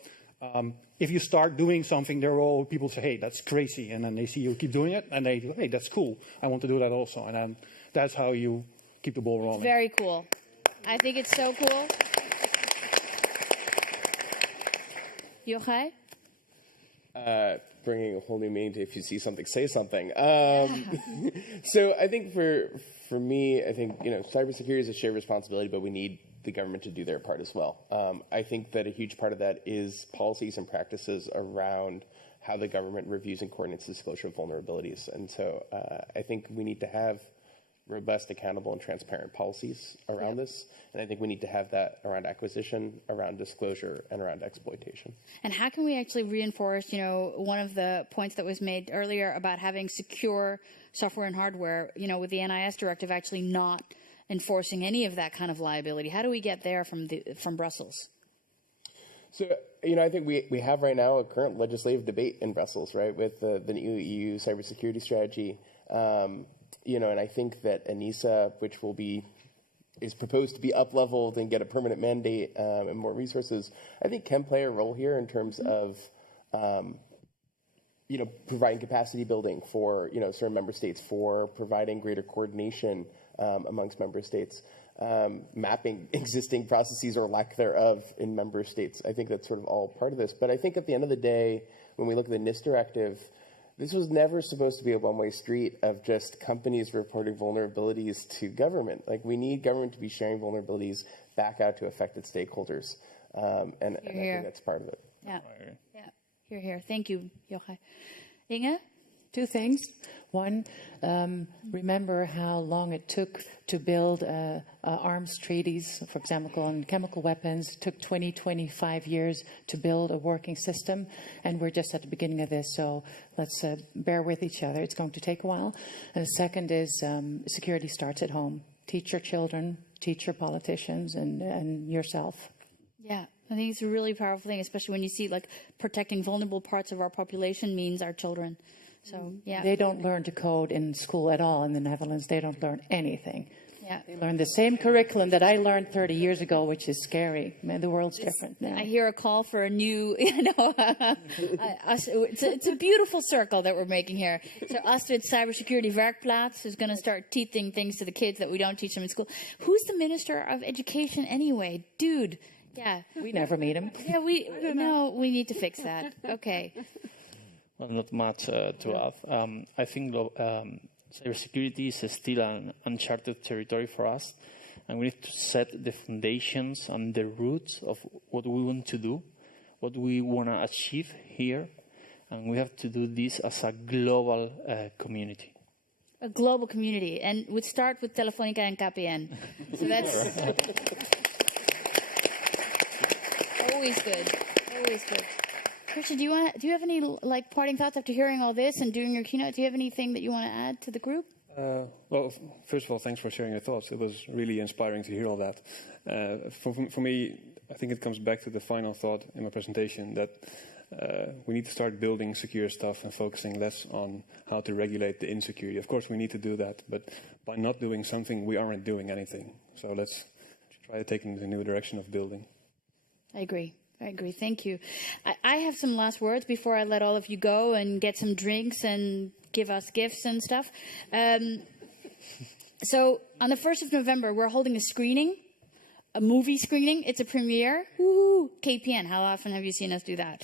if you start doing something, there are all people say, hey, that's crazy. And then they see you keep doing it, and they go, hey, that's cool. I want to do that also. And then that's how you keep the ball rolling. Very cool. I think it's so cool. Jochai? Bringing a whole new meaning to if you see something, say something. So I think for me, I think, cybersecurity is a shared responsibility, but we need the government to do their part as well. I think that a huge part of that is policies and practices around how the government reviews and coordinates disclosure of vulnerabilities. And so I think we need to have robust, accountable, and transparent policies around this. And I think we need to have that around acquisition, around disclosure, and around exploitation. And how can we actually reinforce, one of the points that was made earlier about having secure software and hardware, with the NIS directive actually not enforcing any of that kind of liability? How do we get there from Brussels? So, I think we have right now a current legislative debate in Brussels, right, with the new EU cybersecurity strategy. And I think that ENISA, which is proposed to be up-leveled and get a permanent mandate and more resources, I think can play a role here in terms of, providing capacity building for, certain member states, for providing greater coordination amongst member states, mapping existing processes or lack thereof in member states. I think that's sort of all part of this. But I think at the end of the day, when we look at the NIS directive, this was never supposed to be a one-way street of just companies reporting vulnerabilities to government. Like, we need government to be sharing vulnerabilities back out to affected stakeholders. And I think that's part of it. Yeah. Here. Thank you, Jochai. Inge? Two things. One, remember how long it took to build arms treaties, for example, on chemical weapons. It took 25 years to build a working system, and we're just at the beginning of this, so let's bear with each other. It's going to take a while. And the second is security starts at home. Teach your children, teach your politicians, and yourself. Yeah. I think it's a really powerful thing, especially when you see, protecting vulnerable parts of our population means our children. So, yeah. They don't learn to code in school at all in the Netherlands. They don't learn anything. Yeah. They learn the same curriculum that I learned 30 years ago, which is scary. Man, the world's different now. I hear a call for a new, it's a beautiful circle that we're making here. So Astrid Cybersecurity Werkplaats is going to start teaching things to the kids that we don't teach them in school. Who's the Minister of Education anyway? Dude. Yeah. We never meet him. Yeah, we need to fix that. Okay. Well, not much to add. I think cybersecurity is still an uncharted territory for us, and we need to set the foundations and the roots of what we want to do, what we want to achieve here, and we have to do this as a global community. A global community, and we'd start with Telefonica and KPN. So that's always good. Always good. Christiaan, do you have any parting thoughts after hearing all this and doing your keynote? Do you have anything that you want to add to the group? Well, first of all, thanks for sharing your thoughts. It was really inspiring to hear all that. For me, I think it comes back to the final thought in my presentation that we need to start building secure stuff and focusing less on how to regulate the insecurity. Of course, we need to do that, but by not doing something, we aren't doing anything. So let's try to take it in the new direction of building. I agree. Thank you. I have some last words before I let all of you go and get some drinks and give us gifts and stuff. So on the 1st of November, we're holding a movie screening. It's a premiere. Woo-hoo. KPN. How often have you seen us do that?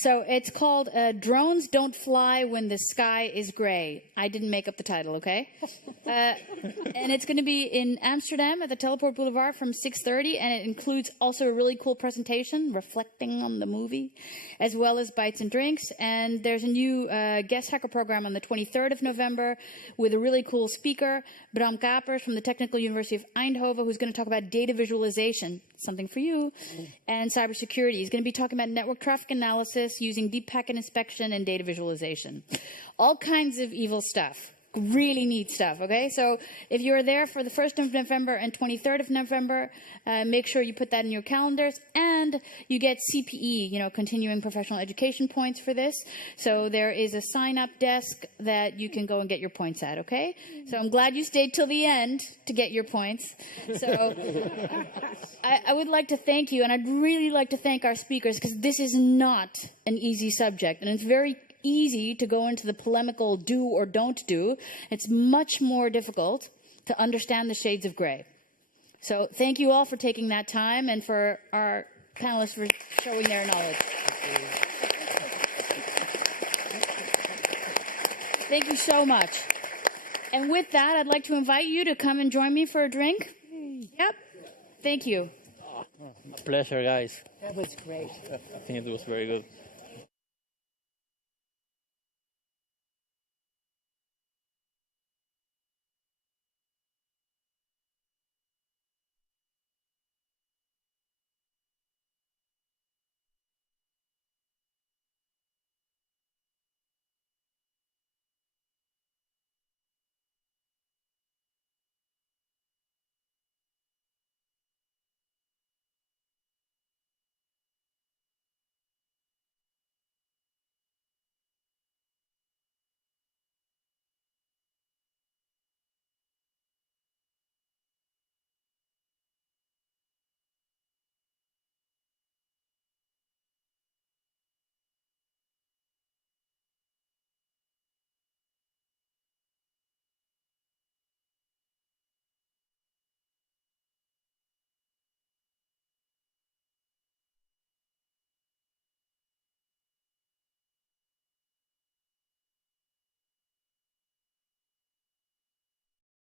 So it's called Drones Don't Fly When the Sky is Gray. I didn't make up the title, okay? And it's going to be in Amsterdam at the Teleport Boulevard from 6:30, and it includes also a really cool presentation reflecting on the movie, as well as bites and drinks. And there's a new guest hacker program on the 23rd of November with a really cool speaker, Bram Kapers from the Technical University of Eindhoven, who's going to talk about data visualization, something for you, and cybersecurity. He's going to be talking about network traffic analysis using deep packet inspection and data visualization. All kinds of evil stuff. really neat stuff, okay? So if you're there for the 1st of November and 23rd of November, make sure you put that in your calendars, and you get CPE, you know, continuing professional education points for this. So there is a sign-up desk that you can go and get your points at, okay? So I'm glad you stayed till the end to get your points. So I would like to thank you, and I'd really like to thank our speakers, because this is not an easy subject, and it's very easy to go into the polemical do or don't do. It's much more difficult to understand the shades of gray. So thank you all for taking that time, and for our panelists for showing their knowledge. Thank you so much. And with that, I'd like to invite you to come and join me for a drink. Yep. Thank you. A pleasure, guys. That was great. I think it was very good.